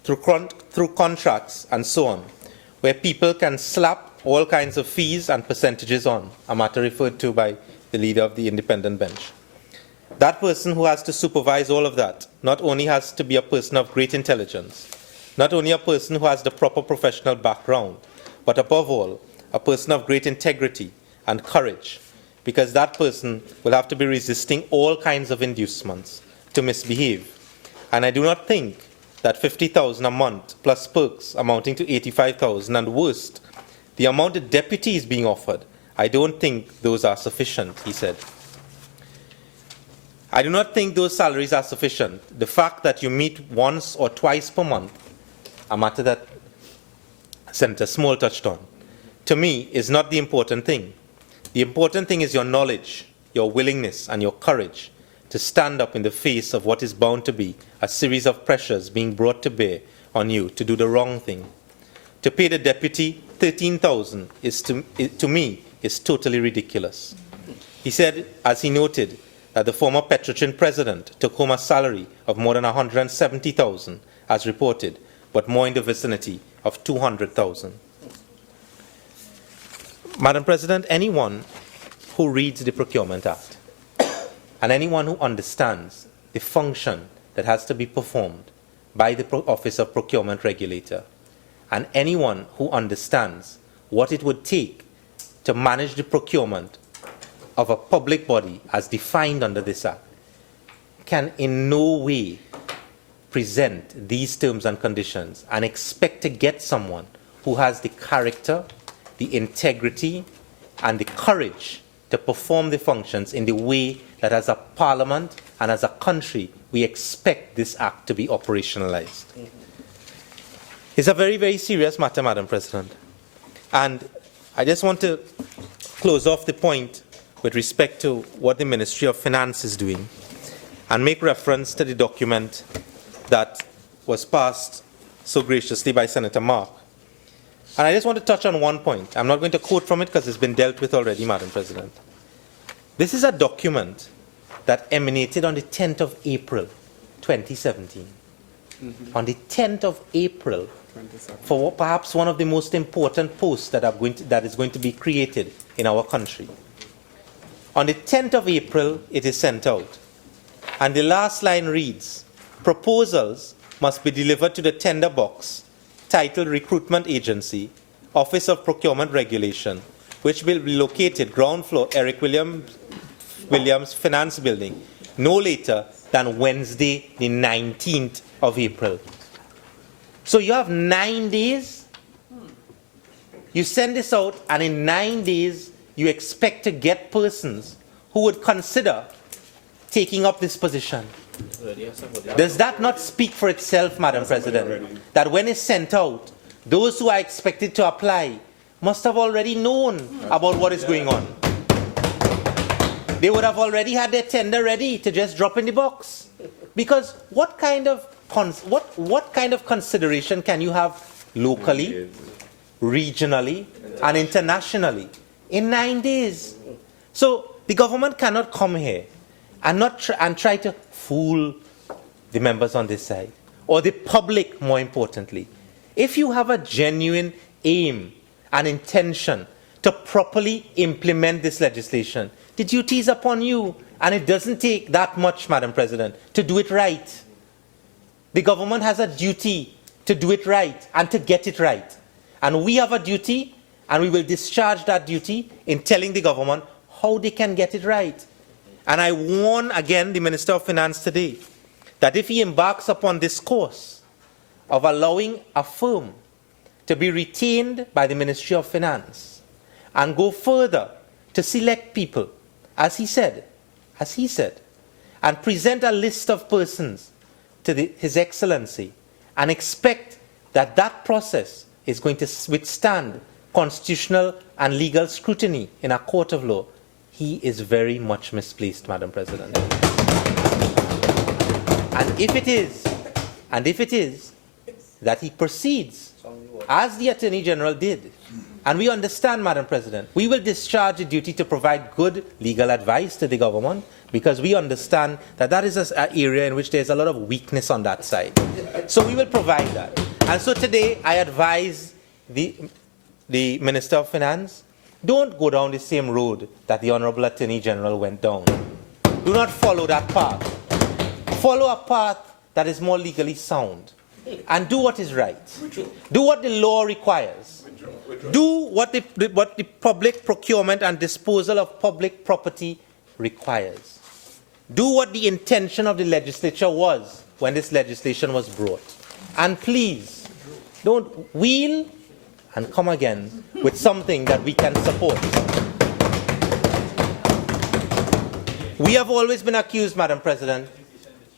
through contracts and so on, where people can slap all kinds of fees and percentages on, a matter referred to by the leader of the independent bench. That person who has to supervise all of that not only has to be a person of great intelligence, not only a person who has the proper professional background, but above all, a person of great integrity and courage, because that person will have to be resisting all kinds of inducements to misbehave. And I do not think that 50,000 a month plus perks amounting to 85,000, and worst, the amount of deputies being offered, I don't think those are sufficient, he said. I do not think those salaries are sufficient. The fact that you meet once or twice per month, a matter that Senator Small touched on, to me is not the important thing. The important thing is your knowledge, your willingness, and your courage to stand up in the face of what is bound to be a series of pressures being brought to bear on you to do the wrong thing. To pay the deputy 13,000 is to me is totally ridiculous. He said, as he noted, that the former Petrochin president took home a salary of more than 170,000, as reported, but more in the vicinity of 200,000. Madam President, anyone who reads the Procurement Act and anyone who understands the function that has to be performed by the Office of Procurement Regulator, and anyone who understands what it would take to manage the procurement of a public body as defined under this Act, can in no way present these terms and conditions and expect to get someone who has the character, the integrity, and the courage to perform the functions in the way that as a parliament and as a country we expect this Act to be operationalized. It's a very, very serious matter, Madam President. And I just want to close off the point with respect to what the Ministry of Finance is doing and make reference to the document that was passed so graciously by Senator Mark. And I just want to touch on one point. I'm not going to quote from it because it's been dealt with already, Madam President. This is a document that emanated on the 10th of April, 2017. On the 10th of April, for perhaps one of the most important posts that is going to be created in our country. On the 10th of April, it is sent out. And the last line reads, proposals must be delivered to the tender box titled Recruitment Agency, Office of Procurement Regulation, which will be located ground floor Eric Williams Finance Building, no later than Wednesday, the 19th of April. So you have 9 days. You send this out, and in 9 days, you expect to get persons who would consider taking up this position. Does that not speak for itself, Madam President, that when it's sent out, those who are expected to apply must have already known about what is going on? They would have already had their tender ready to just drop in the box. Because what kind of consideration can you have locally, regionally, and internationally in 9 days? So the government cannot come here and try to fool the members on this side, or the public more importantly. If you have a genuine aim and intention to properly implement this legislation, the duty is upon you, and it doesn't take that much, Madam President, to do it right. The government has a duty to do it right and to get it right. And we have a duty, and we will discharge that duty in telling the government how they can get it right. And I warn again the Minister of Finance today that if he embarks upon this course of allowing a firm to be retained by the Ministry of Finance and go further to select people, as he said, and present a list of persons to His Excellency and expect that that process is going to withstand constitutional and legal scrutiny in a court of law, he is very much misplaced, Madam President. And if it is that he proceeds as the Attorney General did, and we understand, Madam President, we will discharge the duty to provide good legal advice to the government, because we understand that that is an area in which there's a lot of weakness on that side. So we will provide that. And so today I advise the Minister of Finance don't go down the same road that the Honorable Attorney General went down. Do not follow that path. Follow a path that is more legally sound. And do what is right. Do what the law requires. Do what the public procurement and disposal of public property requires. Do what the intention of the legislature was when this legislation was brought. And please, don't wheel and come again with something that we can support. We have always been accused, Madam President,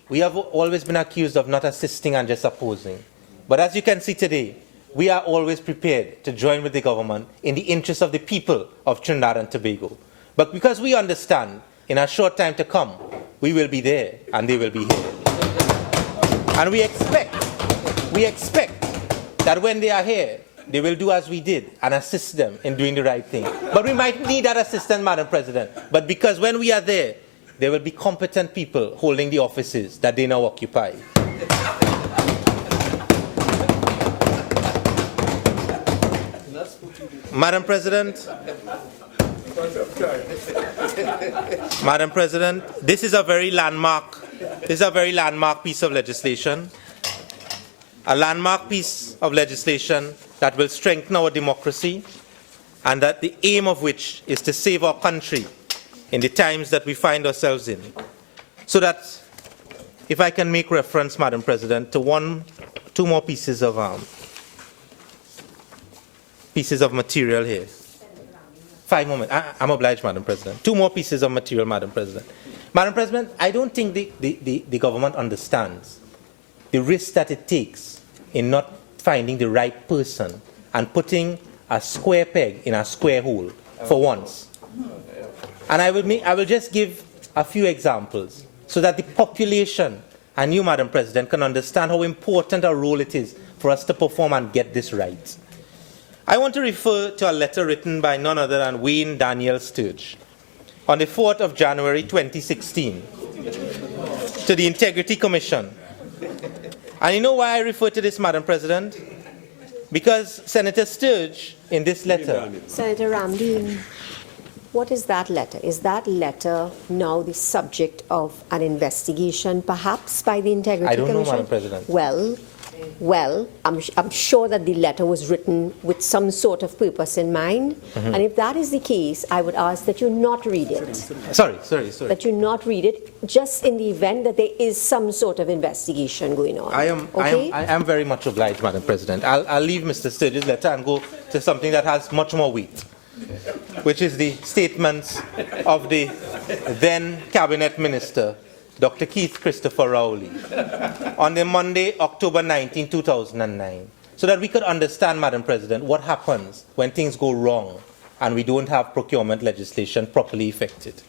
we have always been accused of not assisting and just opposing. But as you can see today, we are always prepared to join with the government in the interest of the people of Trinidad and Tobago. But because we understand, in a short time to come, we will be there and they will be here. And we expect that when they are here, they will do as we did and assist them in doing the right thing. But we might need that assistance, Madam President. But because when we are there will be competent people holding the offices that they now occupy. Madam President, this is a very landmark piece of legislation. A landmark piece of legislation that will strengthen our democracy and that the aim of which is to save our country in the times that we find ourselves in. So that, if I can make reference, Madam President, to two more pieces of material here. 5 moments. I'm obliged, Madam President. 2 more pieces of material, Madam President. Madam President, I don't think the government understands the risk that it takes in not finding the right person and putting a square peg in a square hole for once. And I will just give a few examples so that the population and you, Madam President, can understand how important a role it is for us to perform and get this right. I want to refer to a letter written by none other than Wayne Daniel Sturge on the 4th of January 2016 to the Integrity Commission. And you know why I refer to this, Madam President? Because Senator Sturge, in this letter... Senator Ramdeen, what is that letter? Is that letter now the subject of an investigation, perhaps, by the Integrity Commission? I don't know, Madam President. Well, I'm sure that the letter was written with some sort of purpose in mind. And if that is the case, I would ask that you not read it. Sorry. That you not read it, just in the event that there is some sort of investigation going on. I am very much obliged, Madam President. I'll leave Mr. Sturge's letter and go to something that has much more weight, which is the statements of the then Cabinet Minister, Dr. Keith Christopher Rowley, on the Monday, October 19, 2009, so that we could understand, Madam President, what happens when things go wrong and we don't have procurement legislation properly effected.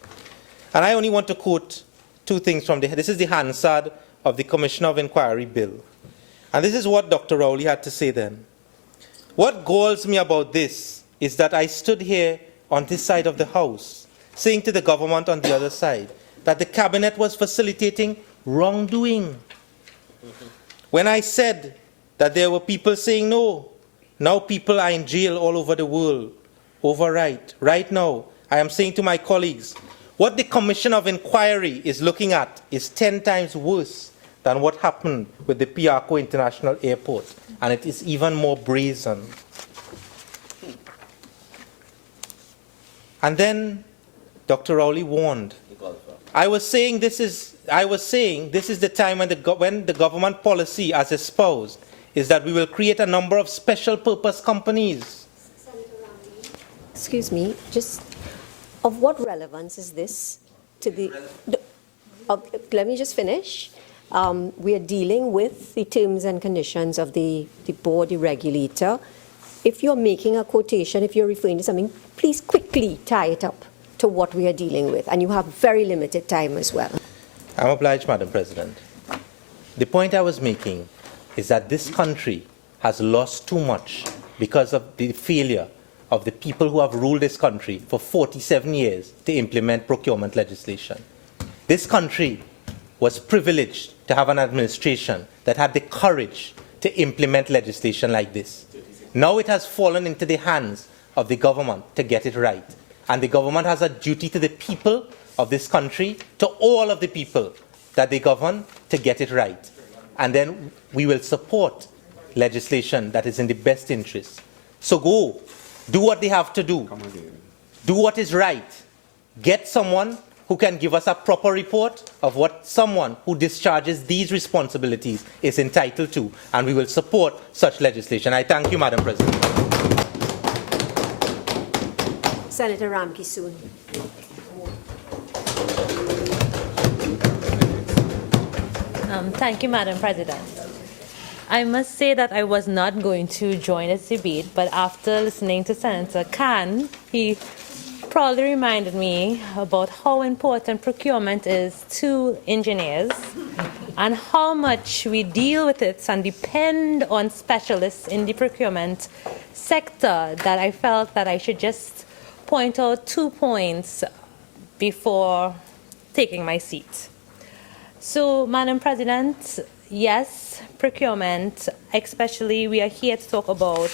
And I only want to quote 2 things from this is the Hansard of the Commission of Inquiry Bill. And this is what Dr. Rowley had to say then. What galls me about this is that I stood here on this side of the House, saying to the government on the other side, that the Cabinet was facilitating wrongdoing. When I said that there were people saying no, now people are in jail all over the world over right now, I am saying to my colleagues, what the Commission of Inquiry is looking at is 10 times worse than what happened with the Piarco International Airport, and it is even more brazen. And then Dr. Rowley warned, I was saying this is the time when the government policy as espoused is that we will create a number of special purpose companies. Excuse me, just of what relevance is this to the let me just finish. We are dealing with the terms and conditions of the board, the regulator. If you're making a quotation, if you're referring to something, please quickly tie it up to what we are dealing with, and you have very limited time as well. I'm obliged, Madam President. The point I was making is that this country has lost too much because of the failure of the people who have ruled this country for 47 years to implement procurement legislation. This country was privileged to have an administration that had the courage to implement legislation like this. Now it has fallen into the hands of the government to get it right. And the government has a duty to the people of this country, to all of the people that they govern, to get it right. And then we will support legislation that is in the best interest. So go, do what they have to do. Do what is right. Get someone who can give us a proper report of what someone who discharges these responsibilities is entitled to, and we will support such legislation. I thank you, Madam President. Senator Ramkissoon. Thank you, Madam President. I must say that I was not going to join this debate, but after listening to Senator Khan, he probably reminded me about how important procurement is to engineers and how much we deal with it and depend on specialists in the procurement sector, that I felt that I should just point out 2 points before taking my seat. So, Madam President, yes, procurement, especially we are here to talk about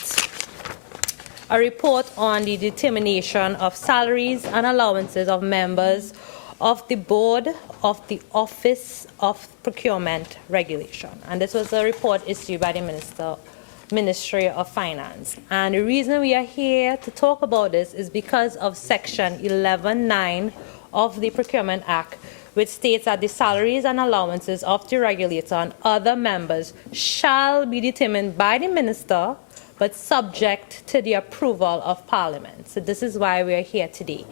a report on the determination of salaries and allowances of members of the board of the Office of Procurement Regulation. And this was a report issued by the Ministry of Finance. And the reason we are here to talk about this is because of Section 11.9 of the Procurement Act, which states that the salaries and allowances of the regulator and other members shall be determined by the minister, but subject to the approval of Parliament. So this is why we are here today.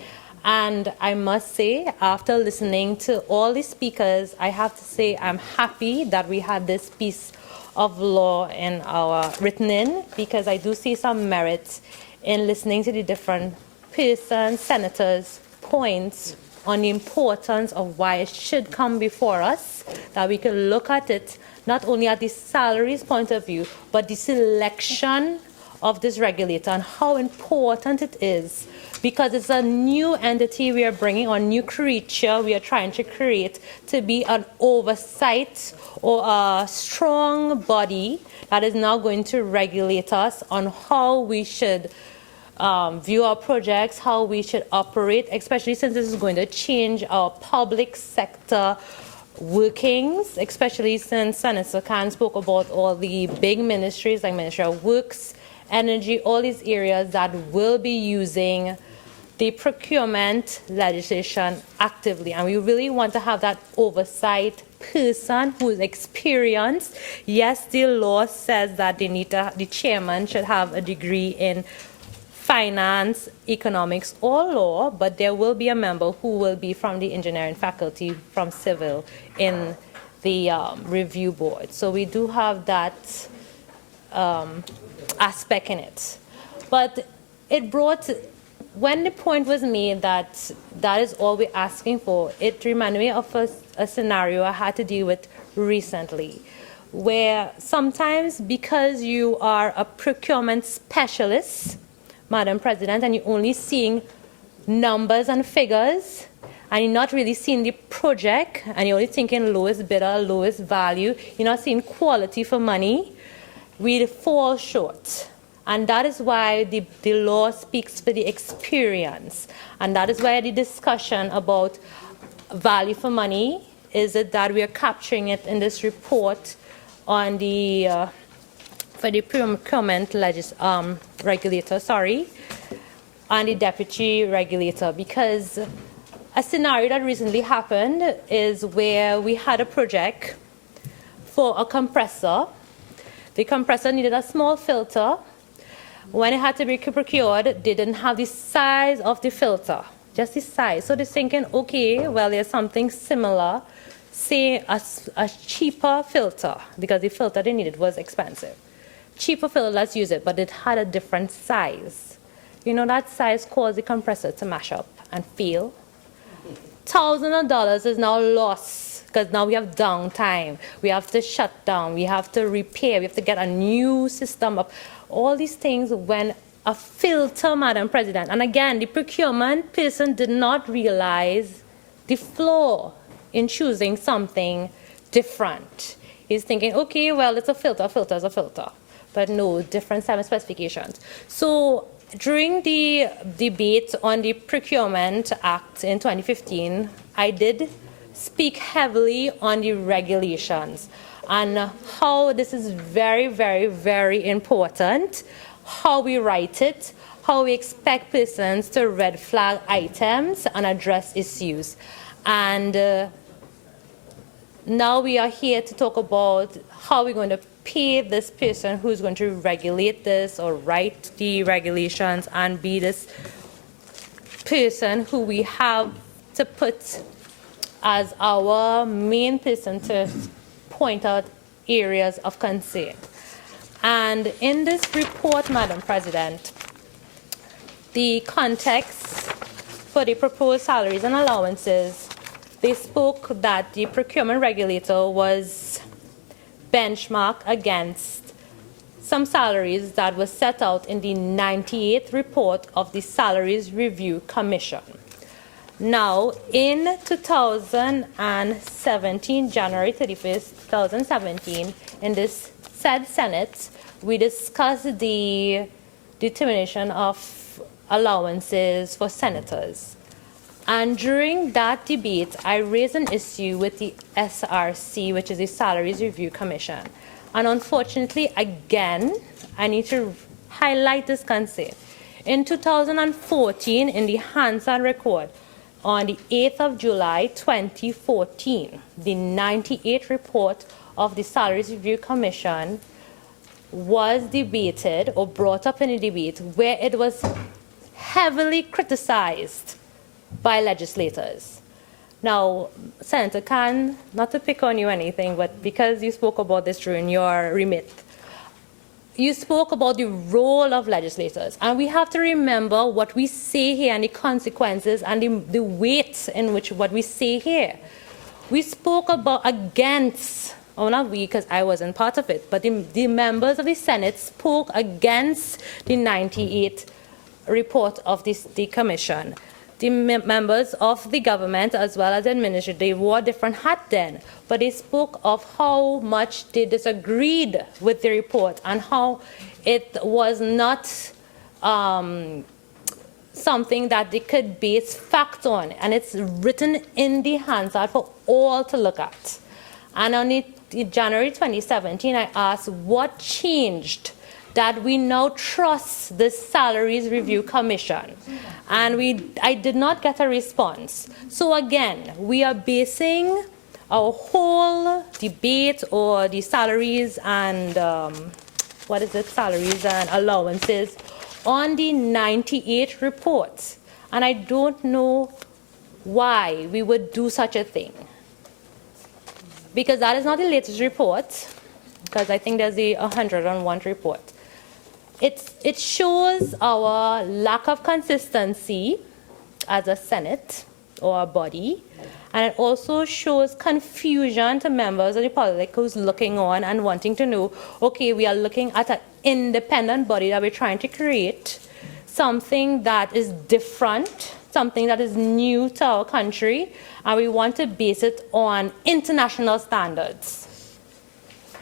And I must say, after listening to all the speakers, I have to say I'm happy that we had this piece of law in our written in, because I do see some merit in listening to the different persons, senators' points on the importance of why it should come before us, that we can look at it not only at the salaries point of view, but the selection of this regulator and how important it is, because it's a new entity we are bringing, or new creature we are trying to create to be an oversight or a strong body that is now going to regulate us on how we should view our projects, how we should operate, especially since this is going to change our public sector workings, especially since Senator Khan spoke about all the big ministries like Ministry of Works, Energy, all these areas that will be using the procurement legislation actively. And we really want to have that oversight person who is experienced. Yes, the law says that the chairman should have a degree in finance, economics, or law, but there will be a member who will be from the engineering faculty, from civil, in the review board. So we do have that aspect in it. But it brought, when the point was made that that is all we're asking for, it reminded me of a scenario I had to deal with recently, where sometimes because you are a procurement specialist, Madam President, and you're only seeing numbers and figures, and you're not really seeing the project, and you're only thinking lowest bidder, lowest value, you're not seeing quality for money, we fall short. And that is why the law speaks for the experience. And that is why the discussion about value for money is it that we are capturing it in this report on the for the procurement regulator, and the deputy regulator, because a scenario that recently happened is where we had a project for a compressor. The compressor needed a small filter. When it had to be procured, they didn't have the size of the filter, just the size. So they're thinking, okay, well, there's something similar, say a cheaper filter, because the filter they needed was expensive. Cheaper filter, let's use it, but it had a different size. You know, that size caused the compressor to mash up and fail. Thousands of dollars is now lost, because now we have downtime. We have to shut down. We have to repair. We have to get a new system up. All these things when a filter, Madam President. And again, the procurement person did not realize the flaw in choosing something different. He's thinking, okay, well, it's a filter, a filter is a filter. But no, different specifications. So during the debate on the Procurement Act in 2015, I did speak heavily on the regulations and how this is very, very, very important, how we write it, how we expect persons to red flag items and address issues. And now we are here to talk about how we're going to pay this person who's going to regulate this or write the regulations and be this person who we have to put as our main person to point out areas of concern. And in this report, Madam President, the context for the proposed salaries and allowances, they spoke that the procurement regulator was benchmarked against some salaries that were set out in the 98th report of the Salaries Review Commission. Now, in 2017, January 31st, 2017, in this said Senate, we discussed the determination of allowances for senators. And during that debate, I raised an issue with the SRC, which is the Salaries Review Commission. And unfortunately, again, I need to highlight this concern. In 2014, in the Hansard record, on the 8th of July, 2014, the 98th report of the Salaries Review Commission was debated or brought up in a debate where it was heavily criticized by legislators. Now, Senator Khan, not to pick on you or anything, but because you spoke about this during your remit, you spoke about the role of legislators. And we have to remember what we say here and the consequences and the weight in which what we say here. We spoke about against, or not we, because I wasn't part of it, but the members of the Senate spoke against the 98th report of the commission. The members of the government as well as the administration, they wore different hats then, but they spoke of how much they disagreed with the report and how it was not something that they could base fact on. And it's written in the Hansard for all to look at. And on January 2017, I asked what changed that we now trust the Salaries Review Commission. And I did not get a response. So again, we are basing our whole debate or the salaries and, salaries and allowances on the 98 reports. And I don't know why we would do such a thing. Because that is not the latest report, because I think there's the 101 report. It shows our lack of consistency as a Senate or a body, and it also shows confusion to members of the public who's looking on and wanting to know, okay, we are looking at an independent body that we're trying to create, something that is different, something that is new to our country, and we want to base it on international standards.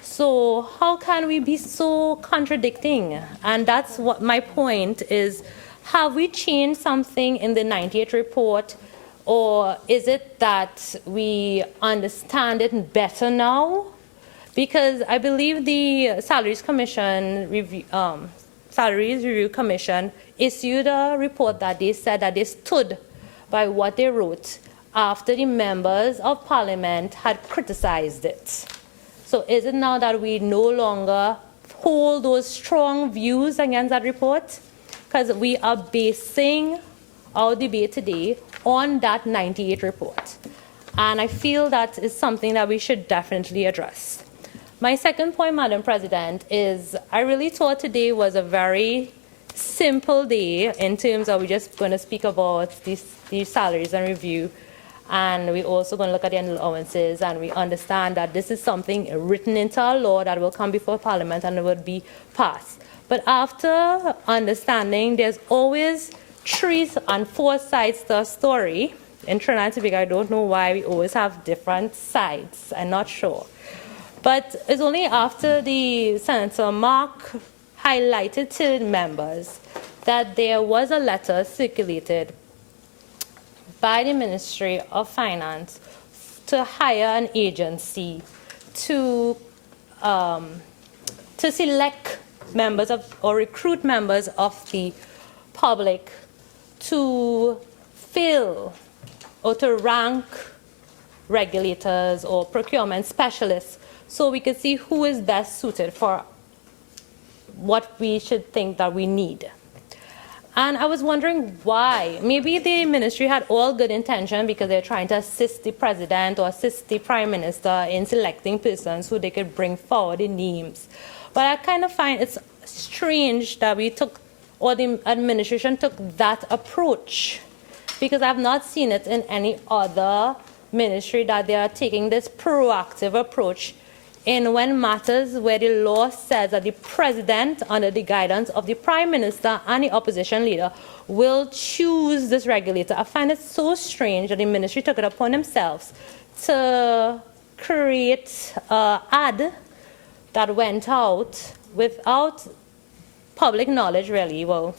So how can we be so contradicting? And that's what my point is. Have we changed something in the 98th report, or is it that we understand it better now? Because I believe the Salaries Review Commission issued a report that they said that they stood by what they wrote after the members of Parliament had criticized it. So is it now that we no longer hold those strong views against that report? Because we are basing our debate today on that 98 report. And I feel that is something that we should definitely address. My second point, Madam President, is I really thought today was a very simple day in terms of we're just going to speak about these salaries and review. And we're also going to look at the allowances, and we understand that this is something written into our law that will come before Parliament and it will be passed. But after understanding, there's always 3 and 4 sides to a story. In Trinidad and Tobago, I don't know why we always have different sides. I'm not sure. But it's only after the Senator Mark highlighted to members that there was a letter circulated by the Ministry of Finance to hire an agency to select members of or recruit members of the public to fill or to rank regulators or procurement specialists, so we could see who is best suited for what we should think that we need. And I was wondering why. Maybe the ministry had all good intention because they're trying to assist the president or assist the prime minister in selecting persons who they could bring forward in names. But I kind of find it's strange that we took, or the administration took that approach, because I've not seen it in any other ministry that they are taking this proactive approach in when matters where the law says that the president, under the guidance of the prime minister and the opposition leader, will choose this regulator. I find it so strange that the ministry took it upon themselves to create an ad that went out without public knowledge, really. Well,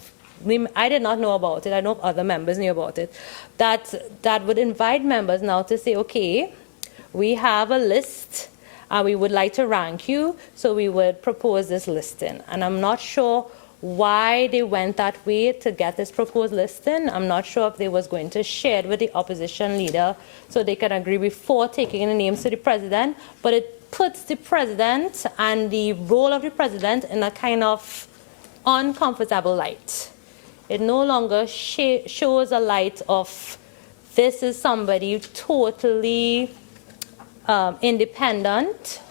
I did not know about it. I know other members knew about it. That would invite members now to say, okay, we have a list and we would like to rank you, so we would propose this listing. And I'm not sure why they went that way to get this proposed listing. I'm not sure if they was going to share it with the opposition leader so they can agree before taking the names to the president, but it puts the president and the role of the president in a kind of uncomfortable light. It no longer shows a light of this is somebody totally independent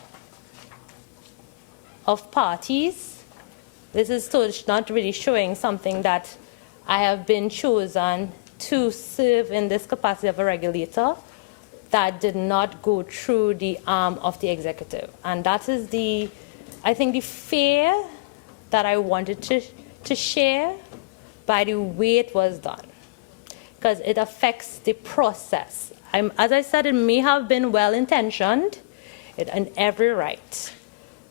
of parties. This is not really showing something that I have been chosen to serve in this capacity of a regulator that did not go through the arm of the executive. And that is I think the fear that I wanted to share by the way it was done, because it affects the process. As I said, it may have been well-intentioned in every right.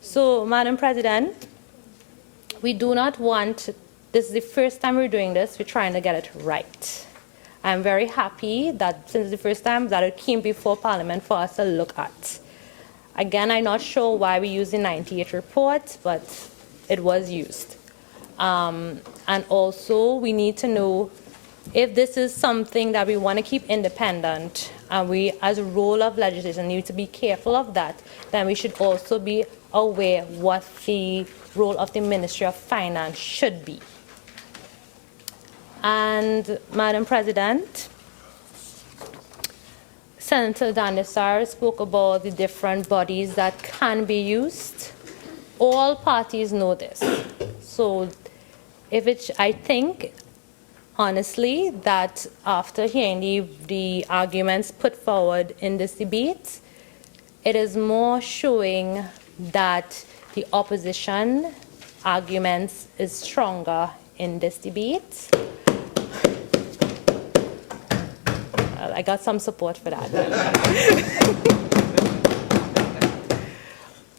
So, Madam President, we do not want, this is the first time we're doing this, we're trying to get it right. I'm very happy that since the first time that it came before Parliament for us to look at. Again, I'm not sure why we used the 98 report, but it was used. And also, we need to know if this is something that we want to keep independent, and we, as a role of legislation, need to be careful of that, then we should also be aware what the role of the Ministry of Finance should be. And, Madam President, Senator Dhanayshar spoke about the different bodies that can be used. All parties know this. So, I think, honestly, that after hearing the arguments put forward in this debate, it is more showing that the opposition arguments is stronger in this debate. I got some support for that.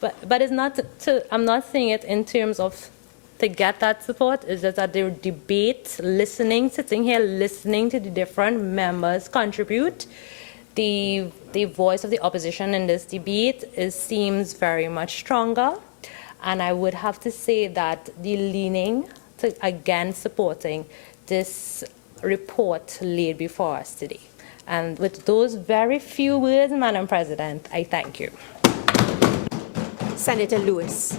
But it's not I'm not saying it in terms of to get that support. It's just that the debate, sitting here listening to the different members contribute, the voice of the opposition in this debate seems very much stronger. And I would have to say that the leaning to again supporting this report laid before us today. And with those very few words, Madam President, I thank you. Senator Lewis.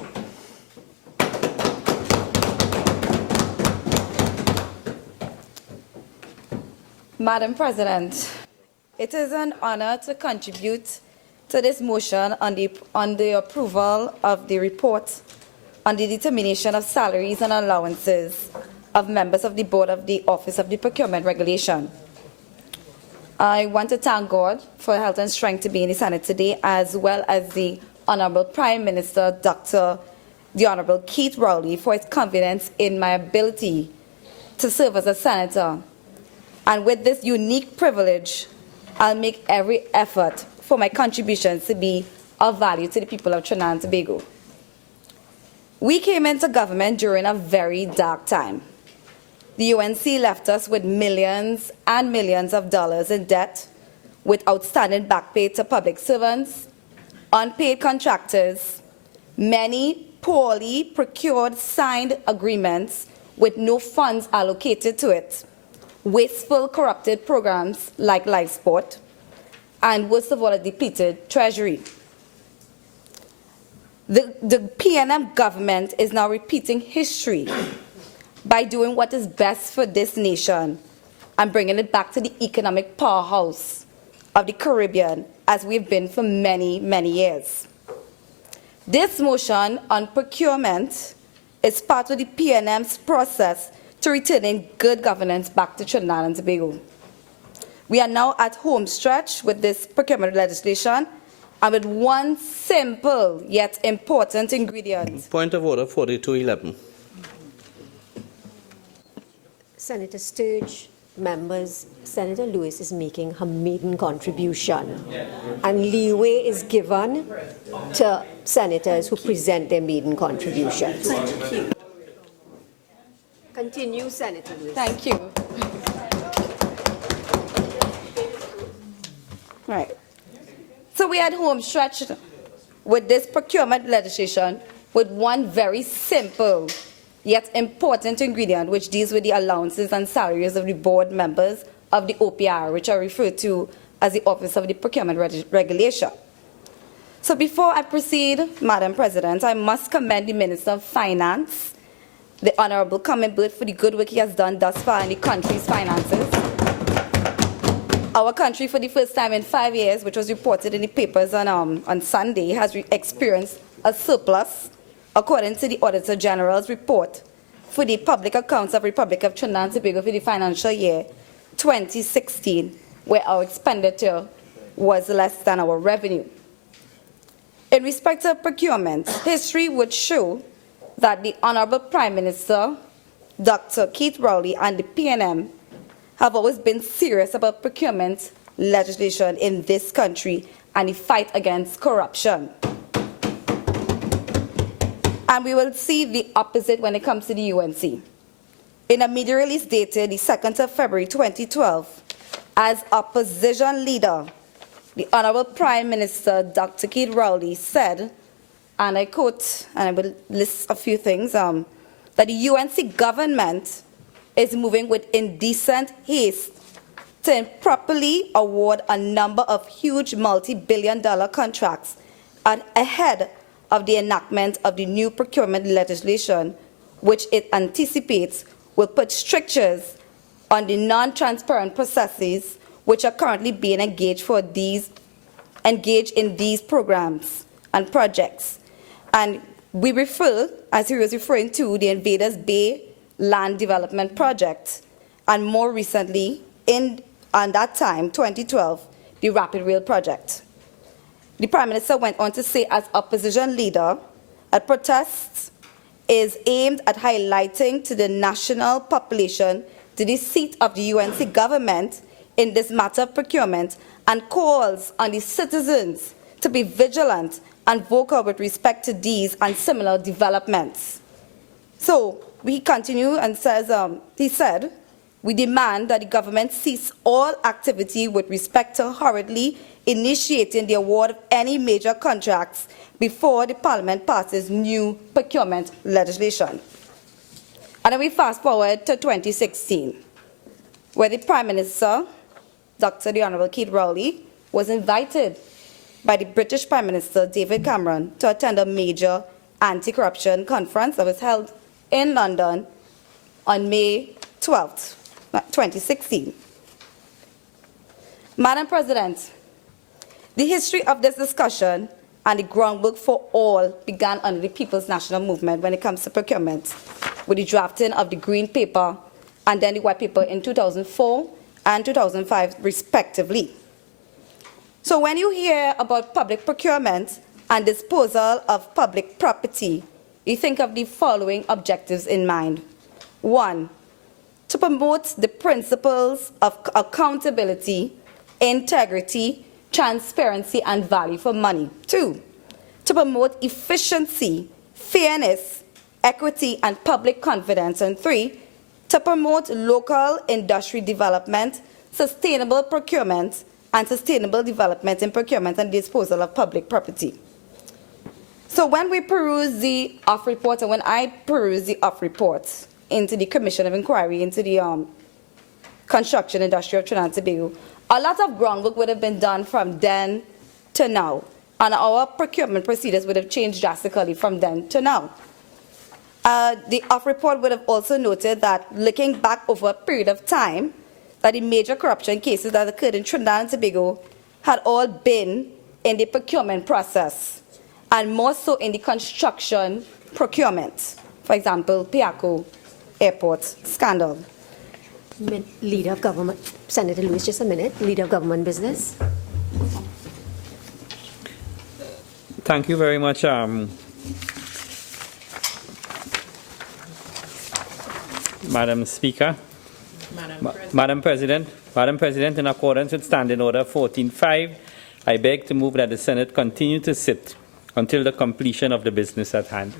Madam President, it is an honor to contribute to this motion on the approval of the report on the determination of salaries and allowances of members of the Board of the Office of the Procurement Regulation. I want to thank God for health and strength to be in the Senate today, as well as the Honorable Prime Minister, the Honorable Keith Rowley, for his confidence in my ability to serve as a senator. And with this unique privilege, I'll make every effort for my contributions to be of value to the people of Trinidad and Tobago. We came into government during a very dark time. the UNC left us with millions and millions of dollars in debt, with outstanding back pay to public servants, unpaid contractors, many poorly procured signed agreements with no funds allocated to it, wasteful, corrupted programs like life sport, and worst of all, a depleted treasury. The PNM government is now repeating history by doing what is best for this nation and bringing it back to the economic powerhouse of the Caribbean as we've been for many, many years. This motion on procurement is part of the PNM's process to returning good governance back to Trinidad and Tobago. We are now at home stretch with this procurement legislation and with one simple yet important ingredient. Point of order 4211. Senator Sturge, members, Senator Lewis is making her maiden contribution, and leeway is given to senators who present their maiden contributions. Thank you. Continue, Senator Lewis. Thank you. Right. So we had home stretch with this procurement legislation with one very simple yet important ingredient, which deals with the allowances and salaries of the board members of the OPR, which are referred to as the Office of the Procurement Regulation. So before I proceed, Madam President, I must commend the Minister of Finance, the Honorable Imbert, for the good work he has done thus far in the country's finances. Our country, for the first time in 5 years, which was reported in the papers on Sunday, has experienced a surplus, according to the Auditor General's report for the public accounts of Republic of Trinidad and Tobago for the financial year 2016, where our expenditure was less than our revenue. In respect of procurement, history would show that the Honorable Prime Minister, Dr. Keith Rowley, and the PNM have always been serious about procurement legislation in this country and the fight against corruption. And we will see the opposite when it comes to the UNC. In a media release dated the 2nd of February 2012, as opposition leader, the Honorable Prime Minister, Dr. Keith Rowley, said, and I quote, and I will list a few things, that the UNC government is moving with indecent haste to improperly award a number of huge multi-billion-dollar contracts ahead of the enactment of the new procurement legislation, which it anticipates will put strictures on the non-transparent processes which are currently being engaged in these programs and projects. And we refer, as he was referring to, the Invaders Bay Land Development Project, and more recently, on that time, 2012, the Rapid Rail Project. The Prime Minister went on to say, as opposition leader, that protests is aimed at highlighting to the national population the deceit of the UNC government in this matter of procurement, and calls on the citizens to be vigilant and vocal with respect to these and similar developments. So we continue and says, he said, we demand that the government cease all activity with respect to hurriedly initiating the award of any major contracts before the Parliament passes new procurement legislation. And then we fast forward to 2016, where the Prime Minister, Dr. the Honorable Keith Rowley, was invited by the British Prime Minister David Cameron to attend a major anti-corruption conference that was held in London on May 12th, 2016. Madam President, the history of this discussion and the groundwork for all began under the People's National Movement when it comes to procurement, with the drafting of the Green Paper and then the White Paper in 2004 and 2005, respectively. So when you hear about public procurement and disposal of public property, you think of the following objectives in mind. 1, to promote the principles of accountability, integrity, transparency, and value for money. 2, to promote efficiency, fairness, equity, and public confidence. And 3, to promote local industry development, sustainable procurement, and sustainable development in procurement and disposal of public property. So when we peruse the OFF report, and when I peruse the OFF report into the Commission of Inquiry into the construction industry of Trinidad and Tobago, a lot of groundwork would have been done from then to now, and our procurement procedures would have changed drastically from then to now. The OFF report would have also noted that, looking back over a period of time, that the major corruption cases that occurred in Trinidad and Tobago had all been in the procurement process, and more so in the construction procurement. For example, Piaco Airport scandal. Leader of Government, Senator Lewis, just a minute. Leader of Government Business. Thank you very much. Madam Speaker. Madam President, in accordance with Standing Order 14.5, I beg to move that the Senate continue to sit until the completion of the business at hand.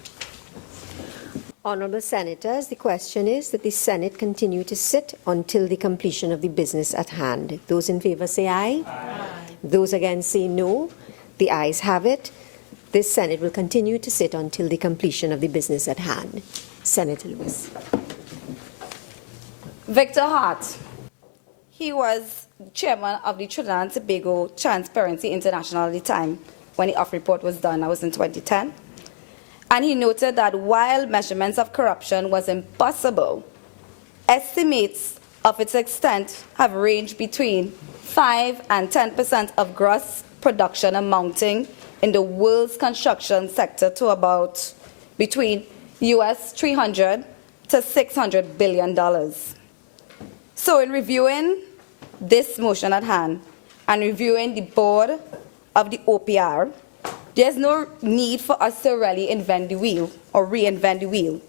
Honourable Senators, the question is that the Senate continue to sit until the completion of the business at hand. Those in favour say aye. Aye. Those against say no. The ayes have it. This Senate will continue to sit until the completion of the business at hand. Senator Lewis. Victor Hart. He was chairman of the Trinidad and Tobago Transparency International at the time when the OFF report was done. That was in 2010. And he noted that while measurements of corruption was impossible, estimates of its extent have ranged between 5 and 10% of gross production, amounting in the world's construction sector to about between US $300 to $600 billion. So in reviewing this motion at hand and reviewing the board of the OPR, there's no need for us to really invent the wheel or reinvent the wheel.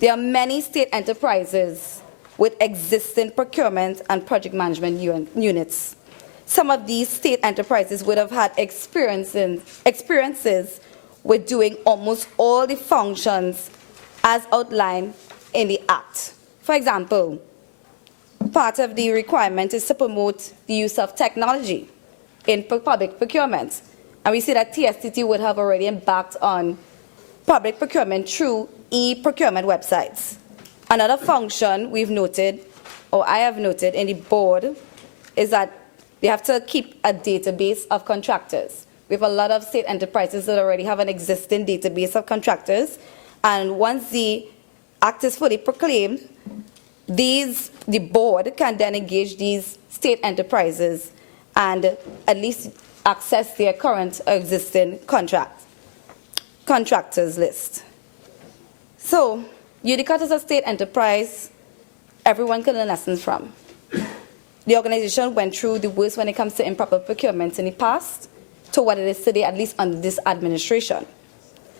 There are many state enterprises with existing procurement and project management units. Some of these state enterprises would have had experiences with doing almost all the functions as outlined in the Act. For example, part of the requirement is to promote the use of technology in public procurement. And we see that TSTT would have already embarked on public procurement through e-procurement websites. Another function we've noted, or I have noted in the board, is that they have to keep a database of contractors. We have a lot of state enterprises that already have an existing database of contractors. And once the Act is fully proclaimed, the board can then engage these state enterprises and at least access their current existing contractors list. So, UDICOT is a state enterprise everyone can learn lessons from. The organization went through the worst when it comes to improper procurement in the past to what it is today, at least under this administration.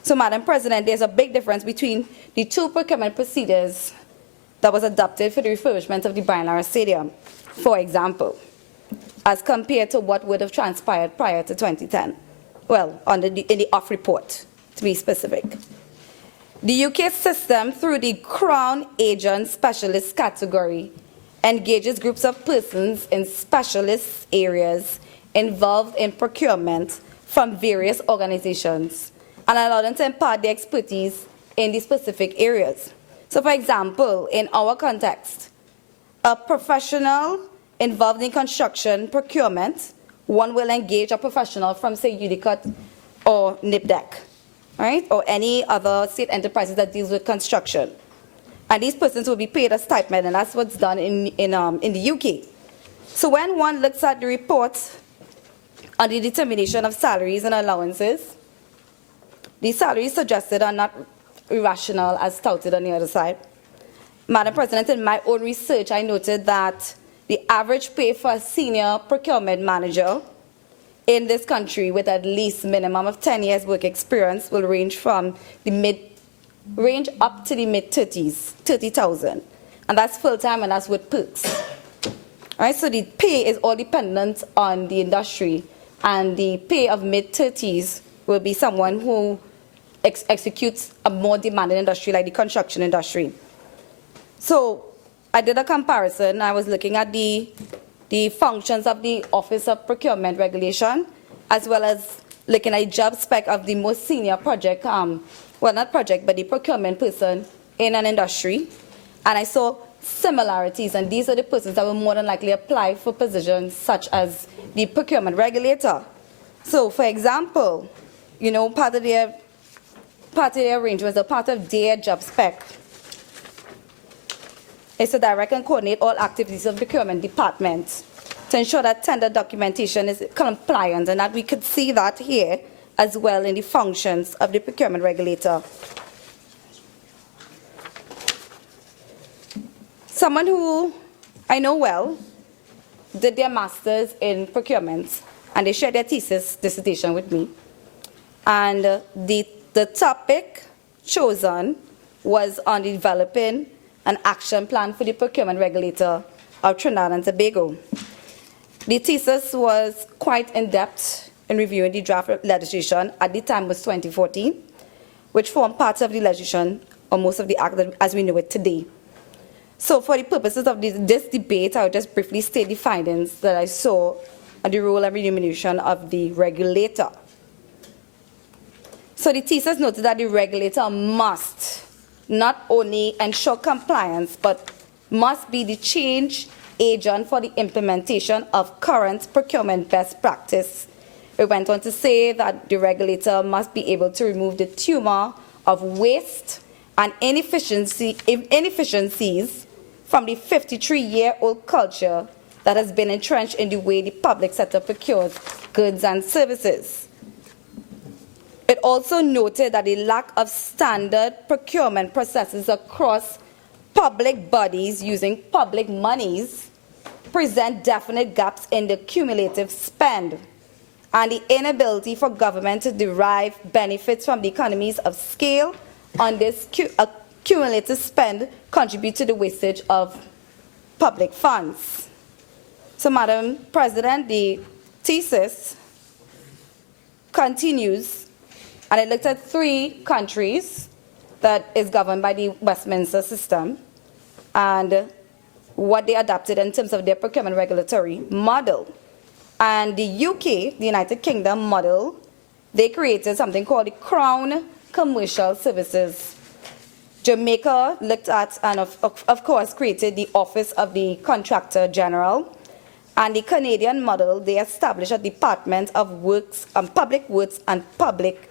So, Madam President, there's a big difference between the two procurement procedures that was adopted for the refurbishment of the Brian Lara Stadium, for example, as compared to what would have transpired prior to 2010. Well, in the OFF report, to be specific. The UK system, through the Crown Agent Specialist category, engages groups of persons in specialist areas involved in procurement from various organizations and allow them to impart their expertise in the specific areas. So, for example, in our context, a professional involved in construction procurement, one will engage a professional from, say, UDICOT or NIPDEC, right, or any other state enterprises that deals with construction. And these persons will be paid a stipend, and that's what's done in the UK. So when one looks at the report on the determination of salaries and allowances, the salaries suggested are not irrational as touted on the other side. Madam President, in my own research, I noted that the average pay for a senior procurement manager in this country with at least minimum of 10 years work experience will range from range up to the mid-30s, 30,000. And that's full-time and that's with perks. All right, so the pay is all dependent on the industry, and the pay of mid-30s will be someone who executes a more demanding industry like the construction industry. So I did a comparison. I was looking at the functions of the Office of Procurement Regulation, as well as looking at job spec of the most senior project, well, not project, but the procurement person in an industry. And I saw similarities, and these are the persons that will more than likely apply for positions such as the procurement regulator. So, for example, you know, part of their arrangements, or part of their job spec, is to direct and coordinate all activities of the procurement department to ensure that tender documentation is compliant, and that we could see that here as well in the functions of the procurement regulator. Someone who I know well did their master's in procurement, and they shared their thesis dissertation with me. And the topic chosen was on developing an action plan for the procurement regulator of Trinidad and Tobago. The thesis was quite in-depth in reviewing the draft legislation. At the time was 2014, which formed part of the legislation, or most of the act as we know it today. So for the purposes of this debate, I will just briefly state the findings that I saw on the role and remuneration of the regulator. So the thesis noted that the regulator must not only ensure compliance, but must be the change agent for the implementation of current procurement best practice. It went on to say that the regulator must be able to remove the tumor of waste and inefficiencies from the 53-year-old culture that has been entrenched in the way the public sector procures goods and services. It also noted that the lack of standard procurement processes across public bodies using public monies present definite gaps in the cumulative spend, and the inability for government to derive benefits from the economies of scale on this cumulative spend contribute to the wastage of public funds. So, Madam President, the thesis continues, and it looked at 3 countries that is governed by the Westminster system and what they adopted in terms of their procurement regulatory model. And the UK, the United Kingdom model, they created something called the Crown Commercial Services. Jamaica looked at and of course created the Office of the Contractor General. And the Canadian model, they established a Department of Works, Public Works and Public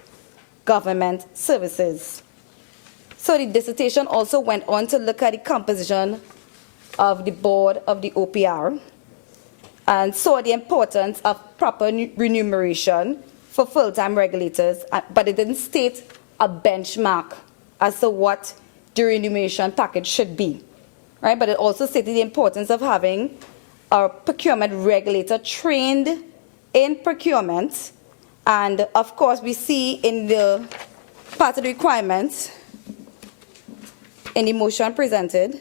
Government Services. So the dissertation also went on to look at the composition of the board of the OPR and saw the importance of proper remuneration for full-time regulators, but it didn't state a benchmark as to what the remuneration package should be, right? But it also stated the importance of having a procurement regulator trained in procurement. And of course, we see in the part of the requirements in the motion presented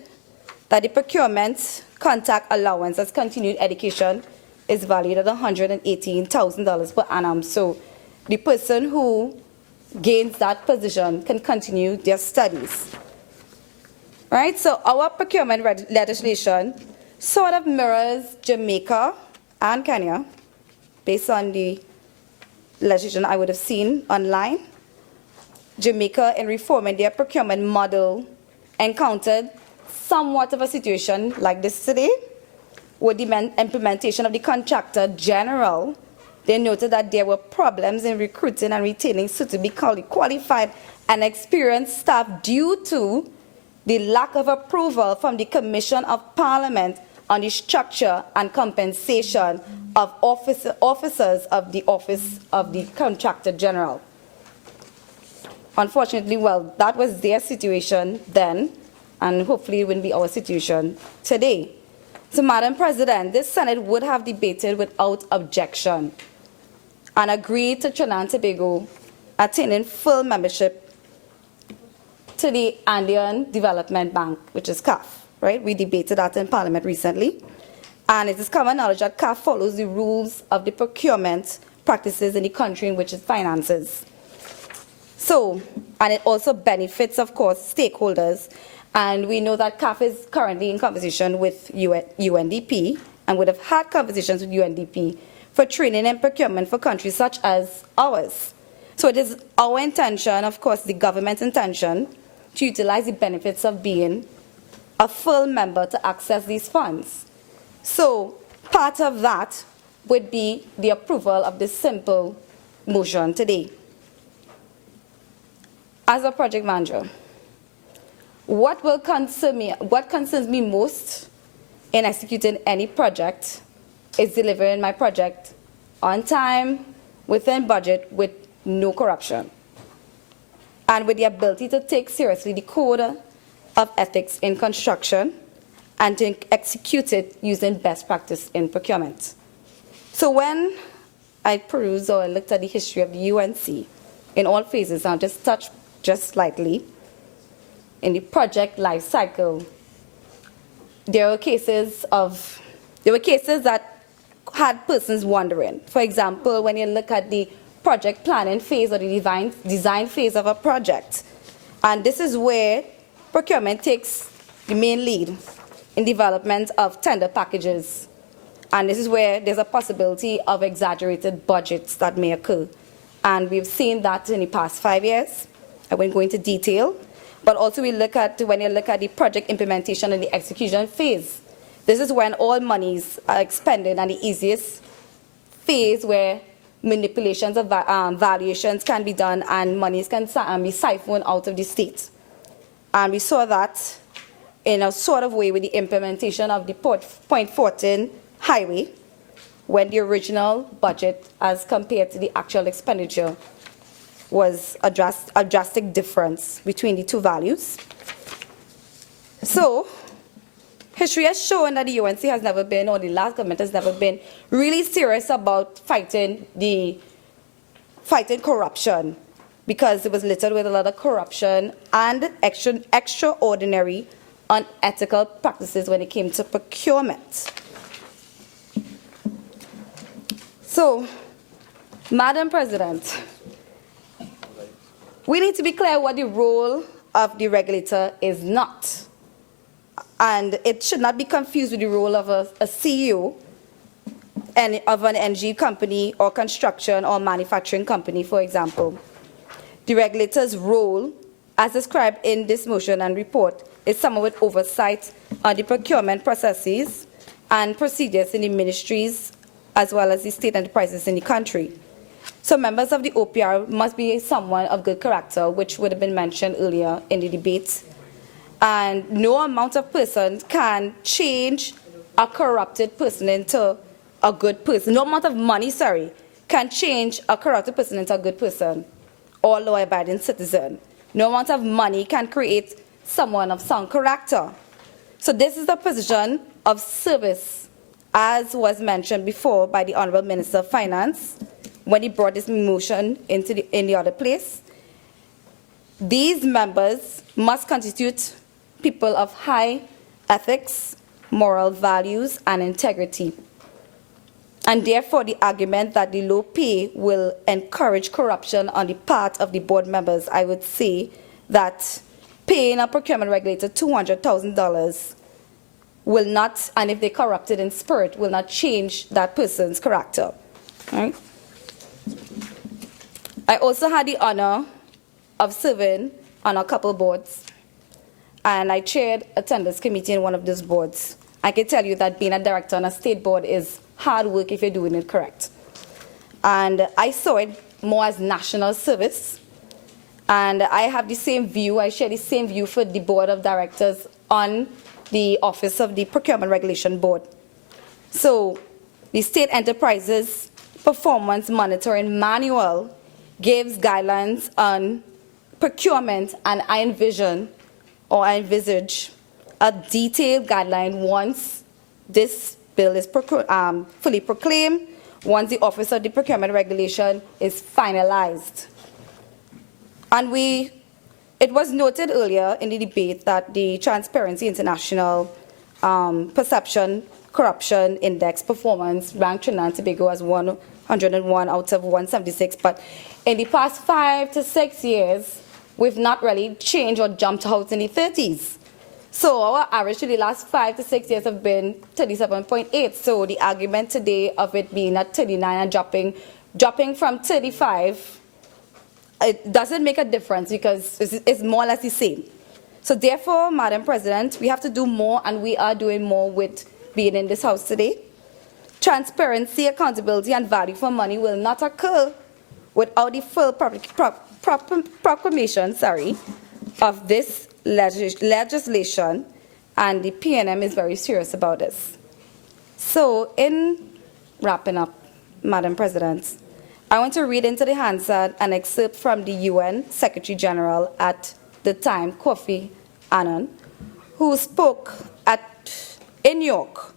that the procurement contact allowance as continued education is valued at $118,000 per annum. So the person who gains that position can continue their studies. Right? So our procurement legislation sort of mirrors Jamaica and Kenya based on the legislation I would have seen online. Jamaica, in reforming their procurement model, encountered somewhat of a situation like this today. With the implementation of the Contractor General, they noted that there were problems in recruiting and retaining suitably qualified and experienced staff due to the lack of approval from the Commission of Parliament on the structure and compensation of officers of the Office of the Contractor General. Unfortunately, well, that was their situation then, and hopefully it wouldn't be our situation today. So, Madam President, this Senate would have debated without objection and agreed to Trinidad and Tobago attaining full membership to the Andean Development Bank, which is CAF, right? We debated that in Parliament recently. And it is common knowledge that CAF follows the rules of the procurement practices in the country in which it finances. So, and it also benefits, of course, stakeholders. And we know that CAF is currently in conversation with UNDP and would have had conversations with UNDP for training and procurement for countries such as ours. So it is our intention, of course, the government's intention, to utilize the benefits of being a full member to access these funds. So part of that would be the approval of this simple motion today. As a project manager, what concerns me most in executing any project is delivering my project on time, within budget, with no corruption, and with the ability to take seriously the code of ethics in construction and to execute it using best practice in procurement. So when I perused or looked at the history of the UNC in all phases, I'll just touch just slightly. In the project life cycle, there were cases that had persons wondering. For example, when you look at the project planning phase or the design phase of a project, and this is where procurement takes the main lead in development of tender packages. And this is where there's a possibility of exaggerated budgets that may occur. And we've seen that in the past 5 years. I won't go into detail. But also when you look at the project implementation and the execution phase, this is when all monies are expended, and the easiest phase where manipulations of valuations can be done and monies can be siphoned out of the state. And we saw that in a sort of way with the implementation of the Point 14 highway, when the original budget as compared to the actual expenditure was a drastic difference between the two values. So history has shown that the UNC has never been, or the last government has never been, really serious about fighting corruption, because it was littered with a lot of corruption and extraordinary unethical practices when it came to procurement. So, Madam President, we need to be clear what the role of the regulator is not. And it should not be confused with the role of a CEO of an energy company or construction or manufacturing company, for example. The regulator's role, as described in this motion and report, is someone with oversight on the procurement processes and procedures in the ministries as well as the state enterprises in the country. So members of the OPR must be someone of good character, which would have been mentioned earlier in the debate. And no amount of person can change a corrupted person into a good person. No amount of money, can change a corrupted person into a good person or law-abiding citizen. No amount of money can create someone of sound character. So this is the position of service, as was mentioned before by the Honourable Minister of Finance when he brought this motion in the other place. These members must constitute people of high ethics, moral values, and integrity. And therefore, the argument that the low pay will encourage corruption on the part of the board members, I would say that paying a procurement regulator $200,000 will not, and if they're corrupted in spirit, will not change that person's character. Right? I also had the honor of serving on a couple boards, and I chaired a attendance committee in one of those boards. I can tell you that being a director on a state board is hard work if you're doing it correct. And I saw it more as national service, and I have the same view, I share the same view for the board of directors on the office of the Procurement Regulation Board. So the State Enterprises Performance Monitoring Manual gives guidelines on procurement, and I envisage a detailed guideline once this bill is fully proclaimed, once the Office of the Procurement Regulation is finalized. And it was noted earlier in the debate that the Transparency International Perception Corruption Index performance ranked Trinidad and Tobago as 101 out of 176, but in the past 5 to 6 years, we've not really changed or jumped out in the 30s. So our average for the last 5 to 6 years have been 37.8. So the argument today of it being at 39 and dropping from 35, it doesn't make a difference because it's more or less the same. So therefore, Madam President, we have to do more, and we are doing more with being in this House today. Transparency, accountability, and value for money will not occur without the full proclamation of this legislation, and the PNM is very serious about this. So in wrapping up, Madam President, I want to read into the Hansard an excerpt from the UN Secretary General at the time, Kofi Annan, who spoke in New York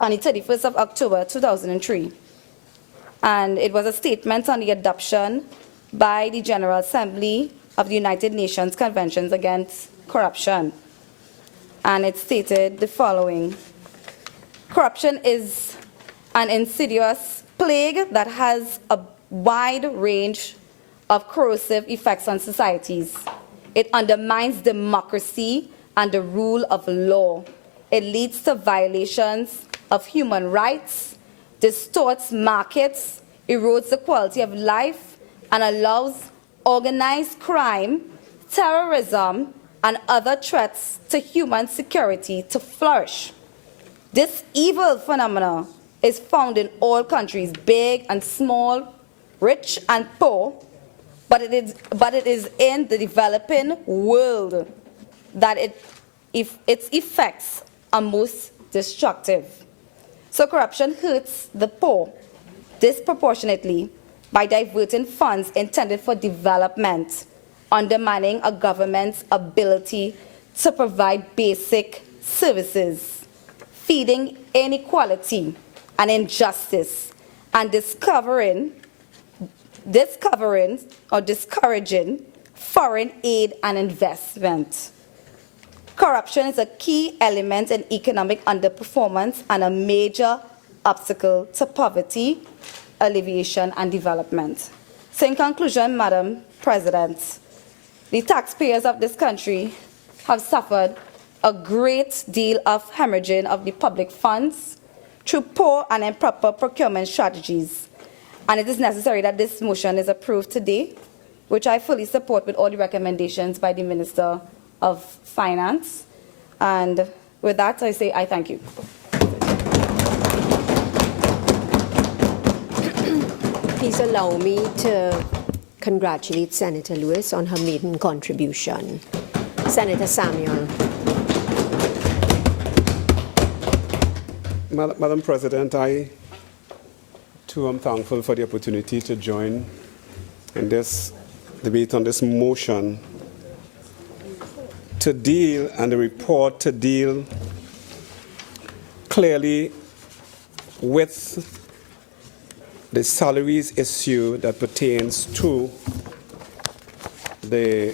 on the 31st of October 2003. And it was a statement on the adoption by the General Assembly of the United Nations Conventions Against Corruption. And it stated the following: corruption is an insidious plague that has a wide range of corrosive effects on societies. It undermines democracy and the rule of law. It leads to violations of human rights, distorts markets, erodes the quality of life, and allows organized crime, terrorism, and other threats to human security to flourish. This evil phenomenon is found in all countries, big and small, rich and poor, but it is in the developing world that its effects are most destructive. So corruption hurts the poor disproportionately by diverting funds intended for development, undermining a government's ability to provide basic services, feeding inequality and injustice, and discouraging foreign aid and investment. Corruption is a key element in economic underperformance and a major obstacle to poverty, alleviation, and development. So in conclusion, Madam President, the taxpayers of this country have suffered a great deal of hemorrhaging of the public funds through poor and improper procurement strategies. And it is necessary that this motion is approved today, which I fully support with all the recommendations by the Minister of Finance. And with that, I say I thank you. Please allow me to congratulate Senator Lewis on her maiden contribution. Senator Samuel. Madam President, I too am thankful for the opportunity to join in this debate on this motion to deal, and the report to deal clearly with the salaries issue that pertains to the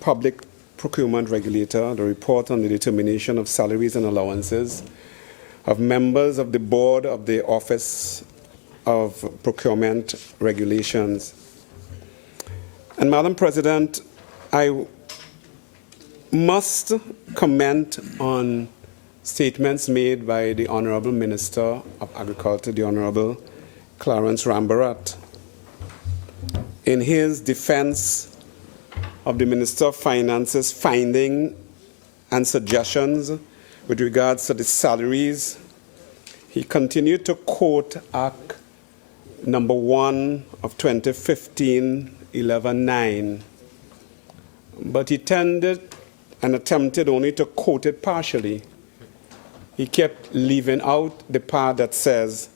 public procurement regulator, the report on the determination of salaries and allowances of members of the board of the Office of Procurement Regulations. And Madam President, I must comment on statements made by the Honorable Minister of Agriculture, the Honorable Clarence Rambharat, in his defense of the Minister of Finance's finding and suggestions with regards to the salaries. He continued to quote Act number 1 of 2015, 11.9, but he tended and attempted only to quote it partially. He kept leaving out the part that says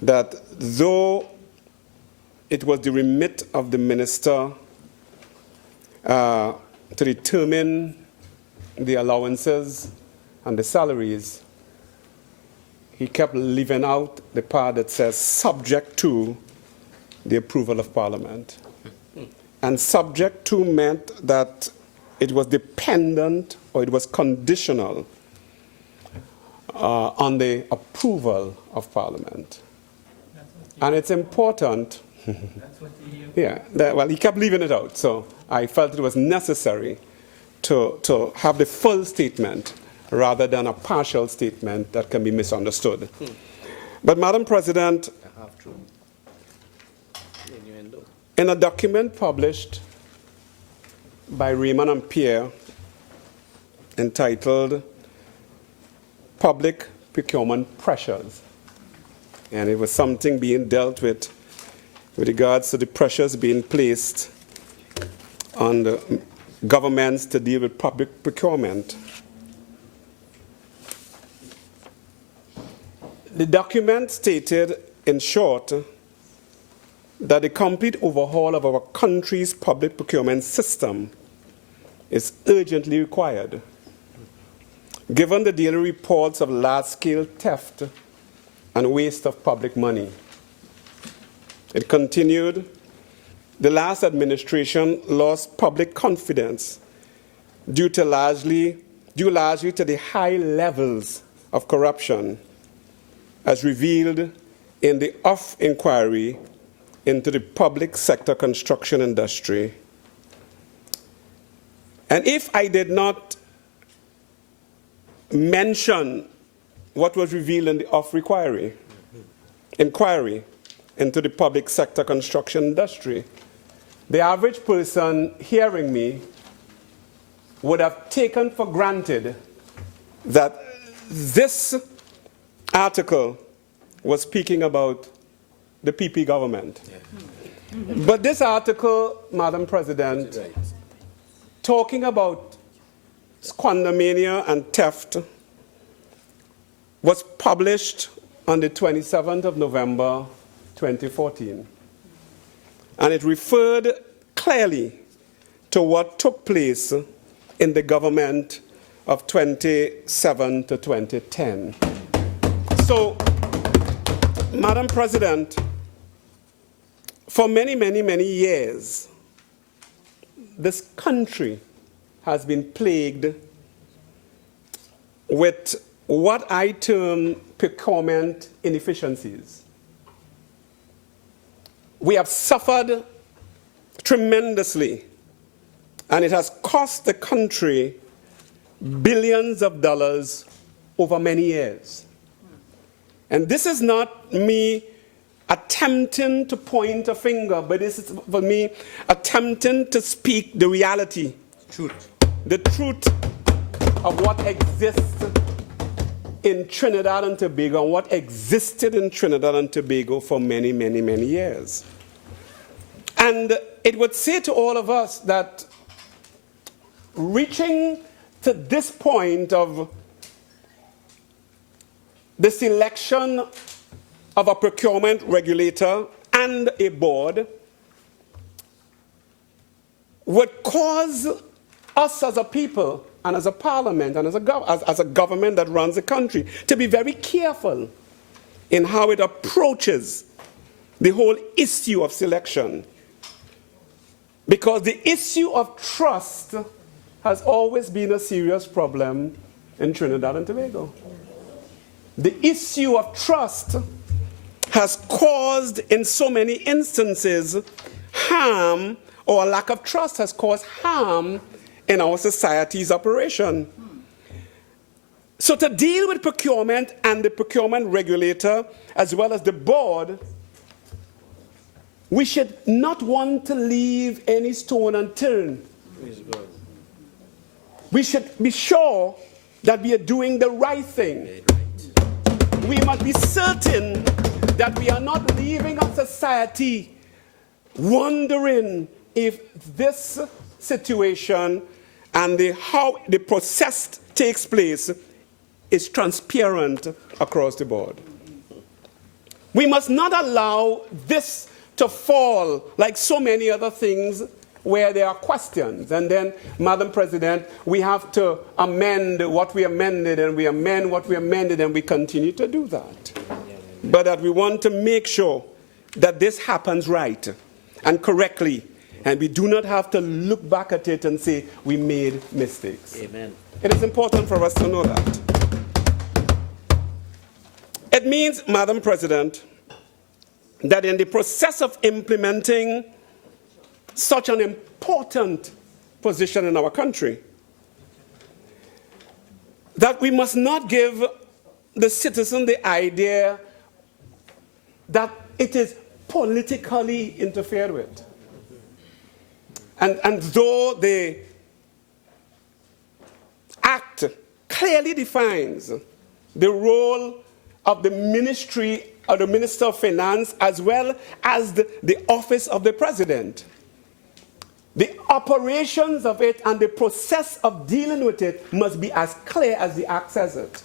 that though it was the remit of the minister to determine the allowances and the salaries, he kept leaving out the part that says subject to the approval of Parliament. And subject to meant that it was dependent or it was conditional on the approval of Parliament. And it's important. Yeah, well, he kept leaving it out, so I felt it was necessary to have the full statement rather than a partial statement that can be misunderstood. But, Madam President, in a document published by Raymond and Pierre entitled Public Procurement Pressures, and it was something being dealt with regards to the pressures being placed on the governments to deal with public procurement. The document stated, in short, that the complete overhaul of our country's public procurement system is urgently required, given the daily reports of large-scale theft and waste of public money. It continued, the last administration lost public confidence due largely to the high levels of corruption, as revealed in the OFF inquiry into the public sector construction industry. And if I did not mention what was revealed in the OFF inquiry into the public sector construction industry, the average person hearing me would have taken for granted that this article was speaking about the PP government. But this article, Madam President, talking about squandermania and theft, was published on the 27th of November, 2014. And it referred clearly to what took place in the government of 2007 to 2010. So, Madam President, for many, many, many years, this country has been plagued with what I term procurement inefficiencies. We have suffered tremendously, and it has cost the country billions of dollars over many years. And this is not me attempting to point a finger, but this is for me attempting to speak the reality, the truth of what exists in Trinidad and Tobago and what existed in Trinidad and Tobago for many, many, many years. And it would say to all of us that reaching to this point of the selection of a procurement regulator and a board would cause us as a people and as a parliament and as a government that runs the country to be very careful in how it approaches the whole issue of selection. Because the issue of trust has always been a serious problem in Trinidad and Tobago. The issue of trust has caused, in so many instances, harm, or a lack of trust has caused harm in our society's operation. So to deal with procurement and the procurement regulator, as well as the board, we should not want to leave any stone unturned. We should be sure that we are doing the right thing. We must be certain that we are not leaving a society wondering if this situation and how the process takes place is transparent across the board. We must not allow this to fall like so many other things where there are questions. And then, Madam President, we have to amend what we amended, and we amend what we amended, and we continue to do that. But that we want to make sure that this happens right and correctly, and we do not have to look back at it and say we made mistakes. Amen. It is important for us to know that. It means, Madam President, that in the process of implementing such an important position in our country, that we must not give the citizen the idea that it is politically interfered with. And though the Act clearly defines the role of the ministry or the Minister of Finance as well as the office of the President, the operations of it and the process of dealing with it must be as clear as the Act says it.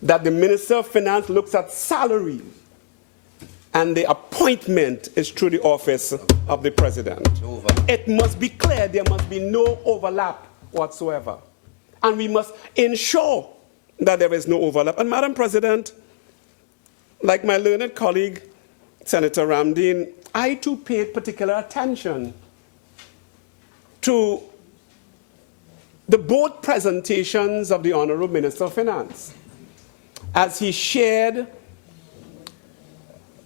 That the Minister of Finance looks at salaries and the appointment is through the office of the President. It must be clear, there must be no overlap whatsoever. And we must ensure that there is no overlap. And Madam President, like my learned colleague, Senator Ramdeen, I too paid particular attention to the both presentations of the Honorable Minister of Finance as he shared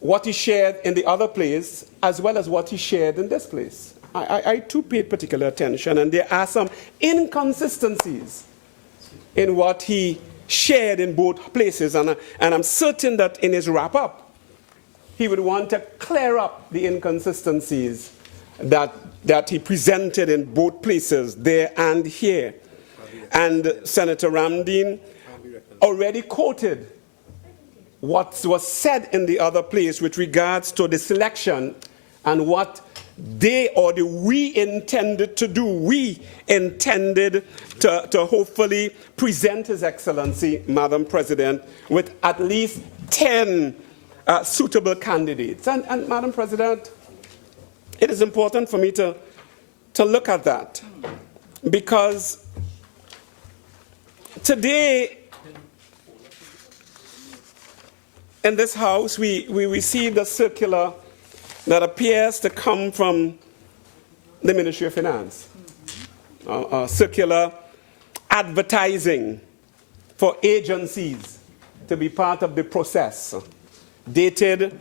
what he shared in the other place as well as what he shared in this place. I too paid particular attention, and there are some inconsistencies in what he shared in both places, and I'm certain that in his wrap-up he would want to clear up the inconsistencies that he presented in both places, there and here. And Senator Ramdeen already quoted what was said in the other place with regards to the selection and what they or we intended to do. We intended to hopefully present His Excellency, Madam President, with at least 10 suitable candidates. And Madam President, it is important for me to look at that, because today in this House we received a circular that appears to come from the Ministry of Finance, a circular advertising for agencies to be part of the process, dated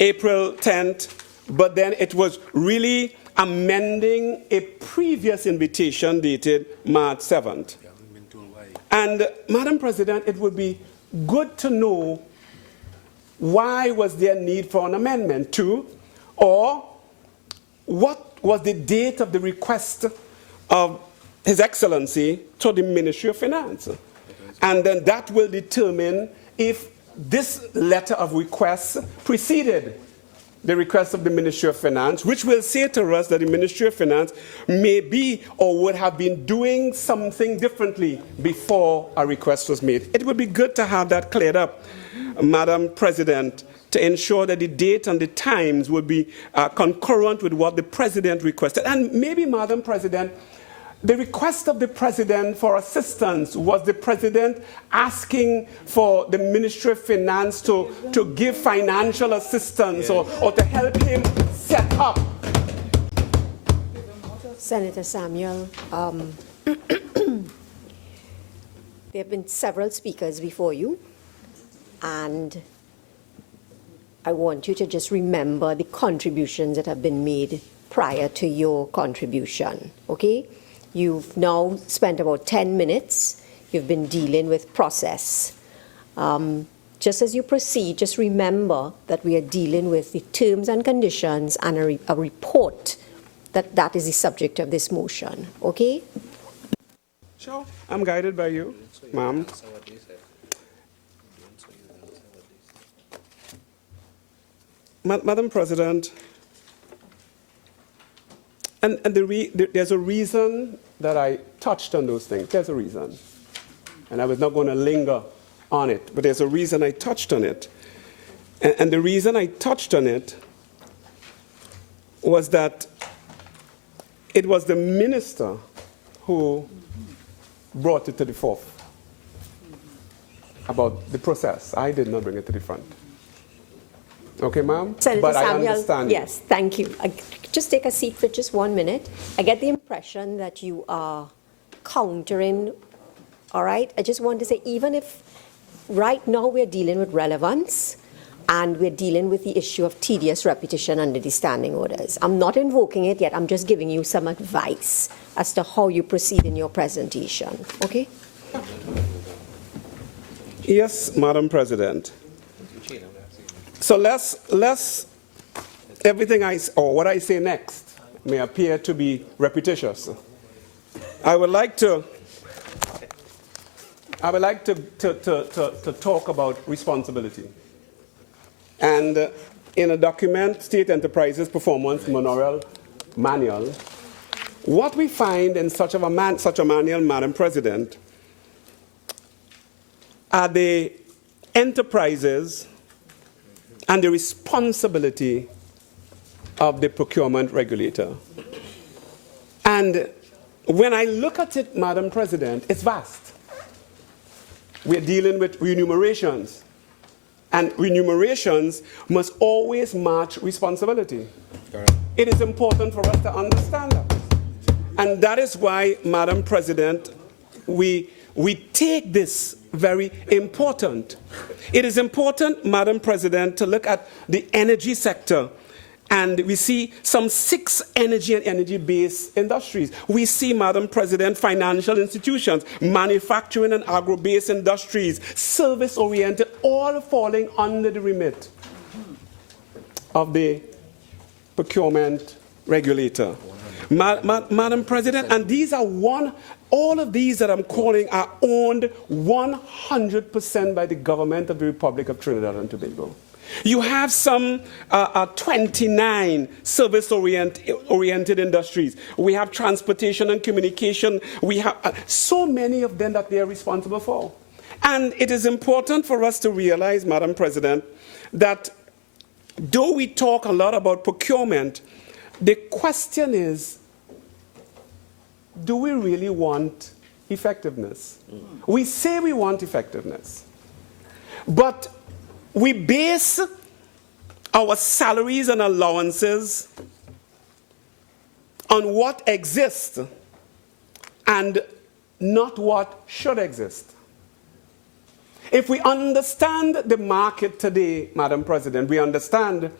April 10th, but then it was really amending a previous invitation dated March 7th. And Madam President, it would be good to know why was there need for an amendment to, or what was the date of the request of His Excellency to the Ministry of Finance. And then that will determine if this letter of request preceded the request of the Ministry of Finance, which will say to us that the Ministry of Finance may be or would have been doing something differently before a request was made. It would be good to have that cleared up, Madam President, to ensure that the date and the times would be concurrent with what the President requested. And maybe, Madam President, the request of the President for assistance was the President asking for the Ministry of Finance to give financial assistance, or to help him set up. Senator Samuel, there have been several speakers before you, and I want you to just remember the contributions that have been made prior to your contribution, okay? You've now spent about 10 minutes. You've been dealing with process. Just as you proceed, just remember that we are dealing with the terms and conditions and a report that is the subject of this motion, okay? Sure, I'm guided by you, ma'am. Madam President, and there's a reason that I touched on those things. There's a reason. And I was not going to linger on it, but there's a reason I touched on it. And the reason I touched on it was that it was the minister who brought it to the fore about the process. I did not bring it to the front. Okay, ma'am? Senator but Samuel, I understand. yes, thank you. Just take a seat for just 1 minute. I get the impression that you are countering, all right? I just want to say, even if right now we're dealing with relevance and we're dealing with the issue of tedious repetition under the standing orders, I'm not invoking it yet. I'm just giving you some advice as to how you proceed in your presentation, okay? Yes, Madam President. So let's everything what I say next may appear to be repetitious. I would like to talk about responsibility. And in a document, State Enterprises Performance Manual, what we find in such a manual, Madam President, are the enterprises and the responsibility of the procurement regulator. And when I look at it, Madam President, it's vast. We're dealing with remunerations. And remunerations must always match responsibility. It is important for us to understand that. And that is why, Madam President, we take this very important. It is important, Madam President, to look at the energy sector. And we see some 6 energy and energy-based industries. We see, Madam President, financial institutions, manufacturing and agro-based industries, service-oriented, all falling under the remit of the procurement regulator. Madam President, and these are all of these that I'm calling are owned 100% by the government of the Republic of Trinidad and Tobago. You have some 29 service-oriented industries. We have transportation and communication. We have so many of them that they are responsible for. And it is important for us to realize, Madam President, that though we talk a lot about procurement, the question is, do we really want effectiveness? We say we want effectiveness, but we base our salaries and allowances on what exists and not what should exist. If we understand the market today, Madam President, we understand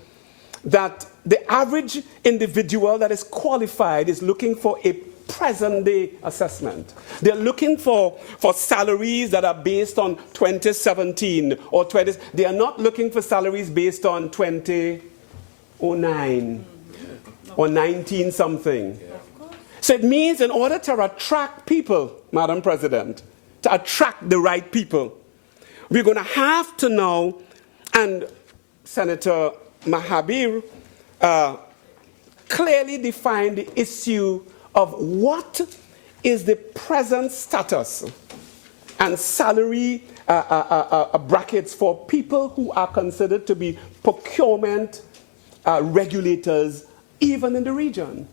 that the average individual that is qualified is looking for a present-day assessment. They're looking for salaries that are based on 2017 or 20. They are not looking for salaries based on 2009 or 19-something. So it means in order to attract people, Madam President, to attract the right people, we're going to have to know, and Senator Mahabir clearly defined the issue of what is the present status and salary brackets for people who are considered to be procurement regulators even in the region.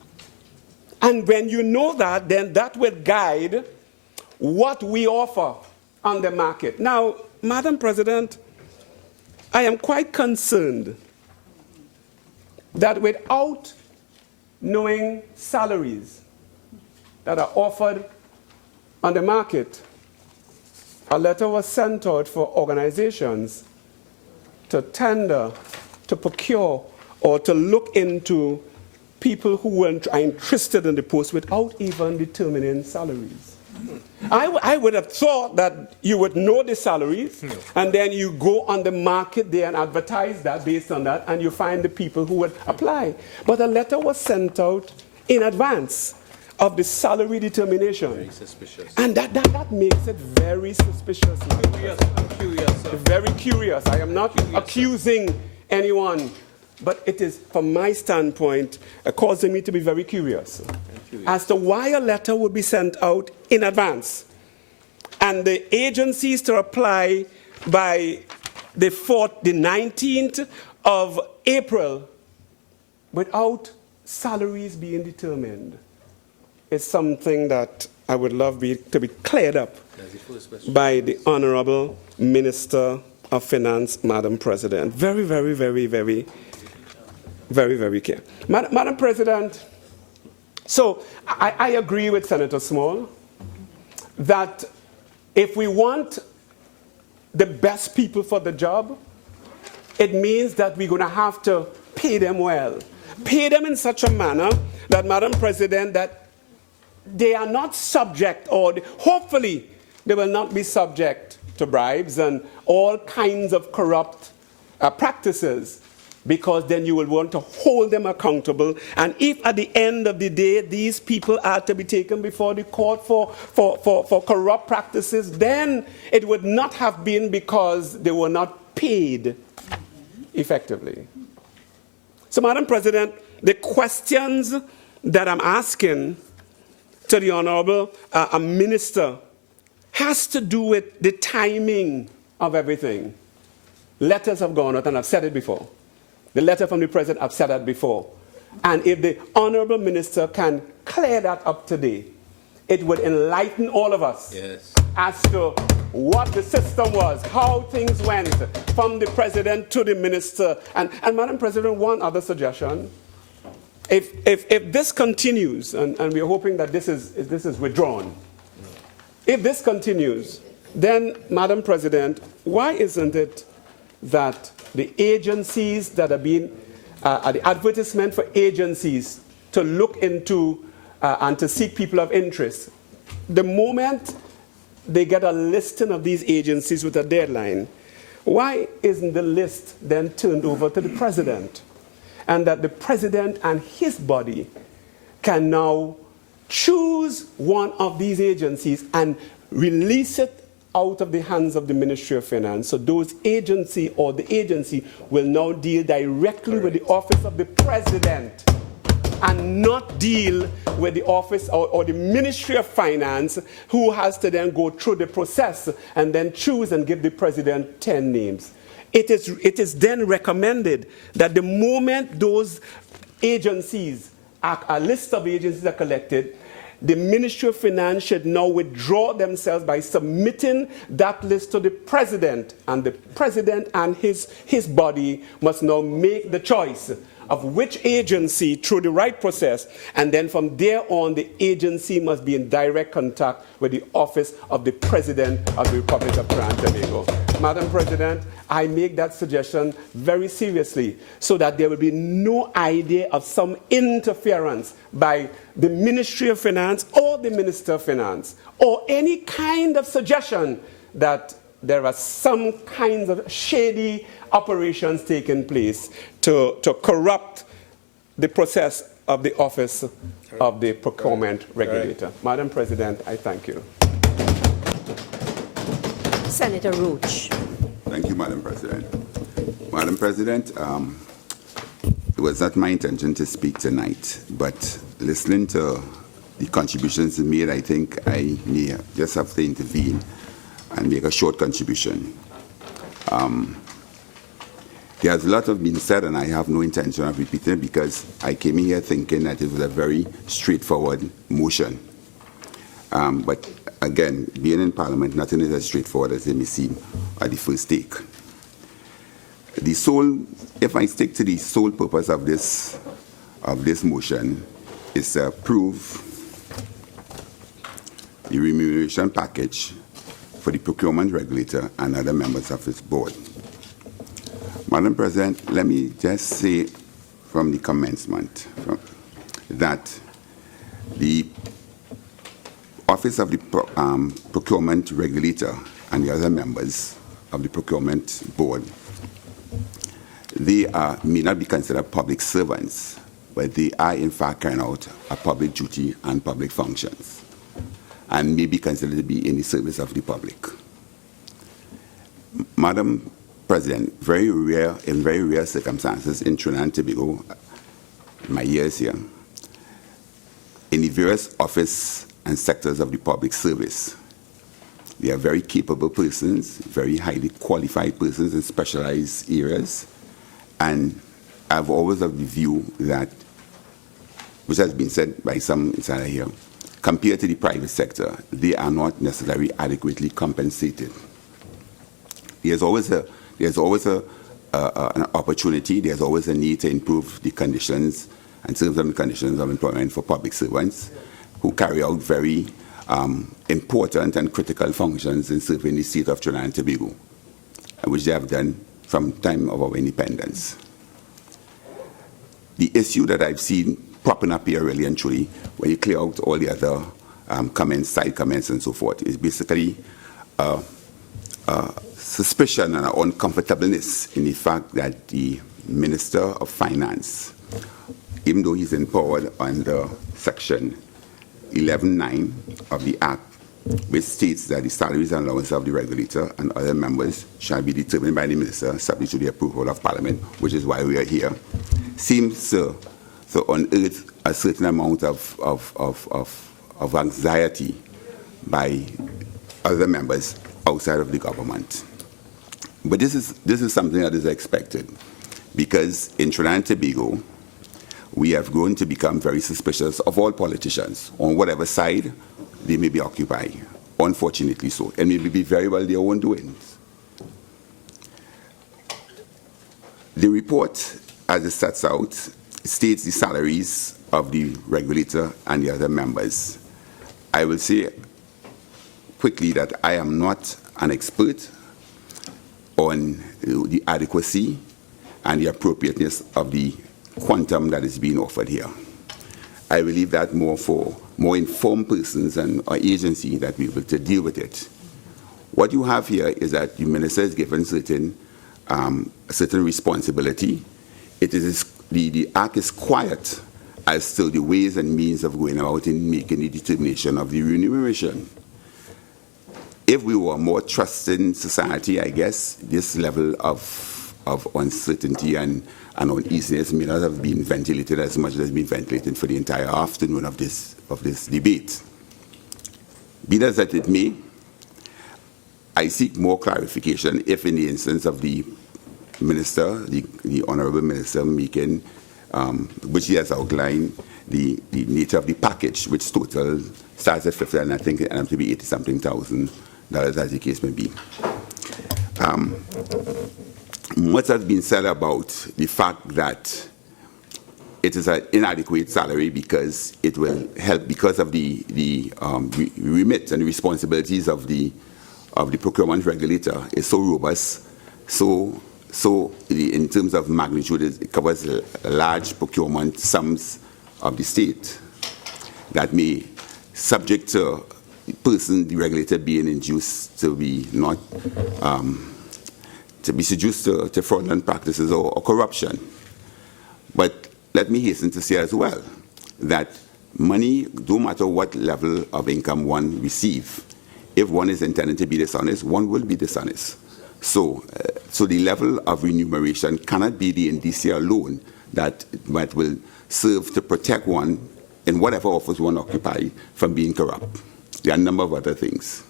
And when you know that, then that will guide what we offer on the market. Now, Madam President, I am quite concerned that without knowing salaries that are offered on the market, a letter was sent out for organizations to tender, to procure, or to look into people who are interested in the post without even determining salaries. I would have thought that you would know the salaries, and then you go on the market there and advertise that based on that, and you find the people who would apply. But a letter was sent out in advance of the salary determination. Very suspicious. And that makes it very suspicious. I'm curious. Very curious. I am not accusing anyone, but it is, from my standpoint, causing me to be very curious as to why a letter would be sent out in advance and the agencies to apply by the 19th of April without salaries being determined. Is something that I would love to be cleared up by the Honorable Minister of Finance, Madam President. Very, very, very, very, very, very clear. Madam President, so I agree with Senator Small that if we want the best people for the job, it means that we're going to have to pay them well. Pay them in such a manner that, Madam President, that they are not subject, or hopefully they will not be subject to bribes and all kinds of corrupt practices, because then you will want to hold them accountable. And if at the end of the day these people are to be taken before the court for corrupt practices, then it would not have been because they were not paid effectively. So, Madam President, the questions that I'm asking to the Honorable Minister has to do with the timing of everything. Letters have gone out, and I've said it before. The letter from the President, I've said that before. And if the Honorable Minister can clear that up today, it would enlighten all of us as to what the system was, how things went from the President to the Minister. And Madam President, one other suggestion. If this continues, and we're hoping that this is withdrawn, if this continues, then, Madam President, why isn't it that the agencies that are being, the advertisement for agencies to look into and to seek people of interest, the moment they get a listing of these agencies with a deadline, why isn't the list then turned over to the President? And that the President and his body can now choose one of these agencies and release it out of the hands of the Ministry of Finance. So those agency or the agency will now deal directly with the office of the President and not deal with the office or the Ministry of Finance, who has to then go through the process and then choose and give the President 10 names. It is then recommended that the moment those agencies, a list of agencies are collected, the Ministry of Finance should now withdraw themselves by submitting that list to the President, and the President and his body must now make the choice of which agency through the right process, and then from there on the agency must be in direct contact with the office of the President of the Republic of Trinidad and Tobago. Madam President, I make that suggestion very seriously so that there will be no idea of some interference by the Ministry of Finance or the Minister of Finance, or any kind of suggestion that there are some kinds of shady operations taking place to corrupt the process of the office of the procurement regulator. Madam President, I thank you. Senator Roach. Thank you, Madam President. Madam President, it was not my intention to speak tonight, but listening to the contributions made, I think I may just have to intervene and make a short contribution. There's a lot of been said, and I have no intention of repeating it because I came in here thinking that it was a very straightforward motion. But again, being in Parliament, nothing is as straightforward as it may seem at the first take. If I stick to the sole purpose of this motion, is to approve the remuneration package for the procurement regulator and other members of its board. Madam President, let me just say from the commencement that the Office of the Procurement Regulator and the other members of the Procurement Board, they may not be considered public servants, but they are in fact carrying out a public duty and public functions, and may be considered to be in the service of the public. Madam President, in very rare circumstances in Trinidad and Tobago, my years here, in the various office and sectors of the public service, they are very capable persons, very highly qualified persons in specialized areas, and I've always had the view that, which has been said by some inside here, compared to the private sector, they are not necessarily adequately compensated. There's always an opportunity, there's always a need to improve the conditions and terms and conditions of employment for public servants who carry out very important and critical functions in serving the state of Trinidad and Tobago, which they have done from the time of our independence. The issue that I've seen propping up here really and truly, when you clear out all the other comments, side comments and so forth, is basically a suspicion and uncomfortableness in the fact that the Minister of Finance, even though he's empowered under Section 11(9) of the Act, which states that the salaries and allowances of the regulator and other members shall be determined by the minister subject to the approval of Parliament, which is why we are here, seems to unearth a certain amount of anxiety by other members outside of the government. But this is something that is expected, because in Trinidad and Tobago, we have grown to become very suspicious of all politicians, on whatever side they may be occupied, unfortunately so, and maybe be very well their own doings. The report, as it sets out, states the salaries of the regulator and the other members. I will say quickly that I am not an expert on the adequacy and the appropriateness of the quantum that is being offered here. I will leave that more for more informed persons and our agency that will be able to deal with it. What you have here is that the minister is given certain responsibility. It is the Act is quiet as to the ways and means of going about in making the determination of the remuneration. If we were a more trusting society, I guess this level of uncertainty and uneasiness may not have been ventilated as much as has been ventilated for the entire afternoon of this debate. Be that as it may, I seek more clarification if in the instance of the minister, the Honourable Minister making, which he has outlined, the nature of the package, which total starts at 50 and I think it ends to be $80-something thousand, as the case may be. Much has been said about the fact that it is an inadequate salary because it will help because of the remit and the responsibilities of the procurement regulator is so robust, so in terms of magnitude, it covers large procurement sums of the state that may, subject to the regulator being induced to be not to be seduced to fraudulent practices or corruption. But let me hasten to say as well that money, no matter what level of income one receives, if one is intended to be dishonest, one will be dishonest. So the level of remuneration cannot be the indicia alone that will serve to protect one in whatever office one occupies from being corrupt. There are a number of other things.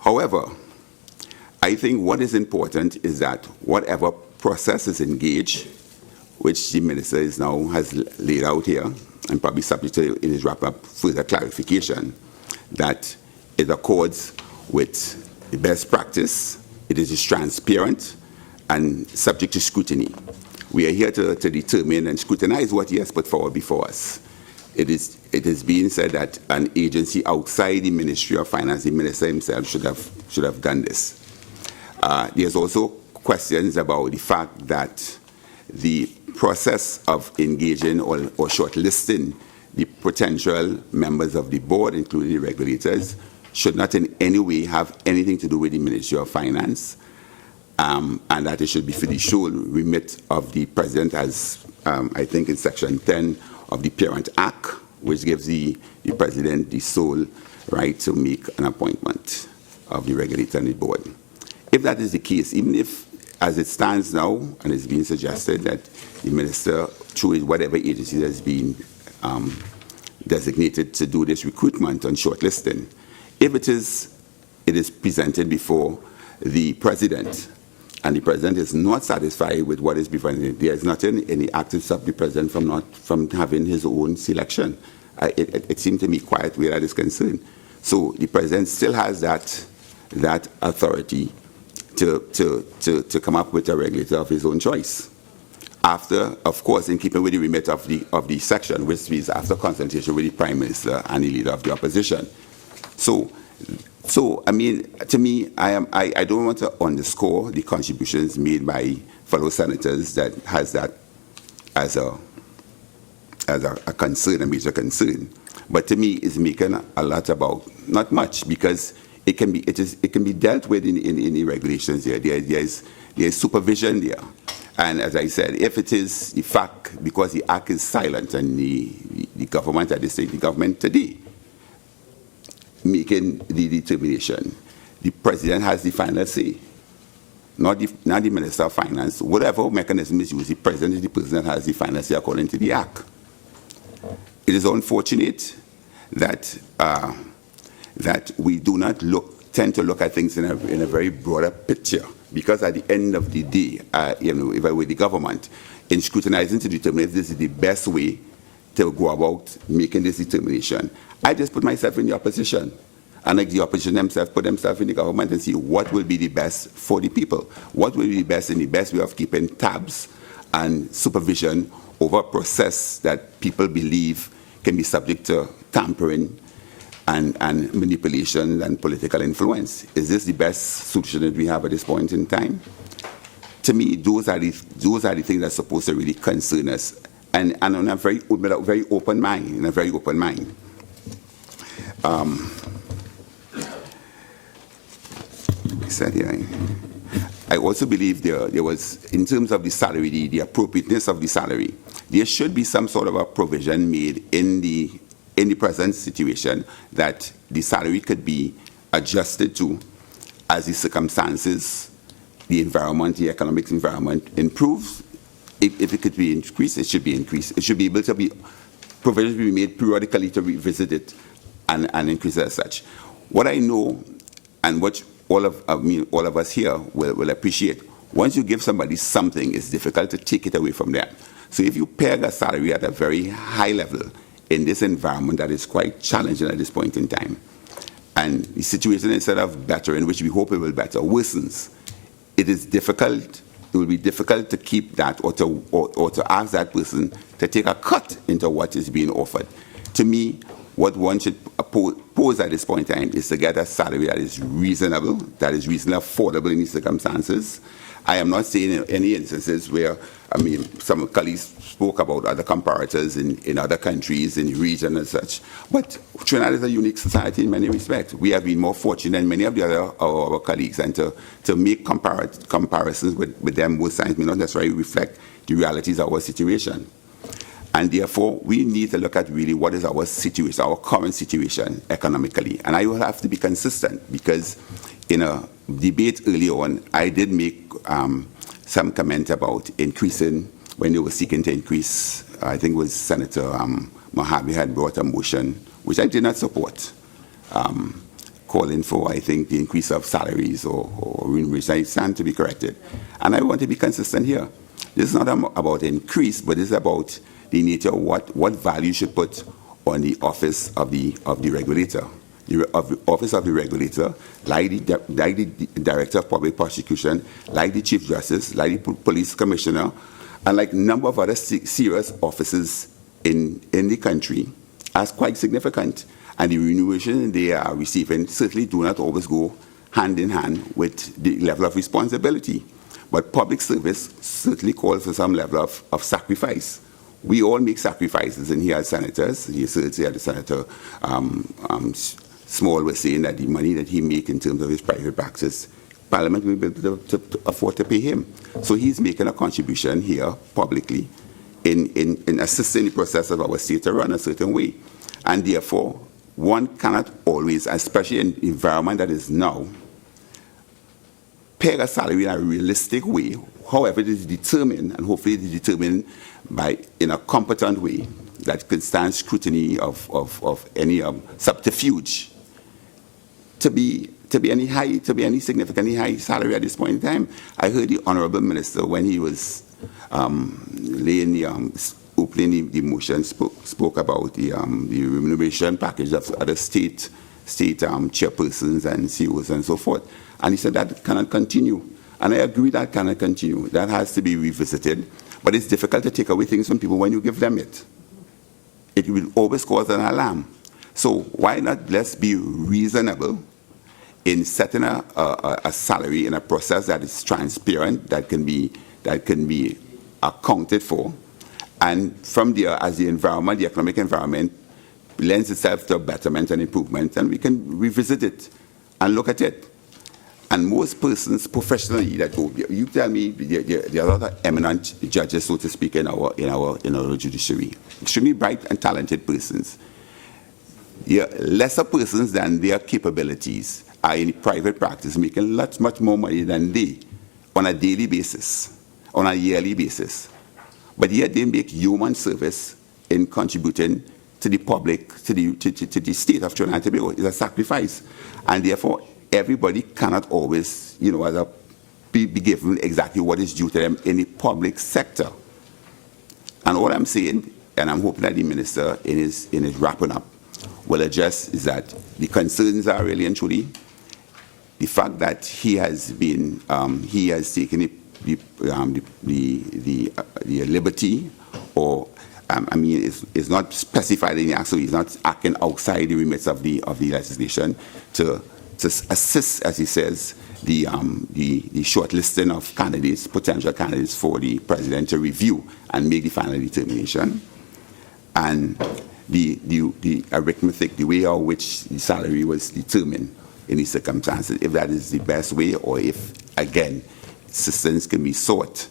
However, I think what is important is that whatever process is engaged, which the minister has laid out here, and probably subject to in his wrap-up further clarification, that it accords with the best practice, it is transparent, and subject to scrutiny. We are here to determine and scrutinize what he has put forward before us. It is being said that an agency outside the Ministry of Finance, the minister himself, should have done this. There's also questions about the fact that the process of engaging or shortlisting the potential members of the board, including the regulators, should not in any way have anything to do with the Ministry of Finance, and that it should be for the sole remit of the President, as I think in Section 10 of the Parent Act, which gives the President the sole right to make an appointment of the regulator and the board. If that is the case, even if, as it stands now, and it's being suggested that the minister, through whatever agency has been designated to do this recruitment and shortlisting, if it is presented before the president, and the president is not satisfied with what is presented, there is nothing in the act to stop the president from having his own selection. It seems to me quite where that is concerned. So the president still has that authority to come up with a regulator of his own choice. After, of course, in keeping with the remit of the section, which is after consultation with the Prime Minister and the Leader of the Opposition. So I mean, to me, I don't want to underscore the contributions made by fellow senators that has that as a concern, a major concern. But to me, it's making a lot about, not much, because it can be dealt with in the regulations there. There's supervision there. And as I said, if it is the fact, because the act is silent and the government, at the state, the government today, making the determination, the president has the final say, not the Minister of Finance. Whatever mechanism is used, the president is the person that has the final say according to the act. It is unfortunate that we do not tend to look at things in a very broader picture, because at the end of the day, if I were the government, in scrutinizing to determine if this is the best way to go about making this determination, I just put myself in the opposition, and like the opposition themselves put themselves in the government and see what will be the best for the people, what will be the best in the best way of keeping tabs and supervision over a process that people believe can be subject to tampering and manipulation and political influence. Is this the best solution that we have at this point in time? To me, those are the things that are supposed to really concern us, and on a very open mind, I also believe there was, in terms of the salary, the appropriateness of the salary, there should be some sort of a provision made in the present situation that the salary could be adjusted to as the circumstances, the environment, the economic environment improves. If it could be increased, it should be increased. It should be able to be, provisions be made periodically to revisit it and increase it as such. What I know, and what all of us here will appreciate, once you give somebody something, it's difficult to take it away from them. So if you peg a salary at a very high level in this environment that is quite challenging at this point in time, and the situation, instead of bettering, which we hope it will better, worsens, it is difficult. It will be difficult to keep that, or to ask that person to take a cut into what is being offered. To me, what one should pose at this point in time is to get a salary that is reasonable, affordable in these circumstances. I am not saying in any instances where, some colleagues spoke about other comparators in other countries, in the region and such, but Trinidad is a unique society in many respects. We have been more fortunate than many of the other our colleagues, and to make comparisons with them, both sides may not necessarily reflect the realities of our situation. And therefore, we need to look at really what is our situation, our current situation economically. And I will have to be consistent, because in a debate earlier on, I did make some comment about increasing, when they were seeking to increase, I think it was Senator Mahabir had brought a motion, which I did not support, calling for, I think, the increase of salaries or remuneration. I stand to be corrected. And I want to be consistent here. This is not about increase, but it's about the nature of what value you should put on the office of the regulator. The office of the regulator, like the Director of Public Prosecution, like the Chief Justice, like the Police Commissioner, and like a number of other serious offices in the country, are quite significant. And the remuneration they are receiving certainly do not always go hand in hand with the level of responsibility. But public service certainly calls for some level of sacrifice. We all make sacrifices in here as senators. You certainly had the Senator Small was saying that the money that he makes in terms of his private practice, Parliament will be able to afford to pay him. So he's making a contribution here publicly in assisting the process of our state to run a certain way. And therefore, one cannot always, especially in the environment that is now, pay a salary in a realistic way. However, it is determined, and hopefully it is determined in a competent way that can stand scrutiny of any subterfuge to be any significantly high salary at this point in time. I heard the Honourable Minister, when he was opening the motion, spoke about the remuneration package of other state chairpersons and CEOs and so forth. And he said that cannot continue. And I agree that cannot continue. That has to be revisited. But it's difficult to take away things from people when you give them it. It will always cause an alarm. So why not let's be reasonable in setting a salary in a process that is transparent, that can be accounted for, and from there, as the environment, the economic environment, lends itself to betterment and improvement, and we can revisit it and look at it. And most persons professionally that go, you tell me there are a lot of eminent judges, so to speak, in our judiciary, extremely bright and talented persons. Lesser persons than their capabilities are in private practice making much more money than they on a daily basis, on a yearly basis. But yet they make human service in contributing to the public, to the state of Trinidad and Tobago. It's a sacrifice. And therefore, everybody cannot always, be given exactly what is due to them in the public sector. And all I'm saying, and I'm hoping that the minister in his wrapping up will address, is that the concerns are really and truly the fact that he has taken the liberty, or it's not specified in the act, so he's not acting outside the remits of the legislation to assist, as he says, the shortlisting of candidates, potential candidates for the president to review and make the final determination. And the arithmetic, the way in which the salary was determined in these circumstances, if that is the best way, or if, again, assistance can be sought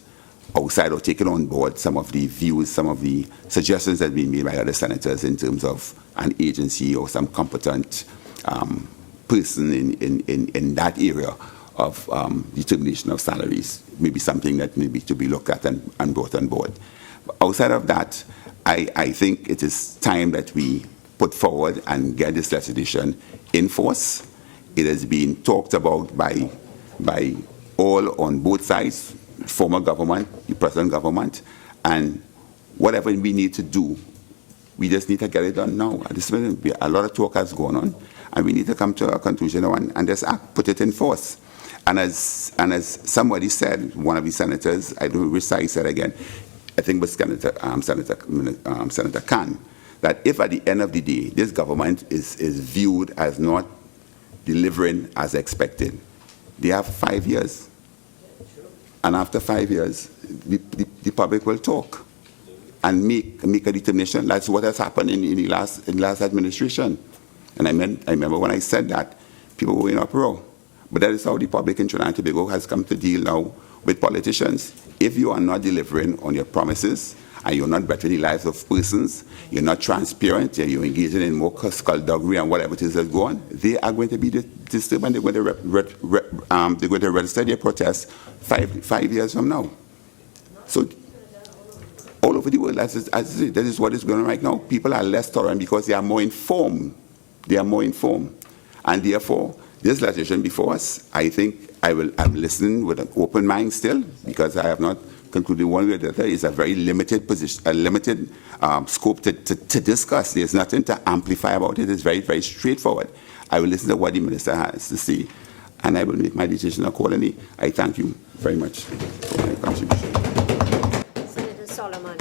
outside or taken on board some of the views, some of the suggestions that have been made by other senators in terms of an agency or some competent person in that area of determination of salaries, maybe something that may be to be looked at and brought on board. But outside of that, I think it is time that we put forward and get this legislation in force. It has been talked about by all on both sides, former government, the present government, and whatever we need to do, we just need to get it done now. At this moment, a lot of talk has gone on, and we need to come to a conclusion and just put it in force. And as somebody said, one of the senators, I don't know which side said again, I think it was Senator Khan, that if at the end of the day this government is viewed as not delivering as expected, they have 5 years. And after 5 years, the public will talk and make a determination. That's what has happened in the last administration. And I remember when I said that, people were in uproar. But that is how the public in Trinidad and Tobago has come to deal now with politicians. If you are not delivering on your promises, and you're not bettering the lives of persons, you're not transparent, and you're engaging in more skullduggery and whatever it is that's going on, they are going to be disturbed, and they're going to register their protest five years from now. So all over the world, that is what is going on right now. People are less tolerant because they are more informed. They are more informed. And therefore, this legislation before us, I think I'm listening with an open mind still, because I have not concluded one way or the other. It's a very limited position, a limited scope to discuss. There's nothing to amplify about it. It's very, very straightforward. I will listen to what the minister has to say, and I will make my decision accordingly. I thank you very much for my contribution. Senator Solomon.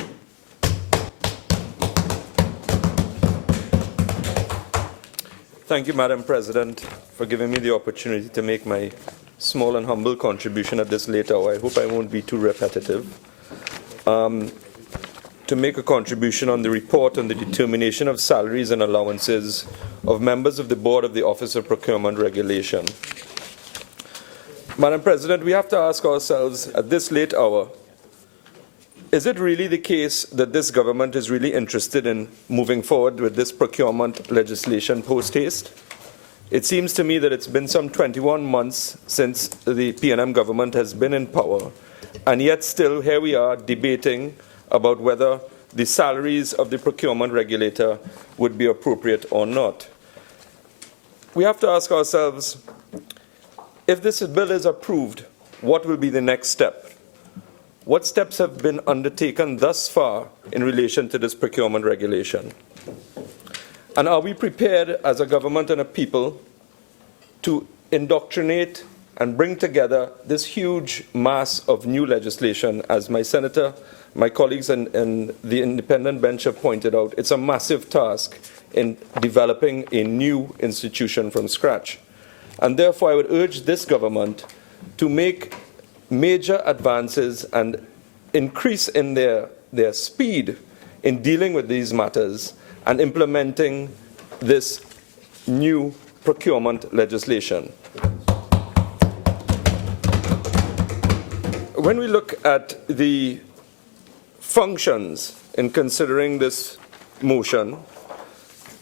Thank you, Madam President, for giving me the opportunity to make my small and humble contribution at this late hour. I hope I won't be too repetitive. To make a contribution on the report on the determination of salaries and allowances of members of the Board of the Office of Procurement Regulation. Madam President, we have to ask ourselves at this late hour, is it really the case that this government is really interested in moving forward with this procurement legislation post-haste? It seems to me that it's been some 21 months since the PNM government has been in power, and yet still here we are debating about whether the salaries of the procurement regulator would be appropriate or not. We have to ask ourselves, if this bill is approved, what will be the next step? What steps have been undertaken thus far in relation to this procurement regulation? And are we prepared as a government and a people to indoctrinate and bring together this huge mass of new legislation? As my colleagues and the independent bench have pointed out, it's a massive task in developing a new institution from scratch. And therefore, I would urge this government to make major advances and increase in their speed in dealing with these matters and implementing this new procurement legislation. When we look at the functions in considering this motion,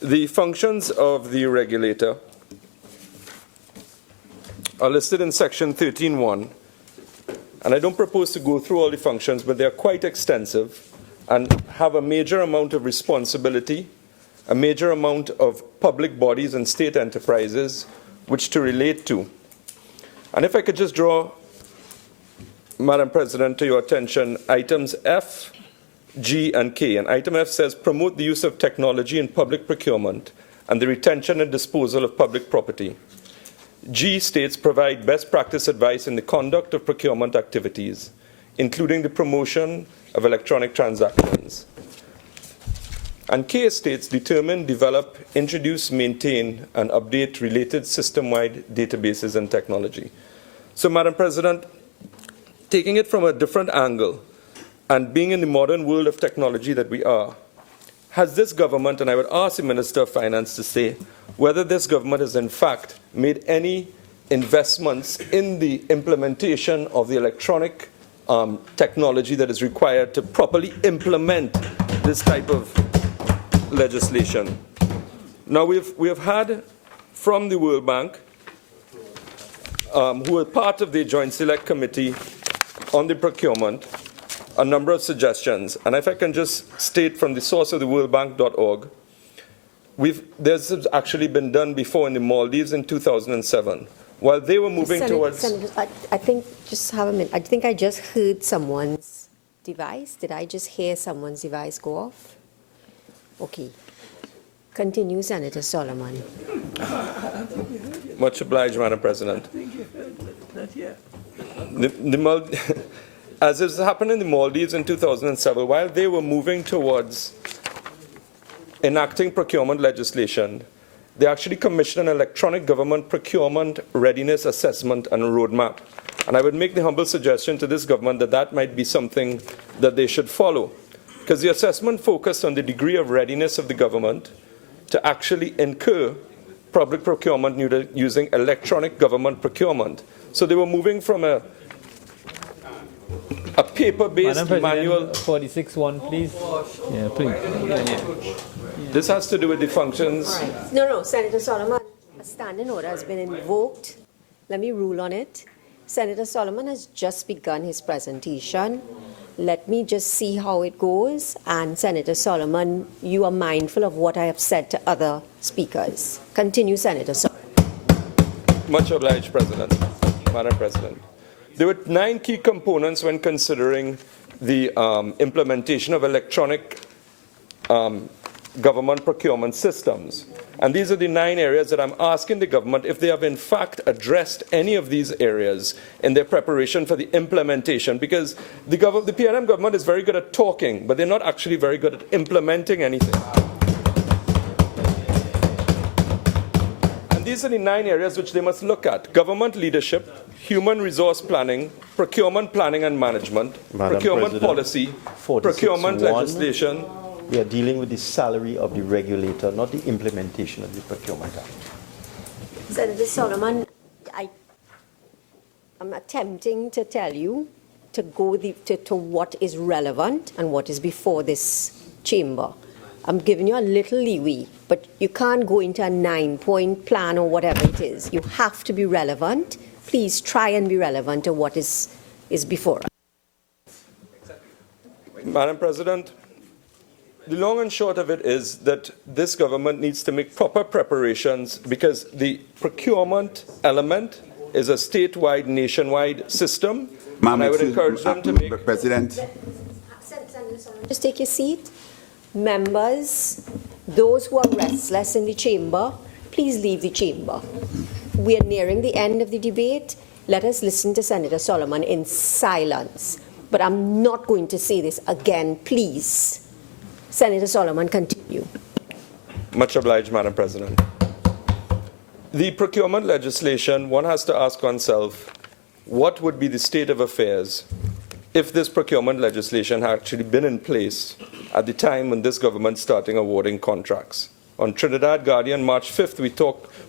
the functions of the regulator are listed in section 13.1, and I don't propose to go through all the functions, but they're quite extensive and have a major amount of responsibility, a major amount of public bodies and state enterprises which to relate to. And if I could just draw, Madam President, to your attention, items F, G, and K. And item F says, promote the use of technology in public procurement and the retention and disposal of public property. G states, provide best practice advice in the conduct of procurement activities, including the promotion of electronic transactions. And K states, determine, develop, introduce, maintain, and update related system-wide databases and technology. So, Madam President, taking it from a different angle, and being in the modern world of technology that we are, has this government, and I would ask the Minister of Finance to say, whether this government has in fact made any investments in the implementation of the electronic technology that is required to properly implement this type of legislation. Now, we have had from the World Bank, who are part of the Joint Select Committee on the procurement, a number of suggestions. And if I can just state from the source of the worldbank.org, this has actually been done before in the Maldives in 2007. While they were moving towards... Senator, I think, just have a minute. I think I just heard someone's device. Did I just hear someone's device go off? Okay. Continue, Senator Solomon. Much obliged, Madam President. As has happened in the Maldives in 2007, while they were moving towards enacting procurement legislation, they actually commissioned an electronic government procurement readiness assessment and roadmap. And I would make the humble suggestion to this government that that might be something that they should follow. Because the assessment focused on the degree of readiness of the government to actually incur public procurement using electronic government procurement. So they were moving from a paper-based manual. 46.1, please. Yeah, please. This has to do with the functions. No, Senator Solomon, a standing order has been invoked. Let me rule on it. Senator Solomon has just begun his presentation. Let me just see how it goes. And Senator Solomon, you are mindful of what I have said to other speakers. Continue, Senator Solomon. Much obliged, President. Madam President. There were 9 key components when considering the implementation of electronic government procurement systems. And these are the 9 areas that I'm asking the government if they have in fact addressed any of these areas in their preparation for the implementation. Because the PNM government is very good at talking, but they're not actually very good at implementing anything. And these are the 9 areas which they must look at: government leadership, human resource planning, procurement planning and management, procurement policy, procurement legislation. We are dealing with the salary of the regulator, not the implementation of the Procurement Act. Senator Solomon, I'm attempting to tell you to go to what is relevant and what is before this chamber. I'm giving you a little leeway, but you can't go into a 9-point plan or whatever it is. You have to be relevant. Please try and be relevant to what is before us. Madam President, the long and short of it is that this government needs to make proper preparations, because the procurement element is a statewide, nationwide system. And I would encourage them to make... President. Just take your seat. Members, those who are restless in the chamber, please leave the chamber. We are nearing the end of the debate. Let us listen to Senator Solomon in silence. But I'm not going to say this again, please. Senator Solomon, continue. Much obliged, Madam President. The procurement legislation, one has to ask oneself, what would be the state of affairs if this procurement legislation had actually been in place at the time when this government started awarding contracts? On Trinidad Guardian, March 5th,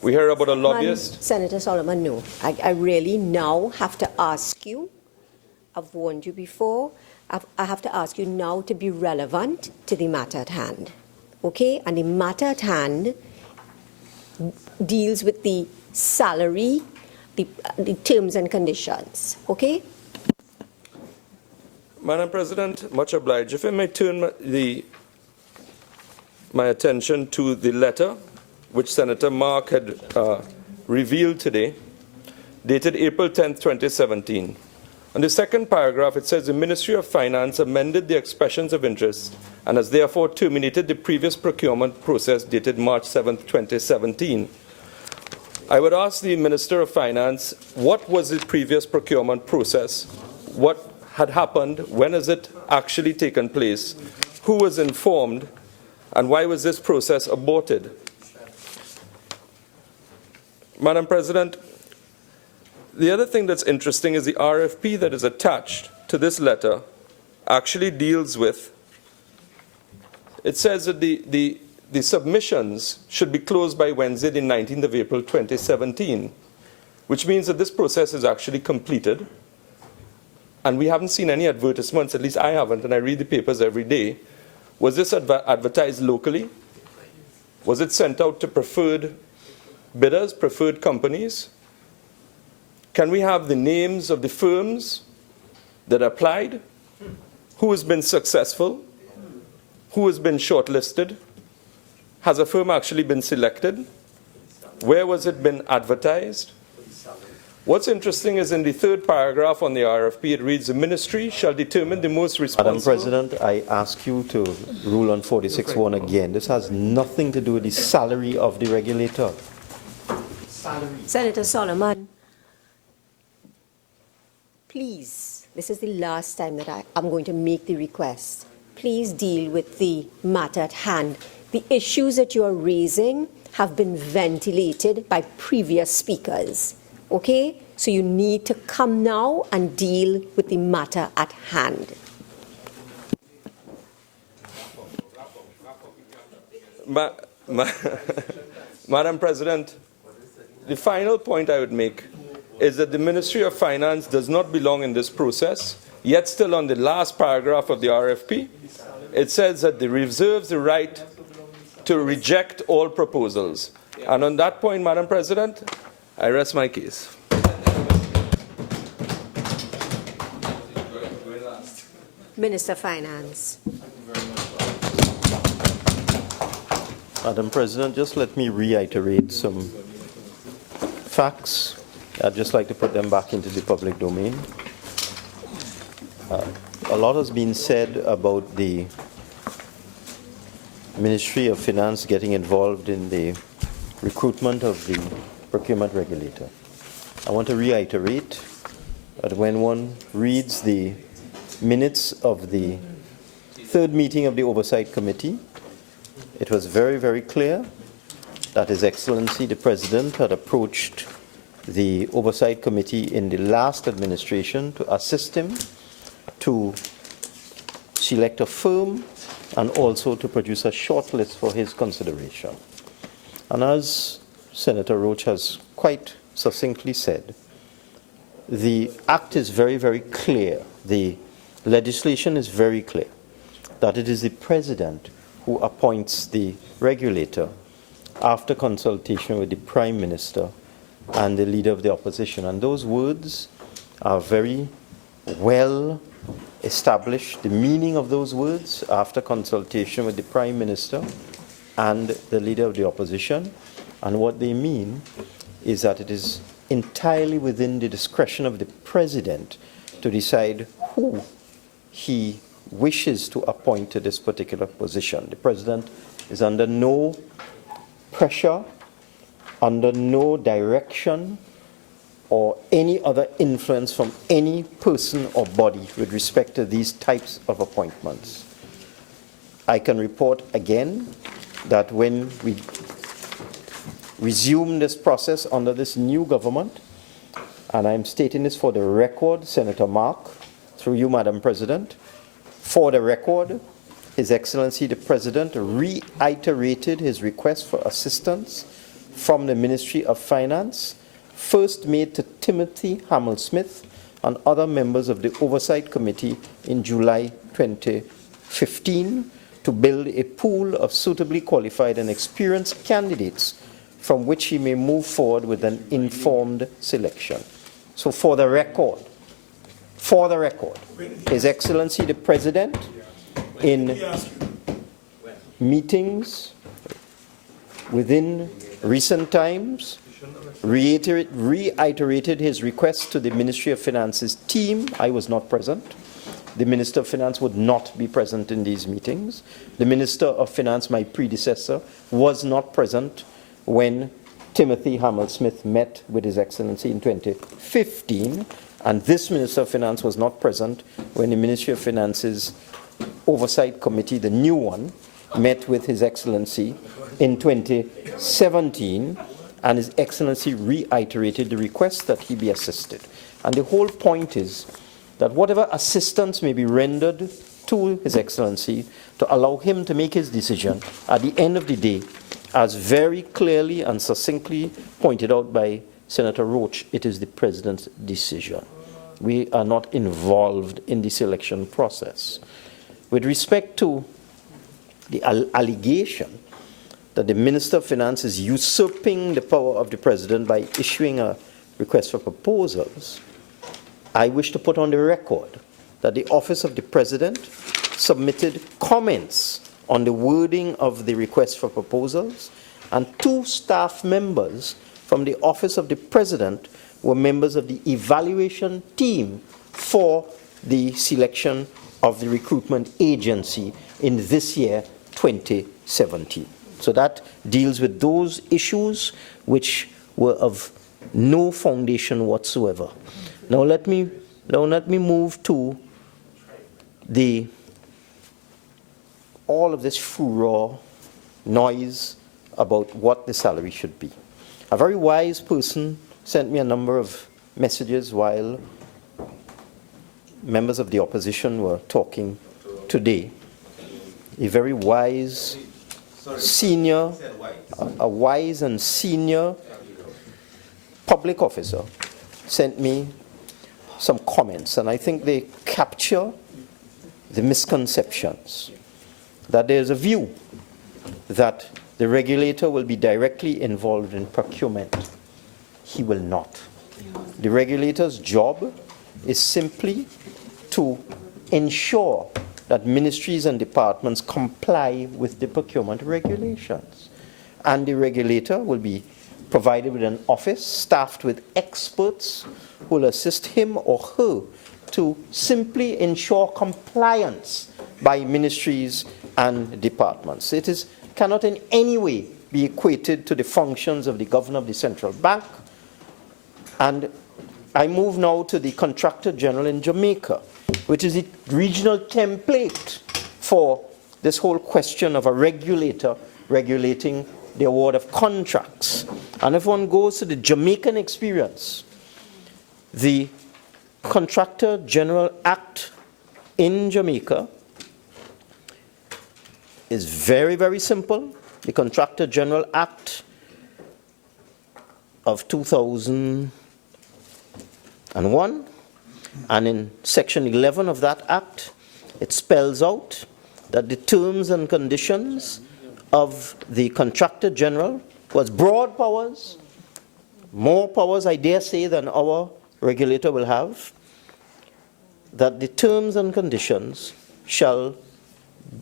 we hear about a lobbyist. Senator Solomon, no. I really now have to ask you, I've warned you before, I have to ask you now to be relevant to the matter at hand. Okay? And the matter at hand deals with the salary, the terms and conditions. Okay? Madam President, much obliged. If I may turn my attention to the letter which Senator Mark had revealed today, dated April 10, 2017. In the second paragraph, it says the Ministry of Finance amended the expressions of interest and has therefore terminated the previous procurement process dated March 7, 2017. I would ask the Minister of Finance, what was the previous procurement process? What had happened? When has it actually taken place? Who was informed? And why was this process aborted? Madam President, the other thing that's interesting is the RFP that is attached to this letter actually deals with, it says that the submissions should be closed by Wednesday, the 19th of April, 2017, which means that this process is actually completed. And we haven't seen any advertisements, at least I haven't, and I read the papers every day. Was this advertised locally? Was it sent out to preferred bidders, preferred companies? Can we have the names of the firms that applied? Who has been successful? Who has been shortlisted? Has a firm actually been selected? Where was it been advertised? What's interesting is in the third paragraph on the RFP, it reads, the ministry shall determine the most responsible... Madam President, I ask you to rule on 46.1 again. This has nothing to do with the salary of the regulator. Senator Solomon, please, this is the last time that I'm going to make the request. Please deal with the matter at hand. The issues that you are raising have been ventilated by previous speakers. Okay? So you need to come now and deal with the matter at hand. Madam President, the final point I would make is that the Ministry of Finance does not belong in this process, yet still on the last paragraph of the RFP, it says that it reserves the right to reject all proposals. And on that point, Madam President, I rest my case. Minister of Finance. Madam President, just let me reiterate some facts. I'd just like to put them back into the public domain. A lot has been said about the Ministry of Finance getting involved in the recruitment of the procurement regulator. I want to reiterate that when one reads the minutes of the third meeting of the Oversight Committee, it was very, very clear that His Excellency the President had approached the Oversight Committee in the last administration to assist him to select a firm and also to produce a short list for his consideration. And as Senator Roach has quite succinctly said, the Act is very, very clear. The legislation is very clear that it is the President who appoints the regulator after consultation with the Prime Minister and the Leader of the Opposition. And those words are very well established. The meaning of those words, after consultation with the Prime Minister and the Leader of the Opposition, and what they mean is that it is entirely within the discretion of the President to decide who he wishes to appoint to this particular position. The President is under no pressure, under no direction, or any other influence from any person or body with respect to these types of appointments. I can report again that when we resume this process under this new government, and I'm stating this for the record, Senator Mark, through you, Madam President, for the record, His Excellency the President reiterated his request for assistance from the Ministry of Finance, first made to Timothy Hamel-Smith and other members of the Oversight Committee in July 2015 to build a pool of suitably qualified and experienced candidates from which he may move forward with an informed selection. So for the record, His Excellency the President, in meetings within recent times, reiterated his request to the Ministry of Finance's team. I was not present. The Minister of Finance would not be present in these meetings. The Minister of Finance, my predecessor, was not present when Timothy Hamel-Smith met with His Excellency in 2015, and this Minister of Finance was not present when the Ministry of Finance's Oversight Committee, the new one, met with His Excellency in 2017, and His Excellency reiterated the request that he be assisted. And the whole point is that whatever assistance may be rendered to His Excellency to allow him to make his decision at the end of the day, as very clearly and succinctly pointed out by Senator Roach, it is the President's decision. We are not involved in the selection process. With respect to the allegation that the Minister of Finance is usurping the power of the President by issuing a request for proposals, I wish to put on the record that the Office of the President submitted comments on the wording of the request for proposals, and 2 staff members from the Office of the President were members of the evaluation team for the selection of the recruitment agency in this year, 2017. So that deals with those issues which were of no foundation whatsoever. Now let me move to all of this furor, noise about what the salary should be. A very wise person sent me a number of messages while members of the opposition were talking today. A very wise, senior, a wise and senior public officer sent me some comments, and I think they capture the misconceptions that there's a view that the regulator will be directly involved in procurement. He will not. The regulator's job is simply to ensure that ministries and departments comply with the procurement regulations. And the regulator will be provided with an office staffed with experts who will assist him or her to simply ensure compliance by ministries and departments. It cannot in any way be equated to the functions of the governor of the central bank. And I move now to the Contractor General in Jamaica, which is the regional template for this whole question of a regulator regulating the award of contracts. And if one goes to the Jamaican experience, the Contractor General Act in Jamaica is very, very simple. The Contractor General Act of 2001, and in Section 11 of that Act, it spells out that the terms and conditions of the Contractor General, who has broad powers, more powers, I dare say, than our regulator will have, that the terms and conditions shall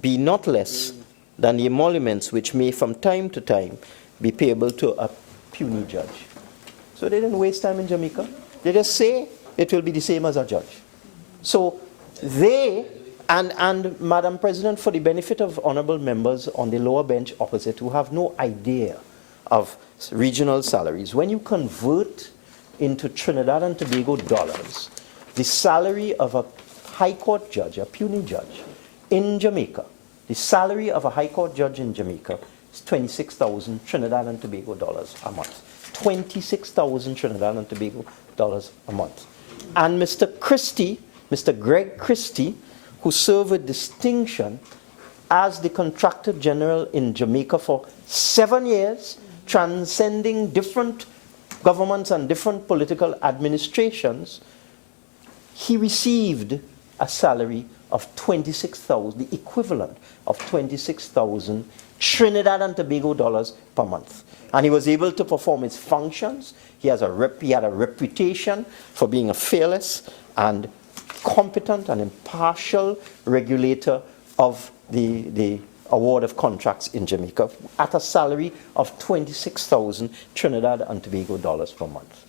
be not less than the emoluments which may from time to time be payable to a puny judge. So they didn't waste time in Jamaica. They just say it will be the same as a judge. So they, and Madam President, for the benefit of honorable members on the lower bench opposite who have no idea of regional salaries, when you convert into Trinidad and Tobago dollars, the salary of a high court judge, a puny judge in Jamaica, the salary of a high court judge in Jamaica is 26,000 Trinidad and Tobago dollars a month. 26,000 Trinidad and Tobago dollars a month. And Mr. Christie, Mr. Greg Christie, who served with distinction as the Contractor General in Jamaica for 7 years, transcending different governments and different political administrations, he received a salary of 26,000, the equivalent of 26,000 Trinidad and Tobago dollars per month. And he was able to perform his functions. He had a reputation for being a fearless and competent and impartial regulator of the award of contracts in Jamaica at a salary of 26,000 Trinidad and Tobago dollars per month.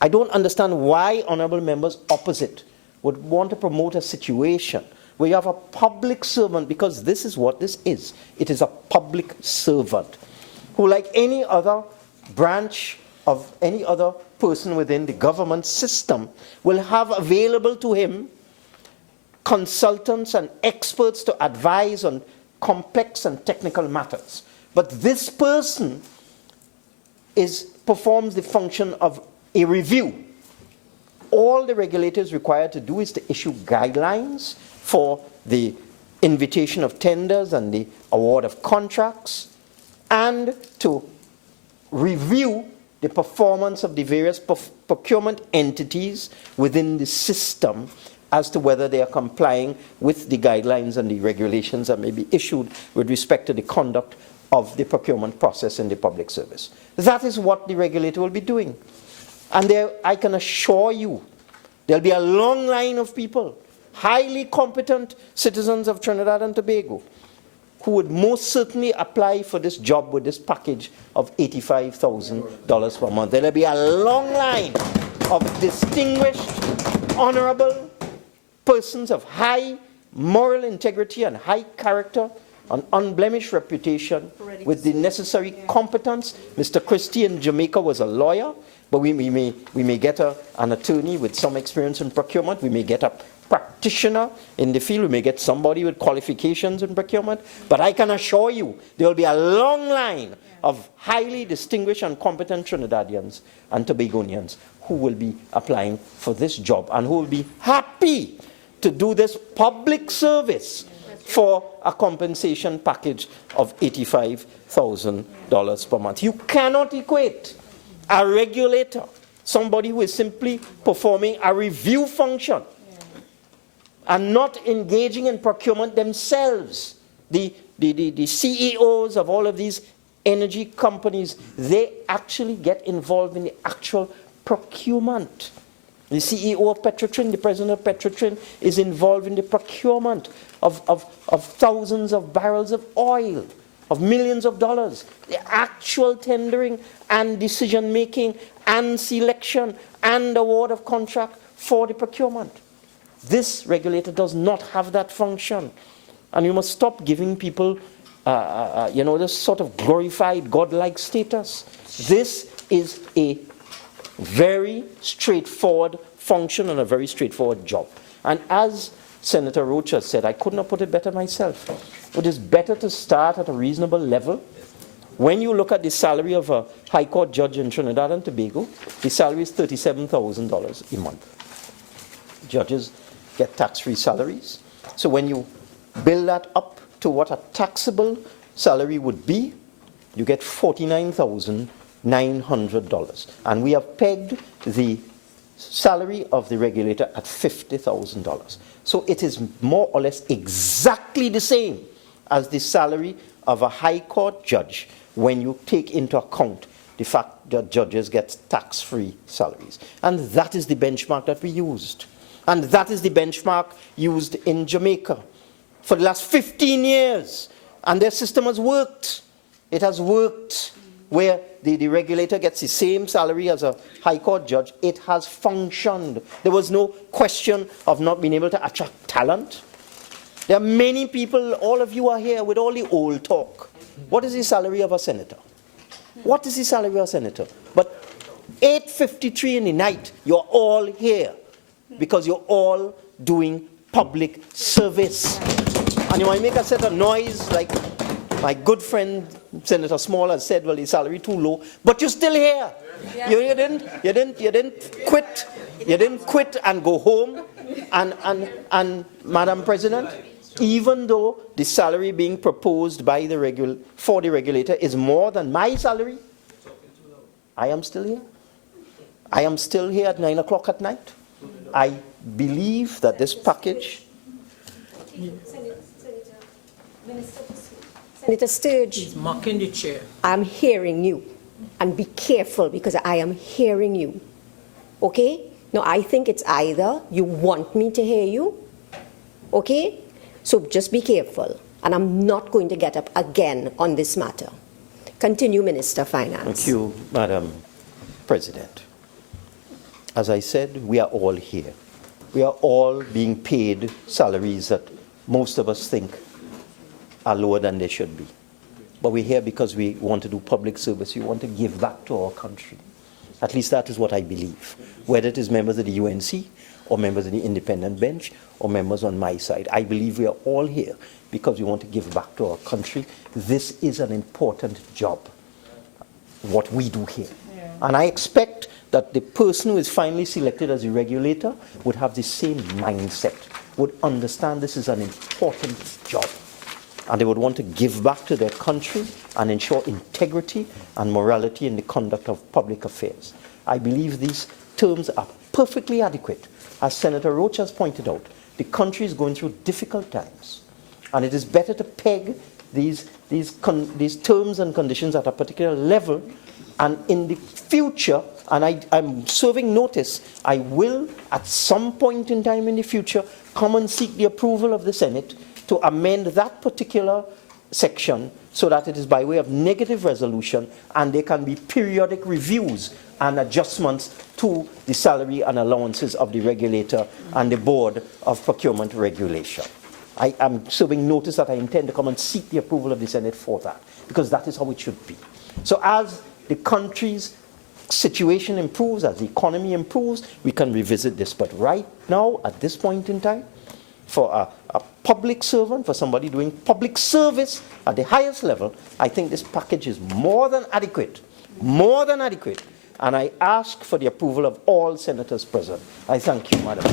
I don't understand why honorable members opposite would want to promote a situation where you have a public servant, because this is what this is. It is a public servant who, like any other branch of any other person within the government system, will have available to him consultants and experts to advise on complex and technical matters. But this person performs the function of a review. All the regulator is required to do is to issue guidelines for the invitation of tenders and the award of contracts, and to review the performance of the various procurement entities within the system as to whether they are complying with the guidelines and the regulations that may be issued with respect to the conduct of the procurement process in the public service. That is what the regulator will be doing. And there, I can assure you, there'll be a long line of people, highly competent citizens of Trinidad and Tobago, who would most certainly apply for this job with this package of $85,000 per month. There'll be a long line of distinguished, honorable persons of high moral integrity and high character, an unblemished reputation, with the necessary competence. Mr. Christie in Jamaica was a lawyer, but we may get an attorney with some experience in procurement. We may get a practitioner in the field. We may get somebody with qualifications in procurement. But I can assure you, there will be a long line of highly distinguished and competent Trinidadians and Tobagonians who will be applying for this job and who will be happy to do this public service for a compensation package of $85,000 per month. You cannot equate a regulator, somebody who is simply performing a review function and not engaging in procurement themselves. The CEOs of all of these energy companies, they actually get involved in the actual procurement. The CEO of Petrotrin, the president of Petrotrin, is involved in the procurement of thousands of barrels of oil, of millions of dollars, the actual tendering and decision-making and selection and award of contract for the procurement. This regulator does not have that function. And you must stop giving people, this sort of glorified godlike status. This is a very straightforward function and a very straightforward job. And as Senator Roach has said, I couldn't have put it better myself. It is better to start at a reasonable level. When you look at the salary of a High Court judge in Trinidad and Tobago, the salary is $37,000 a month. Judges get tax-free salaries. So when you build that up to what a taxable salary would be, you get $49,900. And we have pegged the salary of the regulator at $50,000. So it is more or less exactly the same as the salary of a High Court judge when you take into account the fact that judges get tax-free salaries. And that is the benchmark that we used. And that is the benchmark used in Jamaica for the last 15 years. And their system has worked. It has worked where the regulator gets the same salary as a High Court judge. It has functioned. There was no question of not being able to attract talent. There are many people, all of you are here with all the old talk. What is the salary of a senator? What is the salary of a senator? But 8:53 in the night, you're all here because you're all doing public service. And you might make a set of noise like my good friend Senator Small has said, well, the salary too low, but you're still here. Yeah. You didn't quit. You didn't quit and go home. And Madam President, even though the salary being proposed by for the regulator is more than my salary, I am still here. I am still here at 9 o'clock at night. I believe that this package... Senator Sturge. He's mocking the chair. I'm hearing you. And be careful, because I am hearing you. Okay? Now, I think it's either you want me to hear you, okay? So just be careful. And I'm not going to get up again on this matter. Continue, Minister of Finance. Thank you, Madam President. As I said, we are all here. We are all being paid salaries that most of us think are lower than they should be. But we're here because we want to do public service. We want to give back to our country. At least that is what I believe. Whether it is members of the UNC or members of the independent bench or members on my side, I believe we are all here because we want to give back to our country. This is an important job, what we do here. Yeah. And I expect that the person who is finally selected as a regulator would have the same mindset, would understand this is an important job. And they would want to give back to their country and ensure integrity and morality in the conduct of public affairs. I believe these terms are perfectly adequate. As Senator Roach has pointed out, the country is going through difficult times. And it is better to peg these terms and conditions at a particular level. And in the future, and I'm serving notice, I will, at some point in time in the future, come and seek the approval of the Senate to amend that particular section so that it is by way of negative resolution and there can be periodic reviews and adjustments to the salary and allowances of the regulator and the Board of Procurement Regulation. I am serving notice that I intend to come and seek the approval of the Senate for that, because that is how it should be. So as the country's situation improves, as the economy improves, we can revisit this. But right now, at this point in time, for a public servant, for somebody doing public service at the highest level, I think this package is more than adequate, and I ask for the approval of all senators present. I thank you, Madam.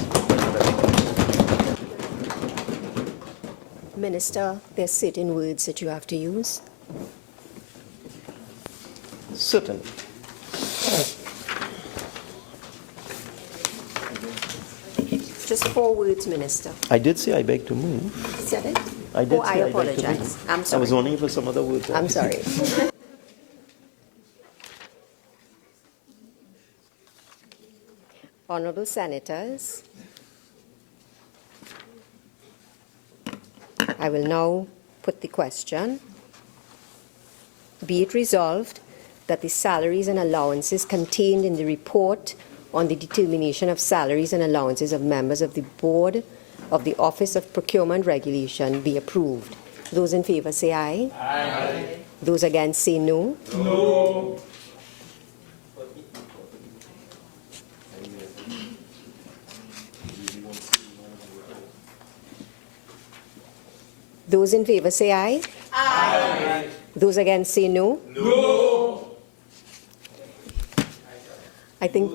Minister, there's certain words that you have to use. Certainly. Just 4 words, Minister. I did say I beg to move. Said it? I did say I apologize. beg to move. I'm sorry. I was wondering for some other words. I'm sorry. Honourable Senators, I will now put the question. Be it resolved that the salaries and allowances contained in the report on the determination of salaries and allowances of members of the Board of the Office of Procurement Regulation be approved. Those in favour say aye. Aye. Those against say no. No. Those in favour say aye. Aye. Those against say no. No. I think.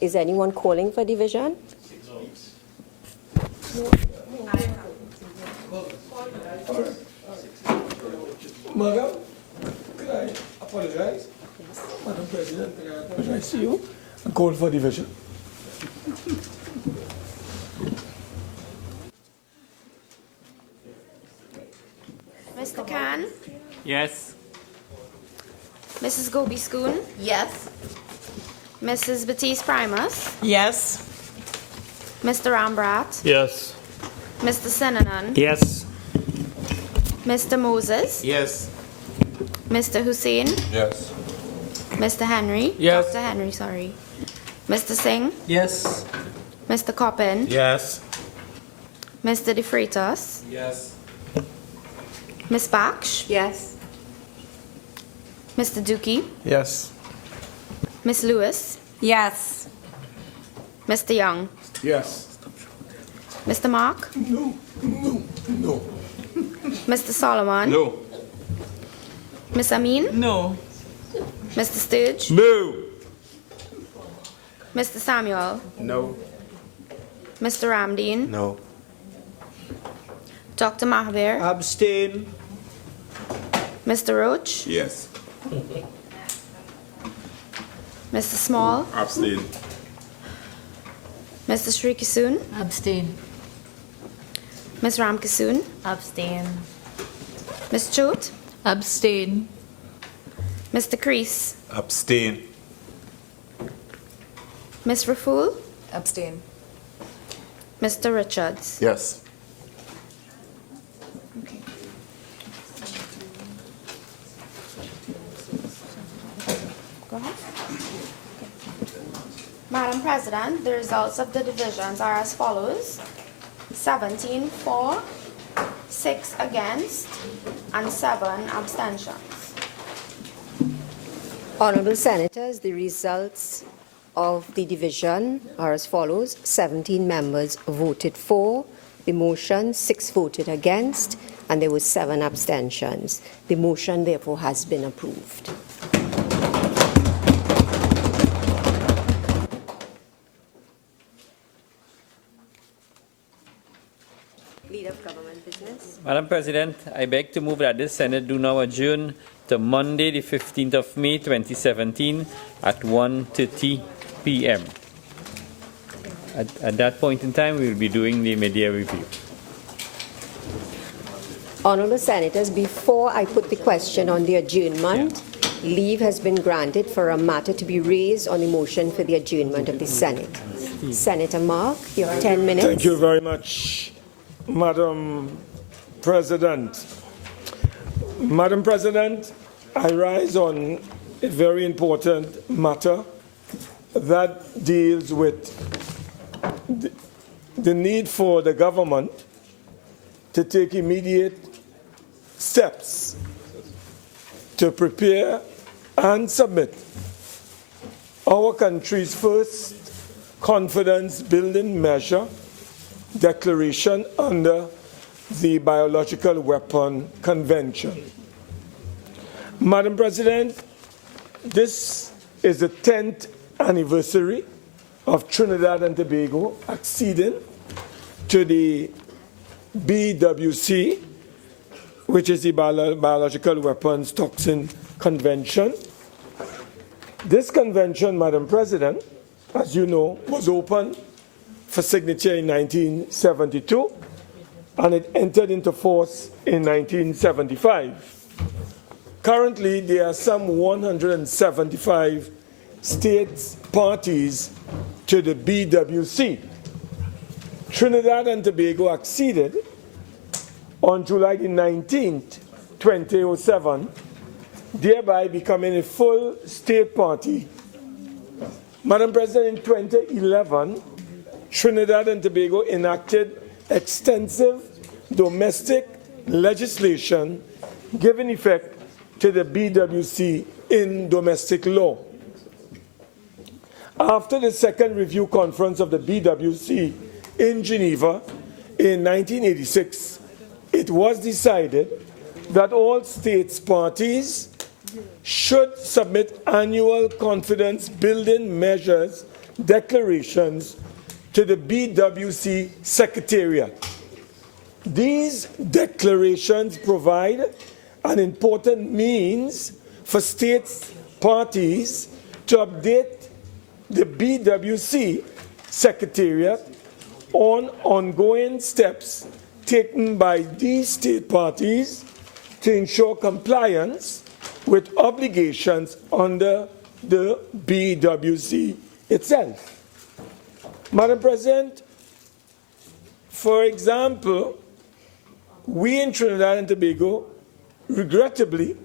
Is anyone calling for division? Madam, could I apologize? Yes. Madam President, could I apologize to you and call for division? Mr. Khan? Yes. Mrs. Gobi-Schoon? Yes. Mrs. Batiste Primus? Yes. Mr. Rambharat? Yes. Mr. Sinanan? Yes. Mr. Moses? Yes. Mr. Hussain? Yes. Mr. Henry? Yes. Dr. Henry, sorry. Mr. Singh? Yes. Mr. Coppin? Yes. Mr. De Freitas? Yes. Ms. Baksh? Yes. Mr. Dookie? Yes. Ms. Lewis? Yes. Mr. Young? Yes. Mr. Mark? No. No. No. Mr. Solomon? No. Ms. Ameen? No. Mr. Sturge? No. Mr. Samuel? No. Mr. Ramdeen, No. Dr. Mahabir, Abstain. Mr. Roach, Yes. Mr. Small, Abstain. Mr. Shrikissoon, Abstain. Ms. Ramkissoon, Abstain. Ms. Choate, Abstain. Mr. Crease, Abstain. Ms. Raful, Abstain. Mr. Richards. Yes. Go ahead. Madam President, the results of the divisions are as follows: 17 for, 6 against, and 7 abstentions. Honorable Senators, the results of the division are as follows. 17 members voted for the motion, 6 voted against, and there were 7 abstentions. The motion, therefore, has been approved. Leader of Government Business. Madam President, I beg to move that this Senate do now adjourn to Monday, the 15th of May, 2017 at 1:30 p.m. At that point in time, we will be doing the mid-year review. Honorable Senators, before I put the question on the adjournment, leave has been granted for a matter to be raised on the motion for the adjournment of the Senate. Senator Mark, you have 10 minutes. Thank you very much, Madam President. Madam President, I rise on a very important matter that deals with the need for the government to take immediate steps to prepare and submit our country's first confidence-building measure declaration under the Biological Weapon Convention. Madam President, this is the 10th anniversary of Trinidad and Tobago acceding to the BWC, which is the Biological Weapons Toxin Convention. This convention, Madam President, as you know, was opened for signature in 1972, and it entered into force in 1975. Currently, there are some 175 states parties to the BWC. Trinidad and Tobago acceded on July the 19th, 2007, thereby becoming a full state party. Madam President, in 2011, Trinidad and Tobago enacted extensive domestic legislation giving effect to the BWC in domestic law. After the second review conference of the BWC in Geneva in 1986, it was decided that all states parties should submit annual confidence-building measures declarations to the BWC Secretariat. These declarations provide an important means for states parties to update the BWC Secretariat on ongoing steps taken by these state parties to ensure compliance with obligations under the BWC itself. Madam President, for example, we in Trinidad and Tobago, regrettably,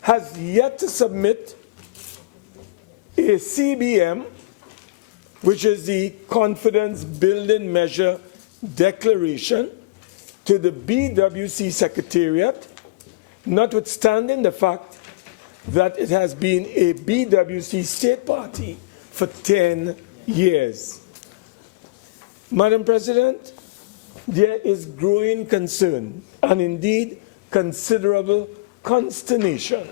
has yet to submit a CBM, which is the Confidence Building Measure Declaration, to the BWC Secretariat, notwithstanding the fact that it has been a BWC state party for 10 years. Madam President, there is growing concern and indeed considerable consternation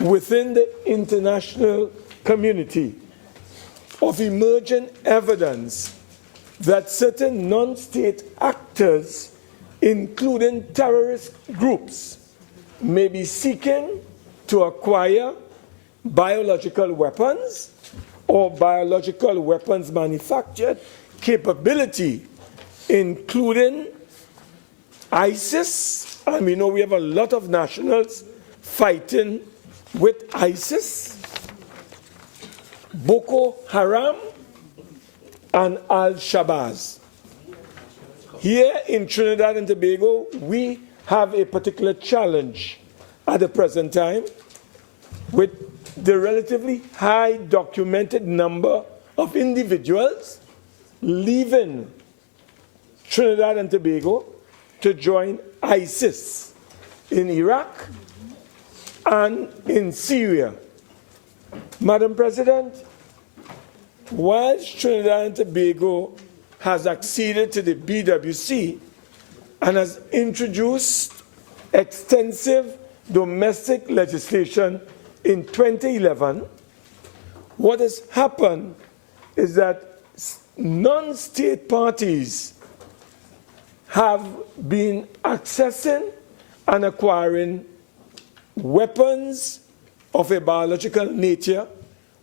within the international community of emerging evidence that certain non-state actors, including terrorist groups, may be seeking to acquire biological weapons or biological weapons manufactured capability, including ISIS, and we know we have a lot of nationals fighting with ISIS, Boko Haram, and Al-Shabaab. Here in Trinidad and Tobago, we have a particular challenge at the present time with the relatively high documented number of individuals leaving Trinidad and Tobago to join ISIS in Iraq and in Syria. Madam President, whilst Trinidad and Tobago has acceded to the BWC and has introduced extensive domestic legislation in 2011, what has happened is that non-state parties have been accessing and acquiring weapons of a biological nature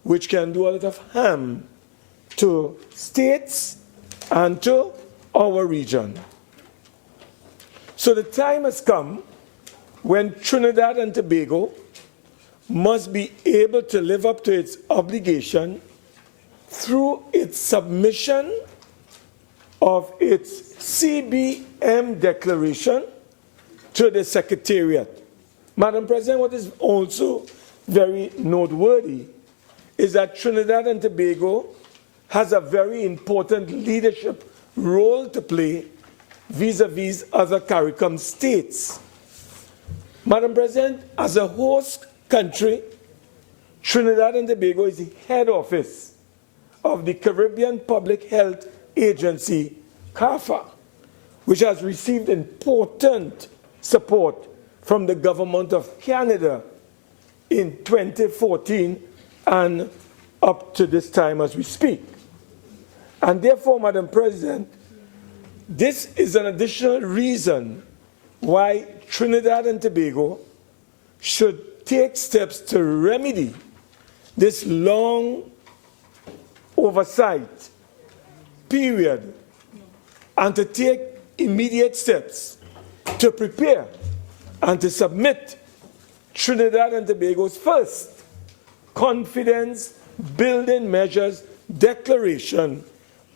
which can do a lot of harm to states and to our region. So the time has come when Trinidad and Tobago must be able to live up to its obligation through its submission of its CBM declaration to the Secretariat. Madam President, what is also very noteworthy is that Trinidad and Tobago has a very important leadership role to play vis-a-vis other CARICOM states. Madam President, as a host country, Trinidad and Tobago is the head office of the Caribbean Public Health Agency, CARFA, which has received important support from the government of Canada in 2014 and up to this time as we speak. And therefore, Madam President, this is an additional reason why Trinidad and Tobago should take steps to remedy this long oversight period and to take immediate steps to prepare and to submit Trinidad and Tobago's first confidence building measures declaration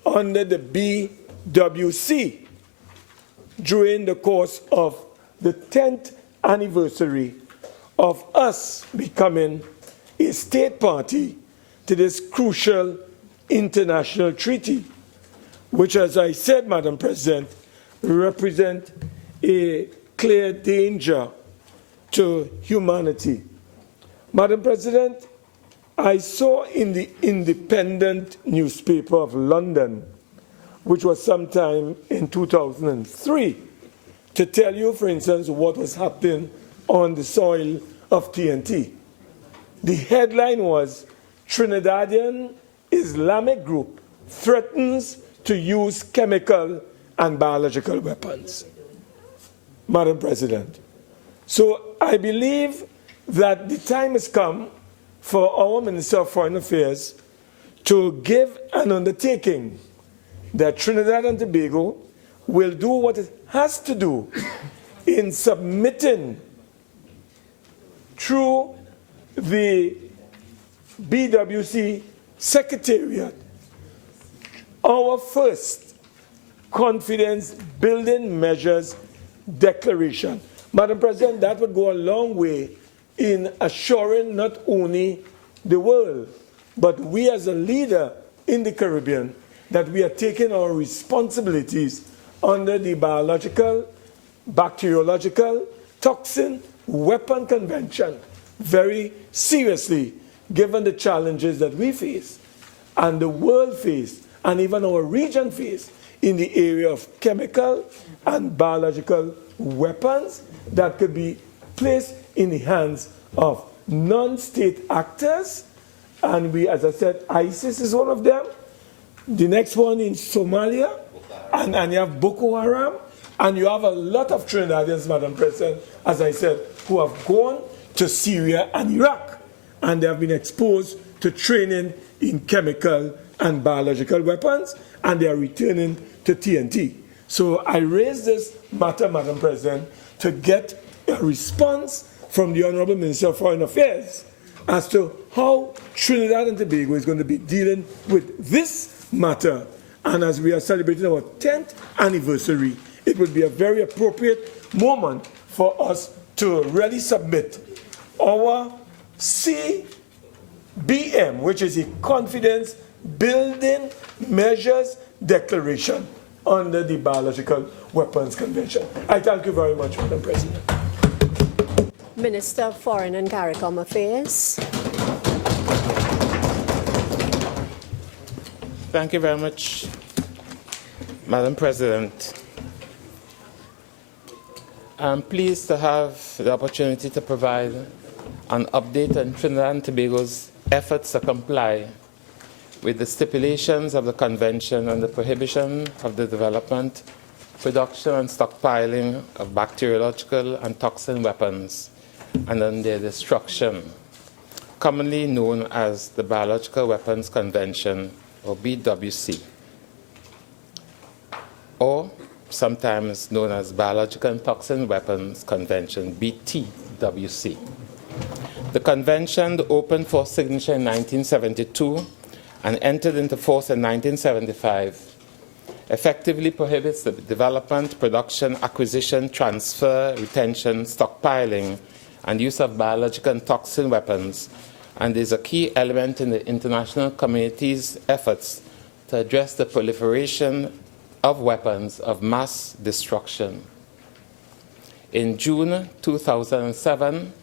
under the BWC during the course of the 10th anniversary of us becoming a state party to this crucial international treaty, which, as I said, Madam President, represent a clear danger to humanity. Madam President, I saw in the Independent newspaper of London, which was sometime in 2003, to tell you, for instance, what was happening on the soil of TNT. The headline was, Trinidadian Islamic group threatens to use chemical and biological weapons. Madam President, so I believe that the time has come for our Minister of Foreign Affairs to give an undertaking that Trinidad and Tobago will do what it has to do in submitting through the BWC Secretariat our first confidence building measures declaration. Madam President, that would go a long way in assuring not only the world, but we as a leader in the Caribbean, that we are taking our responsibilities under the Biological, Bacteriological, Toxin, Weapon Convention very seriously, given the challenges that we face, and the world face, and even our region face, in the area of chemical and biological weapons that could be placed in the hands of non-state actors. And we, as I said, ISIS is one of them, The next one in Somalia, and you have Boko Haram, and you have a lot of Trinidadians, Madam President, as I said, who have gone to Syria and Iraq, and they have been exposed to training in chemical and biological weapons, and they are returning to TNT. So I raise this matter, Madam President, to get a response from the Honorable Minister of Foreign Affairs as to how Trinidad and Tobago is going to be dealing with this matter. And as we are celebrating our 10th anniversary, it would be a very appropriate moment for us to really submit our CBM, which is a confidence building measures declaration under the Biological Weapons Convention. I thank you very much, Madam President. Minister of Foreign and CARICOM Affairs. Thank you very much, Madam President. I'm pleased to have the opportunity to provide an update on Trinidad and Tobago's efforts to comply with the stipulations of the Convention on the Prohibition of the Development, Production and Stockpiling of Bacteriological and Toxin Weapons and on their destruction, commonly known as the Biological Weapons Convention, or BWC, or sometimes known as Biological and Toxin Weapons Convention, BTWC. The convention opened for signature in 1972 and entered into force in 1975, effectively prohibits the development, production, acquisition, transfer, retention, stockpiling, and use of biological and toxin weapons, and is a key element in the international community's efforts to address the proliferation of weapons of mass destruction. In June 2007,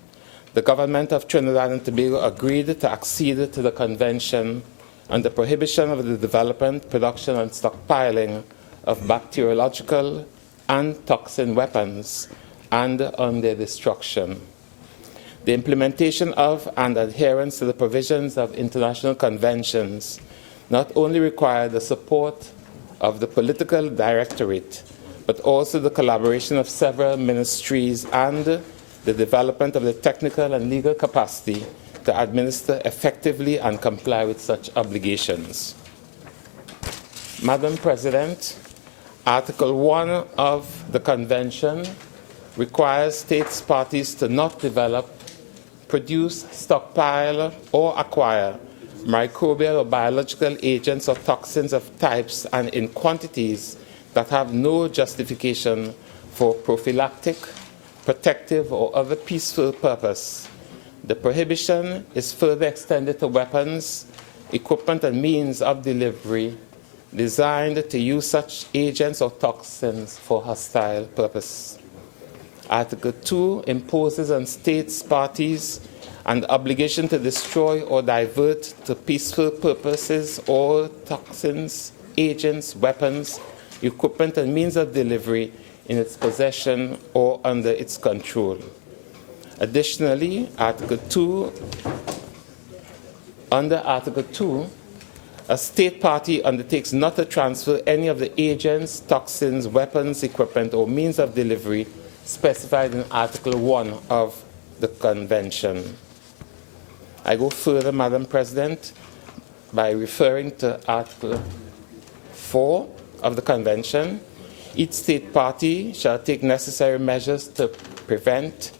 the government of Trinidad and Tobago agreed to accede to the convention on the prohibition of the development, production, and stockpiling of bacteriological and toxin weapons and on their destruction. The implementation of and adherence to the provisions of international conventions not only require the support of the political directorate, but also the collaboration of several ministries and the development of the technical and legal capacity to administer effectively and comply with such obligations. Madam President, Article 1 of the Convention requires states parties to not develop, produce, stockpile, or acquire microbial or biological agents or toxins of types and in quantities that have no justification for prophylactic, protective, or other peaceful purpose. The prohibition is further extended to weapons, equipment, and means of delivery designed to use such agents or toxins for hostile purpose. Article 2 imposes on states parties an obligation to destroy or divert to peaceful purposes all toxins, agents, weapons, equipment, and means of delivery in its possession or under its control. Additionally, under Article 2, a state party undertakes not to transfer any of the agents, toxins, weapons, equipment, or means of delivery specified in Article 1 of the Convention. I go further, Madam President, by referring to Article 4 of the Convention. Each state party shall take necessary measures to prevent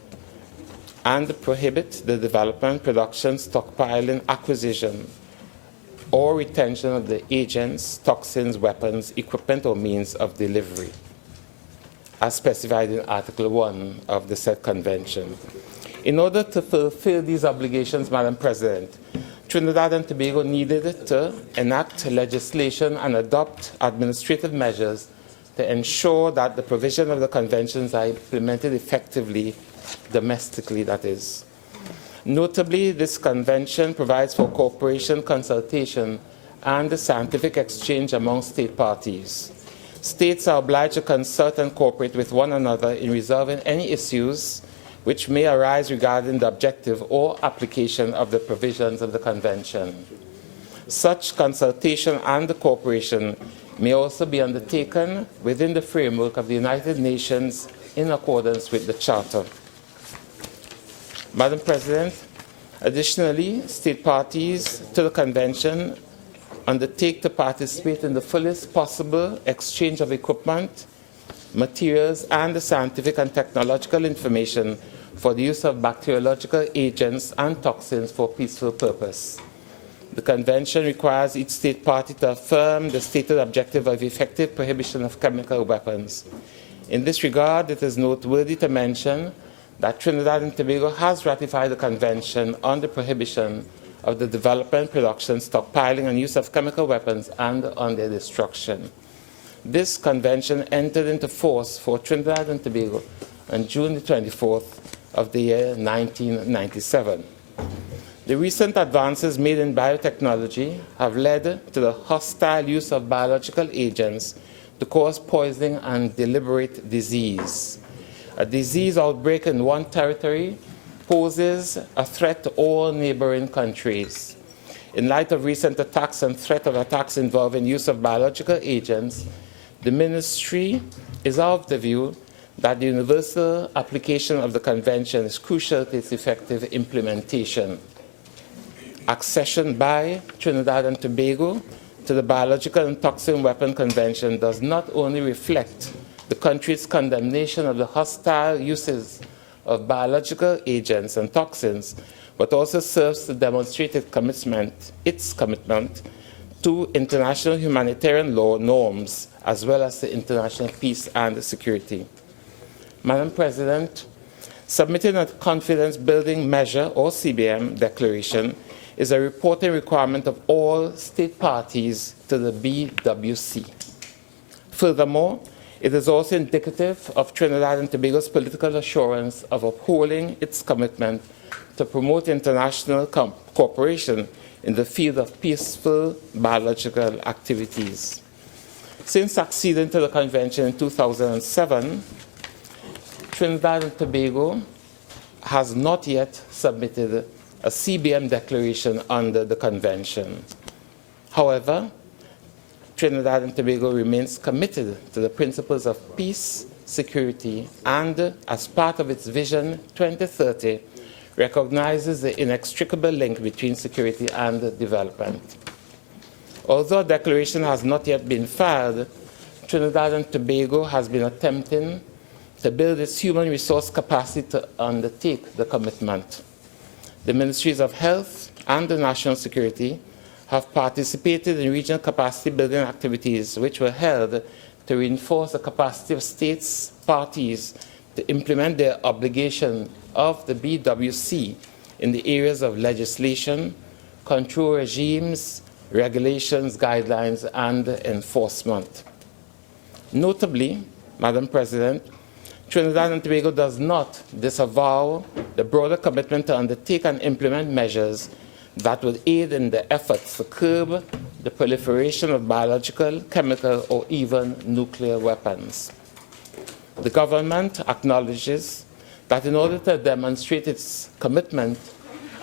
and prohibit the development, production, stockpiling, acquisition, or retention of the agents, toxins, weapons, equipment, or means of delivery, as specified in Article 1 of the said convention. In order to fulfill these obligations, Madam President, Trinidad and Tobago needed to enact legislation and adopt administrative measures to ensure that the provision of the conventions are implemented effectively, domestically, that is. Notably, this convention provides for cooperation, consultation, and scientific exchange among state parties. States are obliged to consult and cooperate with one another in resolving any issues which may arise regarding the objective or application of the provisions of the convention. Such consultation and cooperation may also be undertaken within the framework of the United Nations in accordance with the Charter. Madam President, additionally, state parties to the Convention undertake to participate in the fullest possible exchange of equipment, materials, and the scientific and technological information for the use of bacteriological agents and toxins for peaceful purpose. The Convention requires each state party to affirm the stated objective of effective prohibition of chemical weapons. In this regard, it is noteworthy to mention that Trinidad and Tobago has ratified the Convention on the prohibition of the development, production, stockpiling, and use of chemical weapons and on their destruction. This convention entered into force for Trinidad and Tobago on June the 24th of the year 1997. The recent advances made in biotechnology have led to the hostile use of biological agents to cause poisoning and deliberate disease. A disease outbreak in one territory poses a threat to all neighboring countries. In light of recent attacks and threat of attacks involving use of biological agents, the Ministry is of the view that the universal application of the Convention is crucial to its effective implementation. Accession by Trinidad and Tobago to the Biological and Toxin Weapon Convention does not only reflect the country's condemnation of the hostile uses of biological agents and toxins, but also serves to demonstrate its commitment to international humanitarian law norms, as well as to international peace and security. Madam President, submitting a confidence-building measure, or CBM, declaration is a reporting requirement of all state parties to the BWC. Furthermore, it is also indicative of Trinidad and Tobago's political assurance of upholding its commitment to promote international cooperation in the field of peaceful biological activities. Since acceding to the Convention in 2007, Trinidad and Tobago has not yet submitted a CBM declaration under the Convention. However, Trinidad and Tobago remains committed to the principles of peace, security, and, as part of its Vision 2030, recognizes the inextricable link between security and development. Although a declaration has not yet been filed, Trinidad and Tobago has been attempting to build its human resource capacity to undertake the commitment. The Ministries of Health and National Security have participated in regional capacity building activities which were held to reinforce the capacity of states parties to implement their obligation of the BWC in the areas of legislation, control regimes, regulations, guidelines, and enforcement. Notably, Madam President, Trinidad and Tobago does not disavow the broader commitment to undertake and implement measures that would aid in the efforts to curb the proliferation of biological, chemical, or even nuclear weapons. The government acknowledges that in order to demonstrate its commitment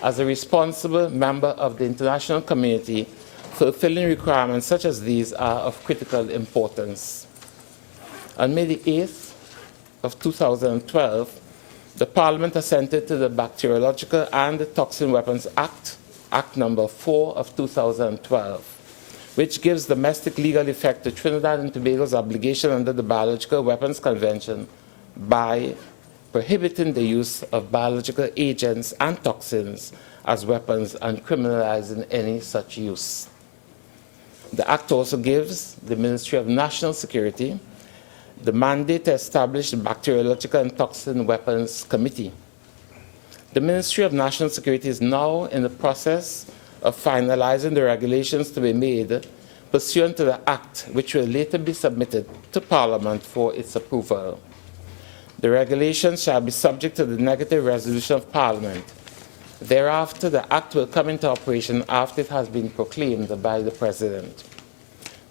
as a responsible member of the international community, fulfilling requirements such as these are of critical importance. On May the 8th of 2012, the Parliament assented to the Bacteriological and Toxin Weapons Act, Act number 4 of 2012, which gives domestic legal effect to Trinidad and Tobago's obligation under the Biological Weapons Convention by prohibiting the use of biological agents and toxins as weapons and criminalizing any such use. The Act also gives the Ministry of National Security the mandate to establish the Bacteriological and Toxin Weapons Committee. The Ministry of National Security is now in the process of finalizing the regulations to be made pursuant to the Act, which will later be submitted to Parliament for its approval. The regulations shall be subject to the negative resolution of Parliament. Thereafter, the Act will come into operation after it has been proclaimed by the President.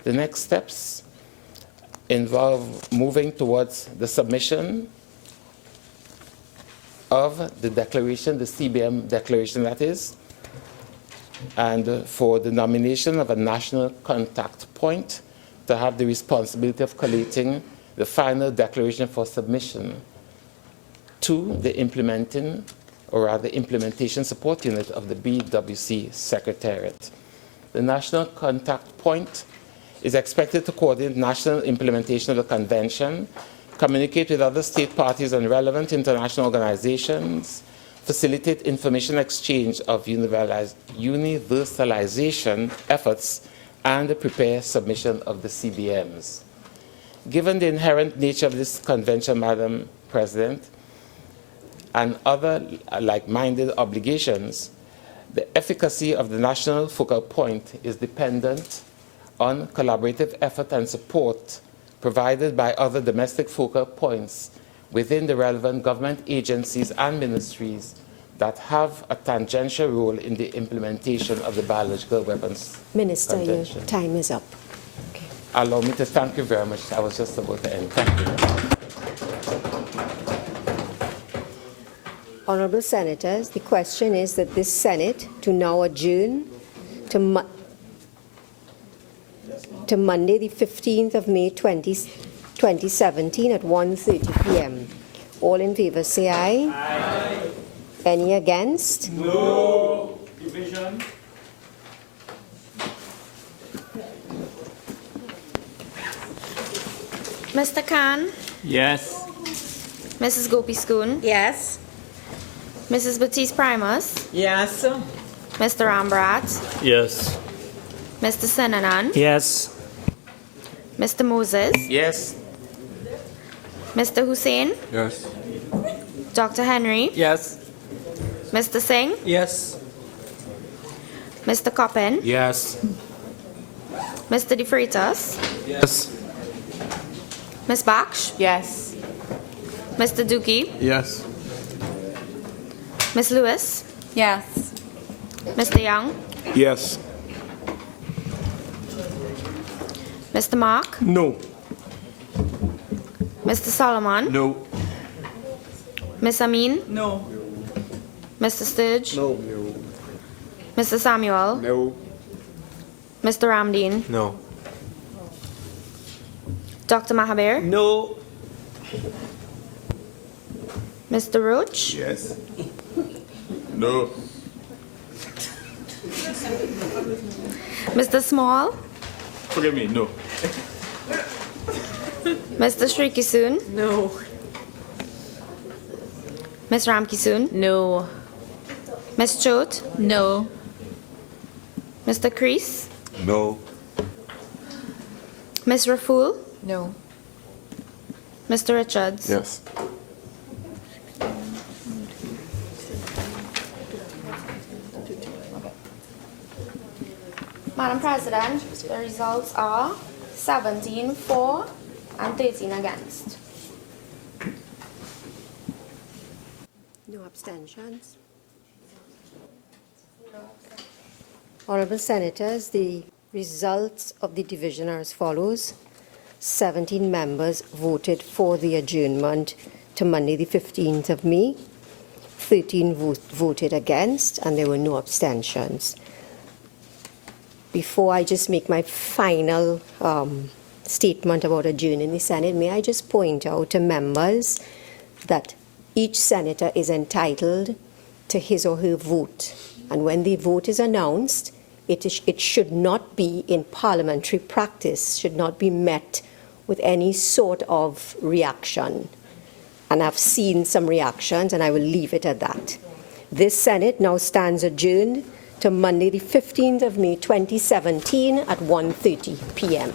The next steps involve moving towards the submission of the declaration, the CBM declaration that is, and for the nomination of a national contact point to have the responsibility of collating the final declaration for submission to the implementation support unit of the BWC Secretariat. The national contact point is expected to coordinate national implementation of the convention, communicate with other state parties and relevant international organizations, facilitate information exchange of universalization efforts, and prepare submission of the CBMs. Given the inherent nature of this convention, Madam President, and other like-minded obligations, the efficacy of the national focal point is dependent on collaborative effort and support provided by other domestic focal points within the relevant government agencies and ministries that have a tangential role in the implementation of the Biological Weapons Minister, Convention. your time is up. Allow me to thank you very much. I was just about to end. Thank you. Honourable Senators, the question is that this Senate to now adjourn to Monday, the 15th of May, 2017 at 1:30 p.m. All in favour say aye. Aye. Any against? No. Division. Mr. Khan? Yes. Mrs. Gopi-Schoon? Yes. Mrs. Baptiste Primus? Yes. Mr. Rambharat? Yes. Mr. Senanan? Yes. Mr. Moses? Yes. Mr. Hussain? Yes. Dr. Henry? Yes. Mr. Singh? Yes. Mr. Coppin? Yes. Mr. De Freitas? Yes. Ms. Baksh? Yes. Mr. Dookie? Yes. Ms. Lewis? Yes. Mr. Young? Yes. Mr. Mark? No. Mr. Solomon? No. Ms. Ameen? No. Mr. Sturge? No. Mr. Samuel? No. Mr. Ramdeen? No. Dr. Mahabir? No. Mr. Roach? Yes. No. Mr. Small? Forgive me, no. Mr. Shrikissoon? No. Ms. Ramkissoon? No. Ms. Chote? No. Mr. Kreese? No. Ms. Raful? No. Mr. Richards? Yes. Madam President, the results are 17 for and 13 against. No abstentions. Honourable Senators, the results of the division are as follows. 17 members voted for the adjournment to Monday, the 15th of May. 13 voted against, and there were no abstentions. Before I just make my final statement about adjourning the Senate, may I just point out to members that each senator is entitled to his or her vote. And when the vote is announced, it should not be in parliamentary practice, should not be met with any sort of reaction. And I've seen some reactions, and I will leave it at that. This Senate now stands adjourned to Monday, the 15th of May, 2017 at 1:30 p.m.